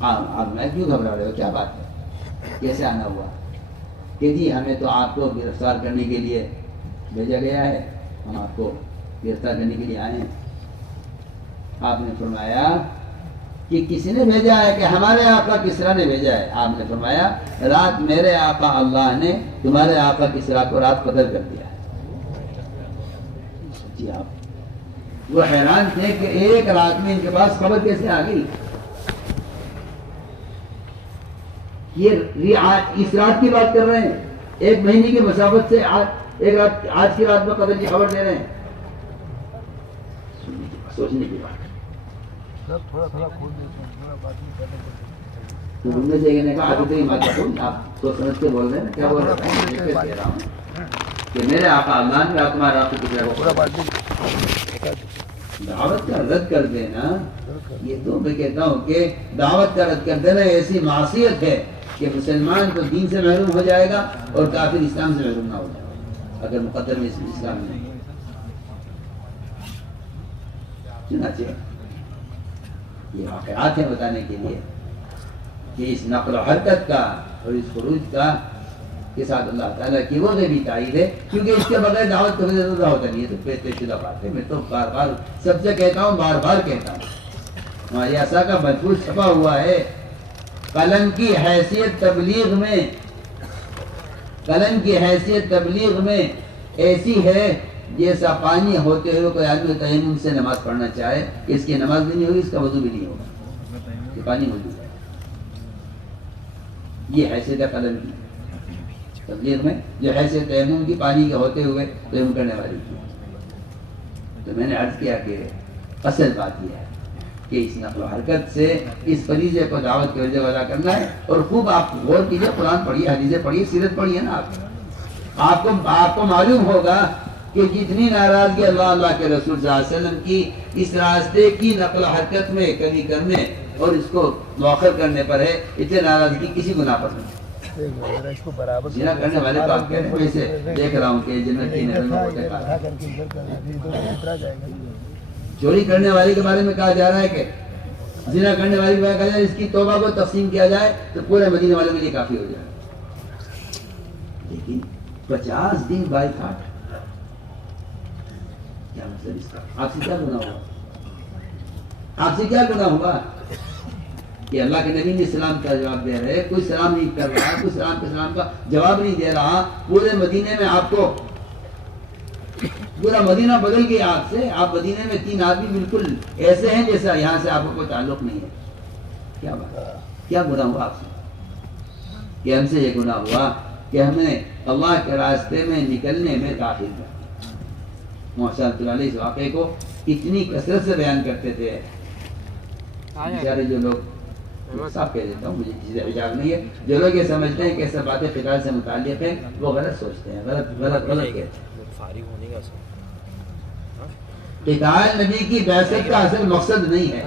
آپ میں کیوں گھبرا رہے ہو، کیا بات ہے، کیسے آنا ہوا؟ کہ جی ہمیں تو آپ کو گرفتار کرنے کے لیے بھیجا گیا ہے، ہم آپ کو گرفتار کرنے کے لیے آئے ہیں۔ آپ نے فرمایا کہ کسی نے بھیجا ہے کہ ہمارے آقا کسریٰ نے بھیجا ہے؟ آپ نے فرمایا رات میرے آقا اللہ نے تمہارے آقا کسریٰ کو رات قتل کر دیا ہے۔ جی آپ وہ حیران تھے کہ ایک رات میں ان کے پاس خبر کیسے آ گئی؟ یہ اس رات کی بات کر رہے ہیں، ایک مہینے کی مسافت سے ایک رات، آج کی رات میں قتل کی خبر دے رہے ہیں۔ سوچنے کی بات۔ ان میں سے ایک نے کہا آپ سوچ سمجھ کے بول رہے ہیں، کیا بول رہے ہیں؟ کہہ رہا ہوں کہ میرے آقا اللہ نے تمہارے آقا کی دعوت کا رد کر دینا، یہ تو میں کہتا ہوں کہ دعوت کا رد کر دینا ایسی معصیت ہے کہ مسلمان تو دین سے محروم ہو جائے گا اور کافر اسلام سے محروم نہ ہو جائے گا اگر مقدر میں اسلام نہیں۔ چنانچہ یہ واقعات ہیں بتانے کے لیے کہ اس نقل و حرکت کا اور اس خروج کا کے ساتھ اللہ تعالیٰ کی وہ غیبی تائید ہے، کیونکہ اس کے بغیر دعوت کبھی زیادہ ہوتا نہیں ہے۔ تو پیش شدہ بات ہے، میں تو بار بار سب سے کہتا ہوں، بار بار کہتا ہوں، ہماری آسا کا محفوظ چھپا ہوا ہے، قلم کی حیثیت تبلیغ میں، قلم کی حیثیت تبلیغ میں ایسی ہے جیسا پانی ہوتے ہوئے کوئی آدمی تیمم سے نماز پڑھنا چاہے، اس کی نماز بھی نہیں ہوگی، اس کا وضو بھی نہیں ہوگا، یہ پانی موجود ہے۔ یہ حیثیت ہے قلم کی تبلیغ میں، جو حیثیت تیمم کی پانی کے ہوتے ہوئے تیمم کرنے والی کی۔ تو میں نے عرض کیا کہ اصل بات یہ ہے کہ اس نقل و حرکت سے اس فریضے کو دعوت کے وجہ ادا کرنا ہے۔ اور خوب آپ غور کیجئے، قرآن پڑھیے، حدیثیں پڑھیے، سیرت پڑھیے نا، آپ کو معلوم ہوگا کہ جتنی ناراضگی اللہ کے رسول صلی اللہ علیہ وسلم کی اس راستے کی نقل و حرکت میں کمی کرنے اور اس کو مؤخر کرنے پر ہے، اتنے ناراضگی کسی گناہ پر نہیں۔ زنا کرنے والے تو آپ کہہ رہے ہیں، ویسے دیکھ رہا ہوں کہ جنت کی نہروں میں ہوتے چوری کرنے والے کے بارے میں کہا جا رہا ہے کہ زنا کرنے والے کے بارے میں کہا جا رہا ہے اس کی توبہ کو تقسیم کیا جائے تو پورے مدینے والوں کے لیے کافی ہو جائے۔ لیکن 50 دن بائیکاٹ، کیا مطلب اس کا؟ آپ سے کیا گناہ ہوا؟ آپ سے کیا گناہ ہوا کہ اللہ کے نبی نے سلام کا جواب دے رہے، کوئی سلام نہیں کر رہا، کوئی سلام کے سلام کا جواب نہیں دے رہا، پورے مدینے میں آپ کو پورا مدینہ بدل گیا آپ سے، آپ مدینے میں 3 آدمی بالکل ایسے ہیں جیسا یہاں سے آپ کو کوئی تعلق نہیں ہے۔ کیا بات، کیا گناہ ہوا آپ سے کہ ہم سے یہ گناہ ہوا کہ ہم نے اللہ کے راستے میں نکلنے میں تاخیر کر؟ محسن علیہ اس واقعے کو اتنی کثرت سے بیان کرتے تھے، بیچارے جو لوگ، صاحب کہہ دیتا ہوں، مجھے کسی سے حجاب نہیں ہے، جو لوگ یہ سمجھتے ہیں کہ ایسا باتیں قتال سے متعلق ہیں، وہ غلط سوچتے ہیں، غلط کہتے ہیں۔ قتال نبی کی بعثت کا اصل مقصد نہیں ہے،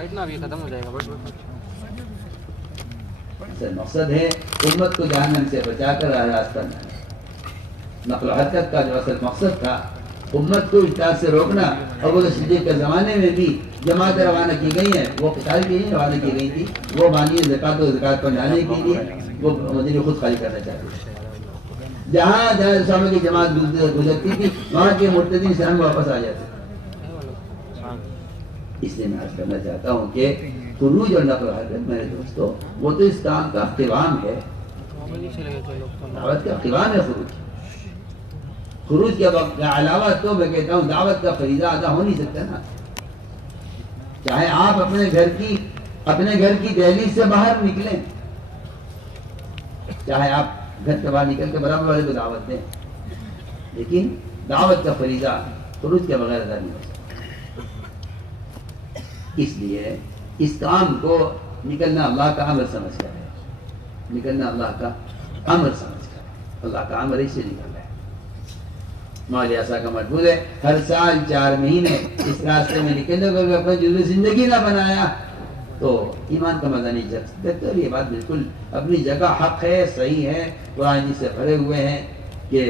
اصل مقصد ہے امت کو جہنم سے بچا کر راستہ میں۔ نقل و حرکت کا جو اصل مقصد تھا امت کو اجتہاد سے روکنا، ابو بکر صدیق کے زمانے میں بھی جماعتیں روانہ کی گئی ہیں، وہ قتال کے لیے روانہ کی گئی تھی، وہ بانی زکات و زکات پہنچانے کے لیے وہ مدینے خود خالی کرنا چاہتے تھے۔ جہاں اسلام کی جماعت گزرتی تھی وہاں کے مرتدین اسلام واپس آ جاتے۔ اس لیے میں عرض کرنا چاہتا ہوں کہ خروج اور نقل و حرکت میرے دوستو وہ تو اس کام کا قوام ہے، دعوت کا قوام ہے۔ خروج کے علاوہ تو میں کہتا ہوں دعوت کا فریضہ ادا ہو نہیں سکتا نا۔ چاہے آپ اپنے گھر کی دہلیز سے باہر نکلیں، چاہے آپ گھر سے باہر نکل کے برابر والے کو دعوت دیں، لیکن دعوت کا فریضہ خروج کے بغیر ادا نہیں ہو سکتا۔ اس لیے اس کام کو نکلنا اللہ کا عمل سمجھ کر ہے، نکلنا اللہ کا عمل سمجھ کر ہے، اللہ کا عمل اسے نکل رہا ہے۔ مولا ایسا کا مجبور ہے ہر سال 4 مہینے اس راستے میں نکلنے کو اپنا جزو زندگی نہ بنایا تو ایمان کا مزہ نہیں چل سکتا۔ تو یہ بات بالکل اپنی جگہ حق ہے، صحیح ہے، قرآن سے بھرے ہوئے ہیں کہ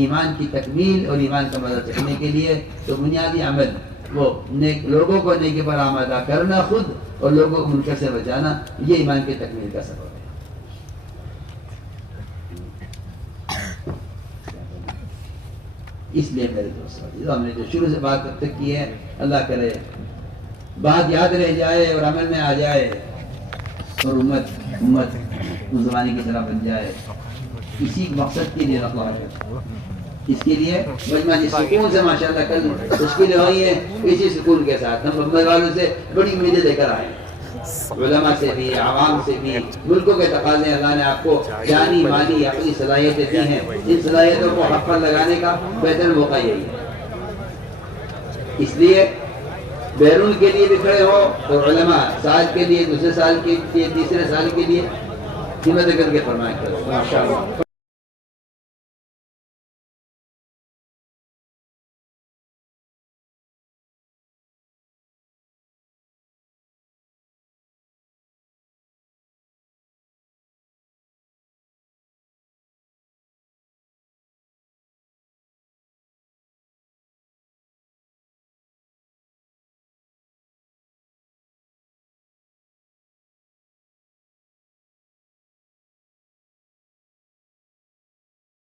ایمان کی تکمیل اور ایمان کا مزہ چکھنے کے لیے تو بنیادی عمل وہ لوگوں کو نیکی پر آمادہ کرنا خود اور لوگوں کو منکر سے بچانا، یہ ایمان کی تکمیل کا سبب ہے۔ اس لیے میرے دوستوں ہم نے جو شروع سے بات اب تک کی ہے، اللہ کرے بات یاد رہ جائے اور عمل میں آ جائے اور امت اس زمانے کی طرح بن جائے۔ اسی مقصد کے لیے رکھا ہے، اس کے لیے مجمع جس سکون سے ماشاءاللہ کل تشکیل ہوئی ہے، اسی سکون کے ساتھ ہم بمبئی والوں سے بڑی امیدیں لے کر آئے ہیں، علماء سے بھی، عوام سے بھی۔ ملکوں کے تقاضے اللہ نے آپ کو جانی مالی عقلی صلاحیتیں دی ہیں، ان صلاحیتوں کو حق پر لگانے کا بہتر موقع یہی ہے۔ اس لیے بیرون کے لیے بھی کھڑے ہو اور علماء سال کے لیے، دوسرے سال کے لیے، تیسرے سال کے لیے ہمت کر کے فرمائیں کرو ماشاءاللہ۔